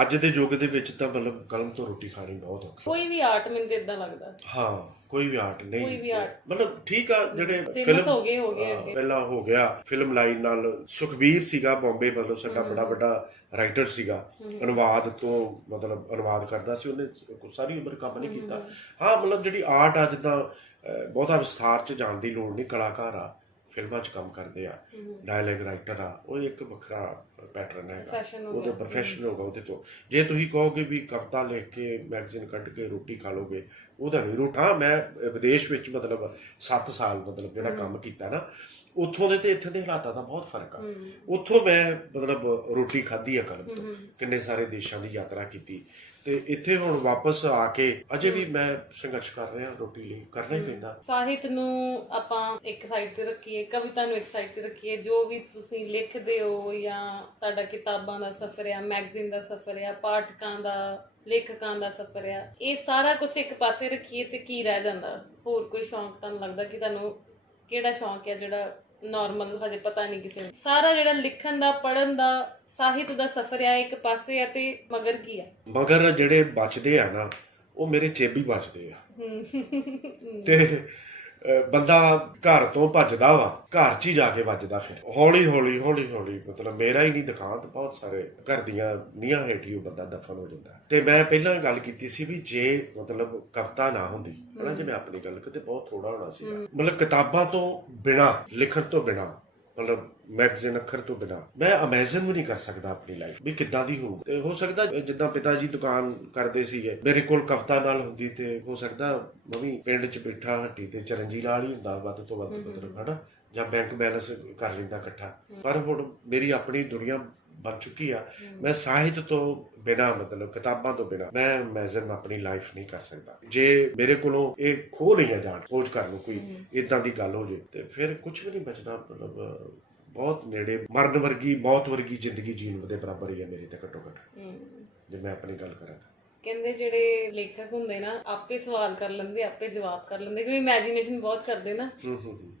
ਅੱਜ ਦੇ ਯੁੱਗ ਦੇ ਵਿੱਚ ਤਾਂ ਮਤਲਬ ਕਲਮ ਤੋਂ ਰੋਟੀ ਖਾਣੀ ਬਹੁਤ ਔਖੀ। ਕੋਈ ਵੀ ਆਰਟ ਮੈਨੂੰ ਤਾਂ ਇਦਾਂ ਲੱਗਦਾ, ਹਾਂ ਕੋਈ ਵੀ ਆਰਟ ਨਹੀਂ, ਕੋਈ ਵੀ ਆਰਟ ਮਤਲਬ ਠੀਕ ਆ। ਜਿਹੜੇ ਫੇਮਸ ਹੋ ਗਏ ਅੱਗੇ ਪਹਿਲਾਂ ਹੋ ਗਿਆ ਫਿਲਮ ਲਾਈਨ ਨਾਲ, ਸੁਖਬੀਰ ਸੀਗਾ ਬੰਬੇ, ਮਤਲਬ ਸਾਡਾ ਬੜਾ ਵੱਡਾ ਰਾਈਟਰ ਸੀਗਾ, ਅਨੁਵਾਦ ਤੋਂ ਮਤਲਬ ਅਨੁਵਾਦ ਕਰਦਾ ਸੀ, ਉਹਨੇ ਸਾਰੀ ਉਮਰ ਕੰਮ ਨਹੀਂ ਕੀਤਾ। ਹਾਂ ਮਤਲਬ ਜਿਹੜੀ ਆਰਟ ਆ, ਜਿੱਦਾਂ ਬਹੁਤਾ ਵਿਸਥਾਰ 'ਚ ਜਾਣ ਦੀ ਲੋੜ ਨਹੀਂ, ਕਲਾਕਾਰ ਆ ਫਿਲਮਾਂ 'ਚ ਕੰਮ ਕਰਦੇ ਆ, ਡਾਇਲੌਗ ਰਾਈਟਰ ਆ, ਉਹ ਇੱਕ ਵੱਖਰਾ ਪੈਟਰਨ ਹੈਗਾ, ਉਹਦੇ ਪ੍ਰੋਫੈਸ਼ਨਲ ਹੋਗਾ ਉਹਦੇ ਤੋਂ। ਜੇ ਤੁਸੀਂ ਕਹੋਗੇ ਵੀ ਕਵਿਤਾ ਲਿਖ ਕੇ ਮੈਗਜ਼ੀਨ ਕੱਢ ਕੇ ਰੋਟੀ ਖਾ ਲੋਗੇ, ਉਹਦਾ ਨਹੀਂ ਰੋਟੀ। ਹਾਂ ਮੈਂ ਵਿਦੇਸ਼ ਵਿੱਚ ਮਤਲਬ 7 ਸਾਲ ਮਤਲਬ ਜਿਹੜਾ ਕੰਮ ਕੀਤਾ ਨਾ, ਉੱਥੋਂ ਦੇ ਤੇ ਇੱਥੇ ਦੇ ਹਾਲਾਤਾਂ ਦਾ ਬਹੁਤ ਫਰਕ ਆ। ਉੱਥੋਂ ਮੈਂ ਮਤਲਬ ਰੋਟੀ ਖਾਧੀ ਆ ਕਲਮ ਤੋਂ, ਕਿੰਨੇ ਸਾਰੇ ਦੇਸ਼ਾਂ ਦੀ ਯਾਤਰਾ ਕੀਤੀ, ਤੇ ਇੱਥੇ ਹੁਣ ਵਾਪਸ ਆ ਕੇ ਅਜੇ ਵੀ ਮੈਂ ਸੰਘਰਸ਼ ਕਰ ਰਿਹਾ ਰੋਟੀ ਲਈ, ਕਰਨਾ ਹੀ ਪੈਂਦਾ। ਸਾਹਿਤ ਨੂੰ ਆਪਾਂ ਇੱਕ ਸਾਈਡ ਤੇ ਰੱਖੀਏ, ਕਵਿਤਾ ਨੂੰ ਇੱਕ ਸਾਈਡ ਤੇ ਰੱਖੀਏ, ਜੋ ਵੀ ਤੁਸੀਂ ਲਿਖਦੇ ਹੋ ਜਾਂ ਤੁਹਾਡਾ ਕਿਤਾਬਾਂ ਦਾ ਸਫ਼ਰ ਆ, ਮੈਗਜ਼ੀਨ ਦਾ ਸਫ਼ਰ ਆ, ਪਾਠਕਾਂ ਦਾ, ਲੇਖਕਾਂ ਦਾ ਸਫ਼ਰ ਆ, ਇਹ ਸਾਰਾ ਕੁਝ ਇੱਕ ਪਾਸੇ ਰੱਖੀਏ ਤੇ ਕੀ ਰਹਿ ਜਾਂਦਾ? ਹੋਰ ਕੋਈ ਸ਼ੌਂਕ ਤੁਹਾਨੂੰ ਲੱਗਦਾ ਕਿ ਤੁਹਾਨੂੰ ਕਿਹੜਾ ਸ਼ੌਂਕ ਹੈ ਜਿਹੜਾ ਨਾਰਮਲ ਹਜੇ ਪਤਾ ਨਹੀਂ ਕਿਸੇ ਨੂੰ? ਸਾਰਾ ਜਿਹੜਾ ਲਿਖਣ ਦਾ, ਪੜ੍ਹਨ ਦਾ, ਸਾਹਿਤ ਦਾ ਸਫ਼ਰ ਆ ਇੱਕ ਪਾਸੇ ਆ, ਤੇ ਮਗਰ ਕੀ ਆ? ਮਗਰ ਜਿਹੜੇ ਬਚਦੇ ਆ ਨਾ, ਉਹ ਮੇਰੇ ਚੇਬੀ ਬਚਦੇ ਆ। ਤੇ ਬੰਦਾ ਘਰ ਤੋਂ ਭੱਜਦਾ ਵਾ, ਘਰ 'ਚ ਹੀ ਜਾ ਕੇ ਵੱਜਦਾ, ਫਿਰ ਹੌਲੀ ਹੌਲੀ ਮਤਲਬ ਮੇਰਾ ਹੀ ਨਹੀਂ ਦਿਖਾਂਤ, ਬਹੁਤ ਸਾਰੇ ਘਰ ਦੀਆਂ ਨੀਹਾਂ ਹੇਠੀ ਉਹ ਬੰਦਾ ਦਫਨ ਹੋ ਜਾਂਦਾ। ਤੇ ਮੈਂ ਪਹਿਲਾਂ ਗੱਲ ਕੀਤੀ ਸੀ ਵੀ ਜੇ ਮਤਲਬ ਕਵਿਤਾ ਨਾ ਹੁੰਦੀ ਹਨਾ, ਜੇ ਮੈਂ ਆਪਣੀ ਗੱਲ ਕਿਤੇ ਬਹੁਤ ਥੋੜਾ ਹੋਣਾ ਸੀ, ਮਤਲਬ ਕਿਤਾਬਾਂ ਤੋਂ ਬਿਨਾਂ, ਲਿਖਣ ਤੋਂ ਬਿਨਾਂ, ਮਤਲਬ ਮੈਗਜ਼ੀਨ ਅੱਖਰ ਤੋਂ ਬਿਨਾਂ ਮੈਂ ਇਮੇਜਿਨ ਵੀ ਨਹੀਂ ਕਰ ਸਕਦਾ ਆਪਣੀ ਲਾਈਫ ਵੀ ਕਿੱਦਾਂ ਦੀ ਹੋਊ। ਤੇ ਹੋ ਸਕਦਾ ਜਿੱਦਾਂ ਪਿਤਾ ਜੀ ਦੁਕਾਨ ਕਰਦੇ ਸੀਗੇ, ਮੇਰੇ ਕੋਲ ਕਵਿਤਾ ਨਾਲ ਹੁੰਦੀ, ਤੇ ਹੋ ਸਕਦਾ ਮੈਂ ਵੀ ਪਿੰਡ 'ਚ ਬੈਠਾ ਹੱਟੀ ਤੇ ਚਰਨਜੀ ਨਾਲ ਹੀ ਹੁੰਦਾ ਵੱਧ ਤੋਂ ਵੱਧ ਮਤਲਬ ਹਨਾ, ਜਾਂ ਬੈਂਕ ਬੈਲੈਂਸ ਕਰ ਲੈਂਦਾ ਇਕੱਠਾ। ਪਰ ਹੁਣ ਮੇਰੀ ਆਪਣੀ ਦੁਨੀਆ ਬਣ ਚੁੱਕੀ ਆ, ਮੈਂ ਸਾਹਿਤ ਤੋਂ ਬਿਨਾਂ, ਮਤਲਬ ਕਿਤਾਬਾਂ ਤੋਂ ਬਿਨਾਂ ਮੈਂ ਇਮੇਜਿਨ ਆਪਣੀ ਲਾਈਫ ਨਹੀਂ ਕਰ ਸਕਦਾ। ਜੇ ਮੇਰੇ ਕੋਲੋਂ ਇਹ ਖੋਹ ਲਈਆਂ ਜਾਣ, ਖੋਜ ਕਰ ਲਓ ਕੋਈ ਇਦਾਂ ਦੀ ਗੱਲ ਹੋ ਜੇ, ਤੇ ਫਿਰ ਕੁਝ ਵੀ ਨਹੀਂ ਬਚਣਾ। ਮਤਲਬ ਬਹੁਤ ਨੇੜੇ ਮਰਨ ਵਰਗੀ, ਮੌਤ ਵਰਗੀ ਜ਼ਿੰਦਗੀ ਜੀਣ ਦੇ ਬਰਾਬਰ ਹੀ ਆ ਮੇਰੀ ਤਾਂ ਘੱਟੋ ਘੱਟ, ਜੇ ਮੈਂ ਆਪਣੀ ਗੱਲ ਕਰਾਂ ਤਾਂ। ਕਹਿੰਦੇ ਜਿਹੜੇ ਲੇਖਕ ਹੁੰਦੇ ਨਾ, ਆਪੇ ਸਵਾਲ ਕਰ ਲੈਂਦੇ, ਆਪੇ ਜਵਾਬ ਕਰ ਲੈਂਦੇ, ਕਿਉਂਕਿ ਇਮੇਜਿਨੇਸ਼ਨ ਬਹੁਤ ਕਰਦੇ ਨਾ।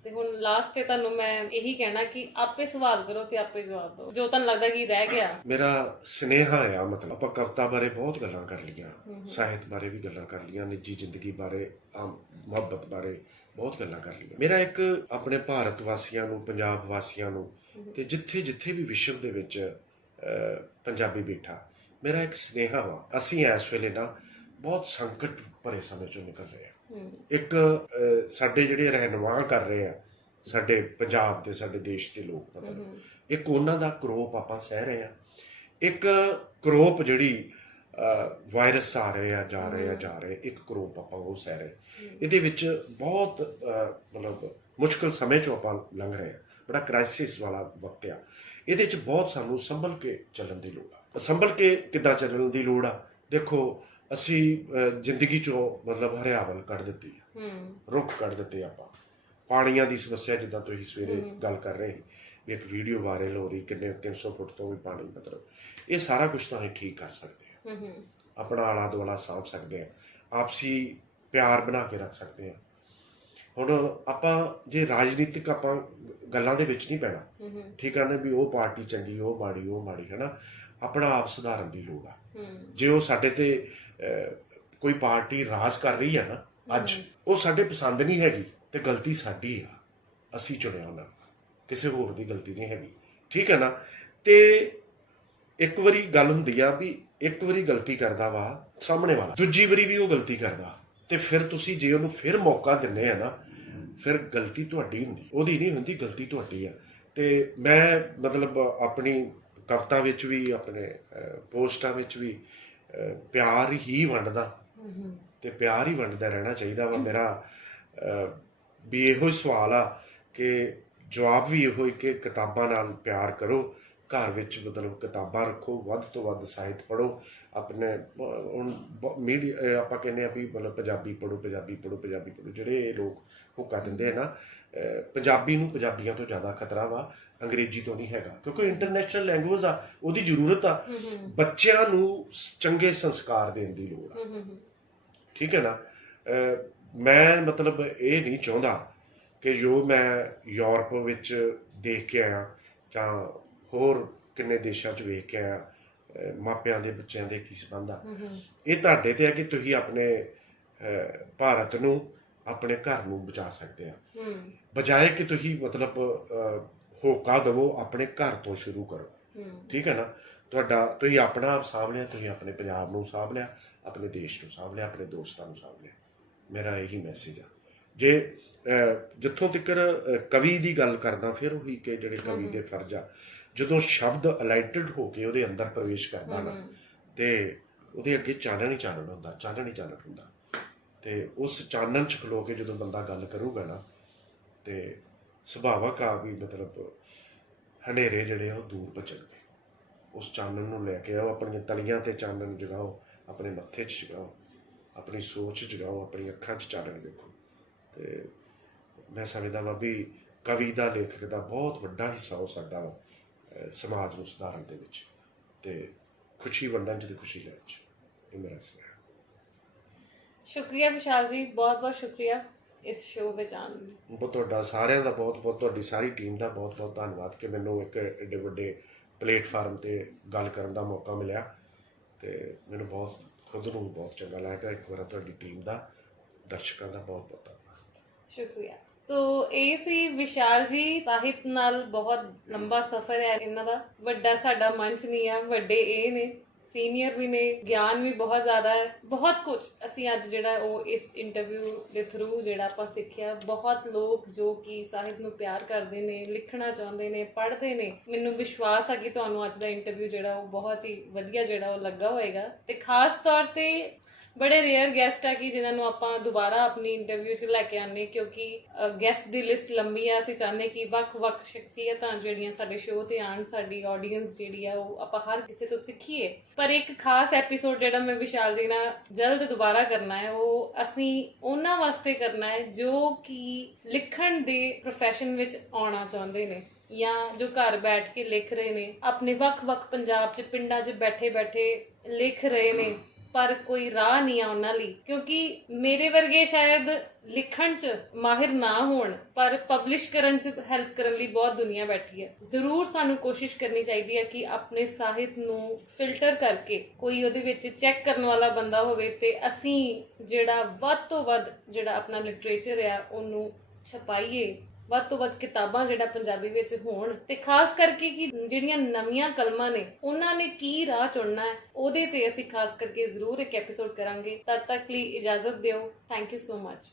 ਤੇ ਹੁਣ ਲਾਸਟ ਤੇ ਤੁਹਾਨੂੰ ਮੈਂ ਇਹੀ ਕਹਿਣਾ ਕਿ ਆਪੇ ਸਵਾਲ ਕਰੋ ਤੇ ਆਪੇ ਜਵਾਬ ਦਿਓ, ਜੋ ਤੁਹਾਨੂੰ ਲੱਗਦਾ ਕਿ ਰਹਿ ਗਿਆ। ਮੇਰਾ ਸੁਨੇਹਾ ਆ, ਮਤਲਬ ਆਪਾਂ ਕਵਿਤਾ ਬਾਰੇ ਬਹੁਤ ਗੱਲਾਂ ਕਰ ਲਈਆਂ, ਸਾਹਿਤ ਬਾਰੇ ਵੀ ਗੱਲਾਂ ਕਰ ਲਈਆਂ, ਨਿੱਜੀ ਜ਼ਿੰਦਗੀ ਬਾਰੇ, ਮੁਹੱਬਤ ਬਾਰੇ ਬਹੁਤ ਗੱਲਾਂ ਕਰ ਲਈਆਂ। ਮੇਰਾ ਇੱਕ ਆਪਣੇ ਭਾਰਤ ਵਾਸੀਆਂ ਨੂੰ, ਪੰਜਾਬ ਵਾਸੀਆਂ ਨੂੰ, ਤੇ ਜਿੱਥੇ ਵੀ ਵਿਸ਼ਵ ਦੇ ਵਿੱਚ ਪੰਜਾਬੀ ਬੈਠਾ, ਮੇਰਾ ਇੱਕ ਸੁਨੇਹਾ ਵਾ। ਅਸੀਂ ਇਸ ਵੇਲੇ ਨਾ ਬਹੁਤ ਸੰਕਟ ਭਰੇ ਸਮੇਂ ਚੋਂ ਨਿਕਲ ਰਹੇ ਹਾਂ। ਇੱਕ ਸਾਡੇ ਜਿਹੜੇ ਰਹਿਨੁਮਾ ਕਰ ਰਹੇ ਆ ਸਾਡੇ ਪੰਜਾਬ ਦੇ, ਸਾਡੇ ਦੇਸ਼ ਦੇ ਲੋਕ, ਮਤਲਬ ਇੱਕ ਉਹਨਾਂ ਦਾ ਕਰੋਪ ਆਪਾਂ ਸਹਿ ਰਹੇ ਹਾਂ। ਇੱਕ ਕਰੋਪ ਜਿਹੜੀ ਵਾਇਰਸ ਆ ਰਹੇ ਆ, ਜਾ ਰਹੇ, ਇੱਕ ਕਰੋਪ ਆਪਾਂ ਉਹ ਸਹਿ ਰਹੇ। ਇਹਦੇ ਵਿੱਚ ਬਹੁਤ ਮਤਲਬ ਮੁਸ਼ਕਿਲ ਸਮੇਂ ਚੋਂ ਆਪਾਂ ਲੰਘ ਰਹੇ ਹਾਂ, ਬੜਾ ਕ੍ਰਾਈਸਿਸ ਵਾਲਾ ਵਕਤ ਆ। ਇਹਦੇ 'ਚ ਬਹੁਤ ਸਾਨੂੰ ਸੰਭਲ ਕੇ ਚੱਲਣ ਦੀ ਲੋੜ ਆ। ਸੰਭਲ ਕੇ ਕਿੱਦਾਂ ਚੱਲਣ ਦੀ ਲੋੜ ਆ? ਦੇਖੋ ਅਸੀਂ ਜ਼ਿੰਦਗੀ 'ਚੋਂ ਮਤਲਬ ਹਰਿਆਵਲ ਕੱਢ ਦਿੱਤੀ ਆ, ਰੁੱਖ ਕੱਢ ਦਿੱਤੇ ਆਪਾਂ, ਪਾਣੀਆਂ ਦੀ ਸਮੱਸਿਆ ਜਿੱਦਾਂ ਤੁਸੀਂ ਸਵੇਰੇ ਗੱਲ ਕਰ ਰਹੇ ਸੀ, ਵੀ ਇੱਕ ਵੀਡੀਓ ਵਾਇਰਲ ਹੋ ਰਹੀ, ਕਿੰਨੇ 300 ਫੁੱਟ ਤੋਂ ਵੀ ਪਾਣੀ, ਮਤਲਬ ਇਹ ਸਾਰਾ ਕੁਝ ਤਾਂ ਅਸੀਂ ਠੀਕ ਕਰ ਸਕਦੇ ਹਾਂ। ਆਪਣਾ ਆਲਾ ਦੁਆਲਾ ਸਾਂਭ ਸਕਦੇ ਹਾਂ, ਆਪਸੀ ਪਿਆਰ ਬਣਾ ਕੇ ਰੱਖ ਸਕਦੇ ਹਾਂ। ਹੁਣ ਆਪਾਂ ਜੇ ਰਾਜਨੀਤਿਕ ਆਪਾਂ ਗੱਲਾਂ ਦੇ ਵਿੱਚ ਨਹੀਂ ਪੈਣਾ, ਠੀਕ ਹੈ ਨਾ, ਵੀ ਉਹ ਪਾਰਟੀ ਚੰਗੀ, ਉਹ ਮਾੜੀ ਹੈ ਨਾ। ਆਪਣਾ ਆਪ ਸੁਧਾਰਨ ਦੀ ਲੋੜ ਆ। ਜੇ ਉਹ ਸਾਡੇ ਤੇ ਕੋਈ ਪਾਰਟੀ ਰਾਜ ਕਰ ਰਹੀ ਹੈ ਨਾ ਅੱਜ, ਉਹ ਸਾਡੇ ਪਸੰਦ ਨਹੀਂ ਹੈਗੀ ਤੇ ਗਲਤੀ ਸਾਡੀ ਆ, ਅਸੀਂ ਚੁਣਿਆ ਉਹਨਾਂ ਨੂੰ, ਕਿਸੇ ਹੋਰ ਦੀ ਗਲਤੀ ਨਹੀਂ ਹੈਗੀ, ਠੀਕ ਹੈ ਨਾ। ਤੇ ਇੱਕ ਵਾਰੀ ਗੱਲ ਹੁੰਦੀ ਆ ਵੀ ਇੱਕ ਵਾਰੀ ਗਲਤੀ ਕਰਦਾ ਵਾ ਸਾਹਮਣੇ ਵਾਲਾ, ਦੂਜੀ ਵਾਰੀ ਵੀ ਉਹ ਗਲਤੀ ਕਰਦਾ, ਤੇ ਫਿਰ ਤੁਸੀਂ ਜੇ ਉਹਨੂੰ ਫਿਰ ਮੌਕਾ ਦਿੰਦੇ ਆ ਨਾ, ਫਿਰ ਗਲਤੀ ਤੁਹਾਡੀ ਹੁੰਦੀ, ਉਹਦੀ ਨਹੀਂ ਹੁੰਦੀ, ਗਲਤੀ ਤੁਹਾਡੀ ਆ। ਤੇ ਮੈਂ ਮਤਲਬ ਆਪਣੀ ਕਵਿਤਾ ਵਿੱਚ ਵੀ, ਆਪਣੇ ਪੋਸਟਾਂ ਵਿੱਚ ਵੀ ਪਿਆਰ ਹੀ ਵੰਡਦਾ, ਤੇ ਪਿਆਰ ਹੀ ਵੰਡਦਾ ਰਹਿਣਾ ਚਾਹੀਦਾ ਵਾ। ਮੇਰਾ ਵੀ ਇਹੋ ਹੀ ਸਵਾਲ ਆ ਕਿ ਜਵਾਬ ਵੀ ਇਹੋ ਹੀ ਕਿ ਕਿਤਾਬਾਂ ਨਾਲ ਪਿਆਰ ਕਰੋ, ਘਰ ਵਿੱਚ ਮਤਲਬ ਕਿਤਾਬਾਂ ਰੱਖੋ, ਵੱਧ ਤੋਂ ਵੱਧ ਸਾਹਿਤ ਪੜ੍ਹੋ। ਆਪਣੇ ਹੁਣ ਮੀਡੀਆ ਆਪਾਂ ਕਹਿੰਦੇ ਆ ਵੀ ਮਤਲਬ ਪੰਜਾਬੀ ਪੜ੍ਹੋ, ਜਿਹੜੇ ਇਹ ਲੋਕ ਹੁੱਕਾ ਦਿੰਦੇ ਆ ਨਾ, ਪੰਜਾਬੀ ਨੂੰ ਪੰਜਾਬੀਆਂ ਤੋਂ ਜ਼ਿਆਦਾ ਖਤਰਾ ਵਾ, ਅੰਗਰੇਜ਼ੀ ਤੋਂ ਨਹੀਂ ਹੈਗਾ, ਕਿਉਂਕਿ ਇੰਟਰਨੈਸ਼ਨਲ ਲੈਂਗੁਏਜ ਆ, ਉਹਦੀ ਜ਼ਰੂਰਤ ਆ। ਬੱਚਿਆਂ ਨੂੰ ਚੰਗੇ ਸੰਸਕਾਰ ਦੇਣ ਦੀ ਲੋੜ ਆ, ਠੀਕ ਹੈ ਨਾ। ਮੈਂ ਮਤਲਬ ਇਹ ਨਹੀਂ ਚਾਹੁੰਦਾ ਕਿ ਜੋ ਮੈਂ ਯੂਰਪ ਵਿੱਚ ਦੇਖ ਕੇ ਆਇਆ ਜਾਂ ਹੋਰ ਕਿੰਨੇ ਦੇਸ਼ਾਂ 'ਚ ਵੇਖ ਕੇ ਆਇਆ, ਮਾਪਿਆਂ ਦੇ ਬੱਚਿਆਂ ਦੇ ਕੀ ਸੰਬੰਧ ਆ, ਇਹ ਤੁਹਾਡੇ ਤੇ ਆ ਕਿ ਤੁਸੀਂ ਆਪਣੇ ਭਾਰਤ ਨੂੰ, ਆਪਣੇ ਘਰ ਨੂੰ ਬਚਾ ਸਕਦੇ ਆ, ਬਜਾਏ ਕਿ ਤੁਸੀਂ ਮਤਲਬ ਹੋਕਾ ਦੇਵੋ, ਆਪਣੇ ਘਰ ਤੋਂ ਸ਼ੁਰੂ ਕਰੋ, ਠੀਕ ਹੈ ਨਾ। ਤੁਸੀਂ ਆਪਣਾ ਆਪ ਸਾਂਭ ਲਿਆ, ਤੁਸੀਂ ਆਪਣੇ ਪੰਜਾਬ ਨੂੰ ਸਾਂਭ ਲਿਆ, ਆਪਣੇ ਦੇਸ਼ ਨੂੰ ਸਾਂਭ ਲਿਆ, ਆਪਣੇ ਦੋਸਤਾਂ ਨੂੰ ਸਾਂਭ ਲਿਆ। ਮੇਰਾ ਇਹੀ ਮੈਸੇਜ ਆ। ਜੇ ਜਿੱਥੋਂ ਤੱਕ ਕਵੀ ਦੀ ਗੱਲ ਕਰਦਾ, ਫਿਰ ਉਹੀ ਕਿ ਜਿਹੜੇ ਕਵੀ ਦੇ ਫਰਜ਼ ਆ, ਜਦੋਂ ਸ਼ਬਦ ਅਲਾਈਟਡ ਹੋ ਕੇ ਉਹਦੇ ਅੰਦਰ ਪ੍ਰਵੇਸ਼ ਕਰਦਾ ਨਾ, ਤੇ ਉਹਦੇ ਅੱਗੇ ਚਾਨਣ ਹੀ ਚਾਨਣ ਹੁੰਦਾ, ਤੇ ਉਸ ਚਾਨਣ 'ਚ ਖਲੋ ਕੇ ਜਦੋਂ ਬੰਦਾ ਗੱਲ ਕਰੂਗਾ ਨਾ, ਤੇ ਸੁਭਾਵਕ ਆ ਵੀ ਮਤਲਬ ਹਨੇਰੇ ਜਿਹੜੇ ਆ ਉਹ ਦੂਰ ਭੱਜਣਗੇ। ਉਸ ਚਾਨਣ ਨੂੰ ਲੈ ਕੇ ਆਓ, ਆਪਣੀਆਂ ਤਲੀਆਂ ਤੇ ਚਾਨਣ ਜਗਾਓ, ਆਪਣੇ ਮੱਥੇ 'ਚ ਜਗਾਓ, ਆਪਣੀ ਸੋਚ ਜਗਾਓ, ਆਪਣੀ ਅੱਖਾਂ 'ਚ ਚਾਨਣ ਦੇਖੋ। ਤੇ ਮੈਂ ਸਮਝਦਾ ਵਾ ਵੀ ਕਵੀ ਦਾ, ਲੇਖਕ ਦਾ ਬਹੁਤ ਵੱਡਾ ਹਿੱਸਾ ਹੋ ਸਕਦਾ ਵਾ ਸਮਾਜ ਨੂੰ ਸੁਧਾਰਨ ਦੇ ਵਿੱਚ, ਤੇ ਖੁਸ਼ੀ ਵੰਡਣ 'ਚ ਤੇ ਖੁਸ਼ੀ ਲੈਣ 'ਚ। ਇਹ ਮੇਰਾ ਸੁਨੇਹਾ। ਸ਼ੁਕਰੀਆ ਵਿਸ਼ਾਲ ਜੀ, ਬਹੁਤ ਬਹੁਤ ਸ਼ੁਕਰੀਆ ਇਸ ਸ਼ੋਅ ਵਿੱਚ ਆਉਣ ਲਈ। ਬਹੁਤ ਤੁਹਾਡਾ ਸਾਰਿਆਂ ਦਾ ਬਹੁਤ ਤੁਹਾਡੀ ਸਾਰੀ ਟੀਮ ਦਾ ਬਹੁਤ ਧੰਨਵਾਦ ਕਿ ਮੈਨੂੰ ਇੱਕ ਏਡੇ ਵੱਡੇ ਪਲੇਟਫਾਰਮ ਤੇ ਗੱਲ ਕਰਨ ਦਾ ਮੌਕਾ ਮਿਲਿਆ, ਤੇ ਮੈਨੂੰ ਖੁਦ ਨੂੰ ਬਹੁਤ ਚੰਗਾ ਲੱਗਾ। ਇੱਕ ਵਾਰ ਤੁਹਾਡੀ ਟੀਮ ਦਾ, ਦਰਸ਼ਕਾਂ ਦਾ ਬਹੁਤ ਧੰਨਵਾਦ। ਸ਼ੁਕਰੀਆ। ਸੋ ਇਹ ਸੀ ਵਿਸ਼ਾਲ ਜੀ। ਸਾਹਿਤ ਨਾਲ ਬਹੁਤ ਲੰਬਾ ਸਫ਼ਰ ਹੈ ਇਹਨਾਂ ਦਾ, ਵੱਡਾ ਸਾਡਾ ਮੰਚ ਨਹੀਂ ਆ, ਵੱਡੇ ਇਹ ਨੇ, ਸੀਨੀਅਰ ਵੀ ਨੇ, ਗਿਆਨ ਵੀ ਬਹੁਤ ਜ਼ਿਆਦਾ ਹੈ, ਬਹੁਤ ਕੁਝ ਅਸੀਂ ਅੱਜ ਜਿਹੜਾ ਉਹ ਇਸ ਇੰਟਰਵਿਊ ਦੇ ਥਰੂ ਜਿਹੜਾ ਆਪਾਂ ਸਿੱਖਿਆ। ਬਹੁਤ ਲੋਕ ਜੋ ਕਿ ਸਾਹਿਤ ਨੂੰ ਪਿਆਰ ਕਰਦੇ ਨੇ, ਲਿਖਣਾ ਚਾਹੁੰਦੇ ਨੇ, ਪੜ੍ਹਦੇ ਨੇ, ਮੈਨੂੰ ਵਿਸ਼ਵਾਸ ਆ ਕਿ ਤੁਹਾਨੂੰ ਅੱਜ ਦਾ ਇੰਟਰਵਿਊ ਜਿਹੜਾ ਉਹ ਬਹੁਤ ਹੀ ਵਧੀਆ ਜਿਹੜਾ ਉਹ ਲੱਗਾ ਹੋਏਗਾ। ਤੇ ਖਾਸ ਤੌਰ ਤੇ ਬੜੇ ਰੇਅਰ ਗੈਸਟ ਆ ਕਿ ਜਿਨ੍ਹਾਂ ਨੂੰ ਆਪਾਂ ਦੁਬਾਰਾ ਆਪਣੀ ਇੰਟਰਵਿਊ 'ਚ ਲੈ ਕੇ ਆਉਂਦੇ, ਕਿਉਂਕਿ ਗੈਸਟ ਦੀ ਲਿਸਟ ਲੰਬੀ ਆ। ਅਸੀਂ ਚਾਹੁੰਦੇ ਕਿ ਵੱਖ-ਵੱਖ ਸ਼ਖਸੀਅਤਾਂ ਜਿਹੜੀਆਂ ਸਾਡੇ ਸ਼ੋਅ ਤੇ ਆਉਣ, ਸਾਡੀ ਆਡੀਅנס ਜਿਹੜੀ ਆ ਉਹ ਆਪਾਂ ਹਰ ਕਿਸੇ ਤੋਂ ਸਿੱਖੀਏ। ਪਰ ਇੱਕ ਖਾਸ ਐਪੀਸੋਡ ਜਿਹੜਾ ਮੈਂ ਵਿਸ਼ਾਲ ਜੀ ਨਾਲ ਜਲਦ ਦੁਬਾਰਾ ਕਰਨਾ ਹੈ, ਉਹ ਅਸੀਂ ਉਹਨਾਂ ਵਾਸਤੇ ਕਰਨਾ ਹੈ ਜੋ ਕਿ ਲਿਖਣ ਦੇ ਪ੍ਰੋਫੈਸ਼ਨ ਵਿੱਚ ਆਉਣਾ ਚਾਹੁੰਦੇ ਨੇ, ਜਾਂ ਜੋ ਘਰ ਬੈਠ ਕੇ ਲਿਖ ਰਹੇ ਨੇ, ਆਪਣੇ ਵੱਖ-ਵੱਖ ਪੰਜਾਬ 'ਚ ਪਿੰਡਾਂ 'ਚ ਬੈਠੇ-ਬੈਠੇ ਲਿਖ ਰਹੇ ਨੇ, ਪਰ ਕੋਈ ਰਾਹ ਨਹੀਂ ਆ ਉਹਨਾਂ ਲਈ। ਕਿਉਂਕਿ ਮੇਰੇ ਵਰਗੇ ਸ਼ਾਇਦ ਲਿਖਣ 'ਚ ਮਾਹਿਰ ਨਾ ਹੋਣ, ਪਰ ਪਬਲਿਸ਼ ਕਰਨ 'ਚ ਹੈਲਪ ਕਰਨ ਲਈ ਬਹੁਤ ਦੁਨੀਆ ਬੈਠੀ ਹੈ। ਜ਼ਰੂਰ ਸਾਨੂੰ ਕੋਸ਼ਿਸ਼ ਕਰਨੀ ਚਾਹੀਦੀ ਹੈ ਕਿ ਆਪਣੇ ਸਾਹਿਤ ਨੂੰ ਫਿਲਟਰ ਕਰਕੇ ਕੋਈ ਉਹਦੇ ਵਿੱਚ ਚੈੱਕ ਕਰਨ ਵਾਲਾ ਬੰਦਾ ਹੋਵੇ, ਤੇ ਅਸੀਂ ਜਿਹੜਾ ਵੱਧ ਤੋਂ ਵੱਧ ਜਿਹੜਾ ਆਪਣਾ ਲਿਟਰੇਚਰ ਆ ਉਹਨੂੰ ਛਪਾਈਏ, ਵੱਧ ਤੋਂ ਵੱਧ ਕਿਤਾਬਾਂ ਜਿਹੜਾ ਪੰਜਾਬੀ ਵਿੱਚ ਹੋਣ, ਤੇ ਖਾਸ ਕਰਕੇ ਕਿ ਜਿਹੜੀਆਂ ਨਵੀਆਂ ਕਲਮਾਂ ਨੇ ਉਹਨਾਂ ਨੇ ਕੀ ਰਾਹ ਚੁਣਨਾ ਹੈ, ਉਹਦੇ ਤੇ ਅਸੀਂ ਖਾਸ ਕਰਕੇ ਜ਼ਰੂਰ ਇੱਕ ਐਪੀਸੋਡ ਕਰਾਂਗੇ। ਤਦ ਤੱਕ ਲਈ ਇਜਾਜ਼ਤ ਦਿਓ। Thank you so much.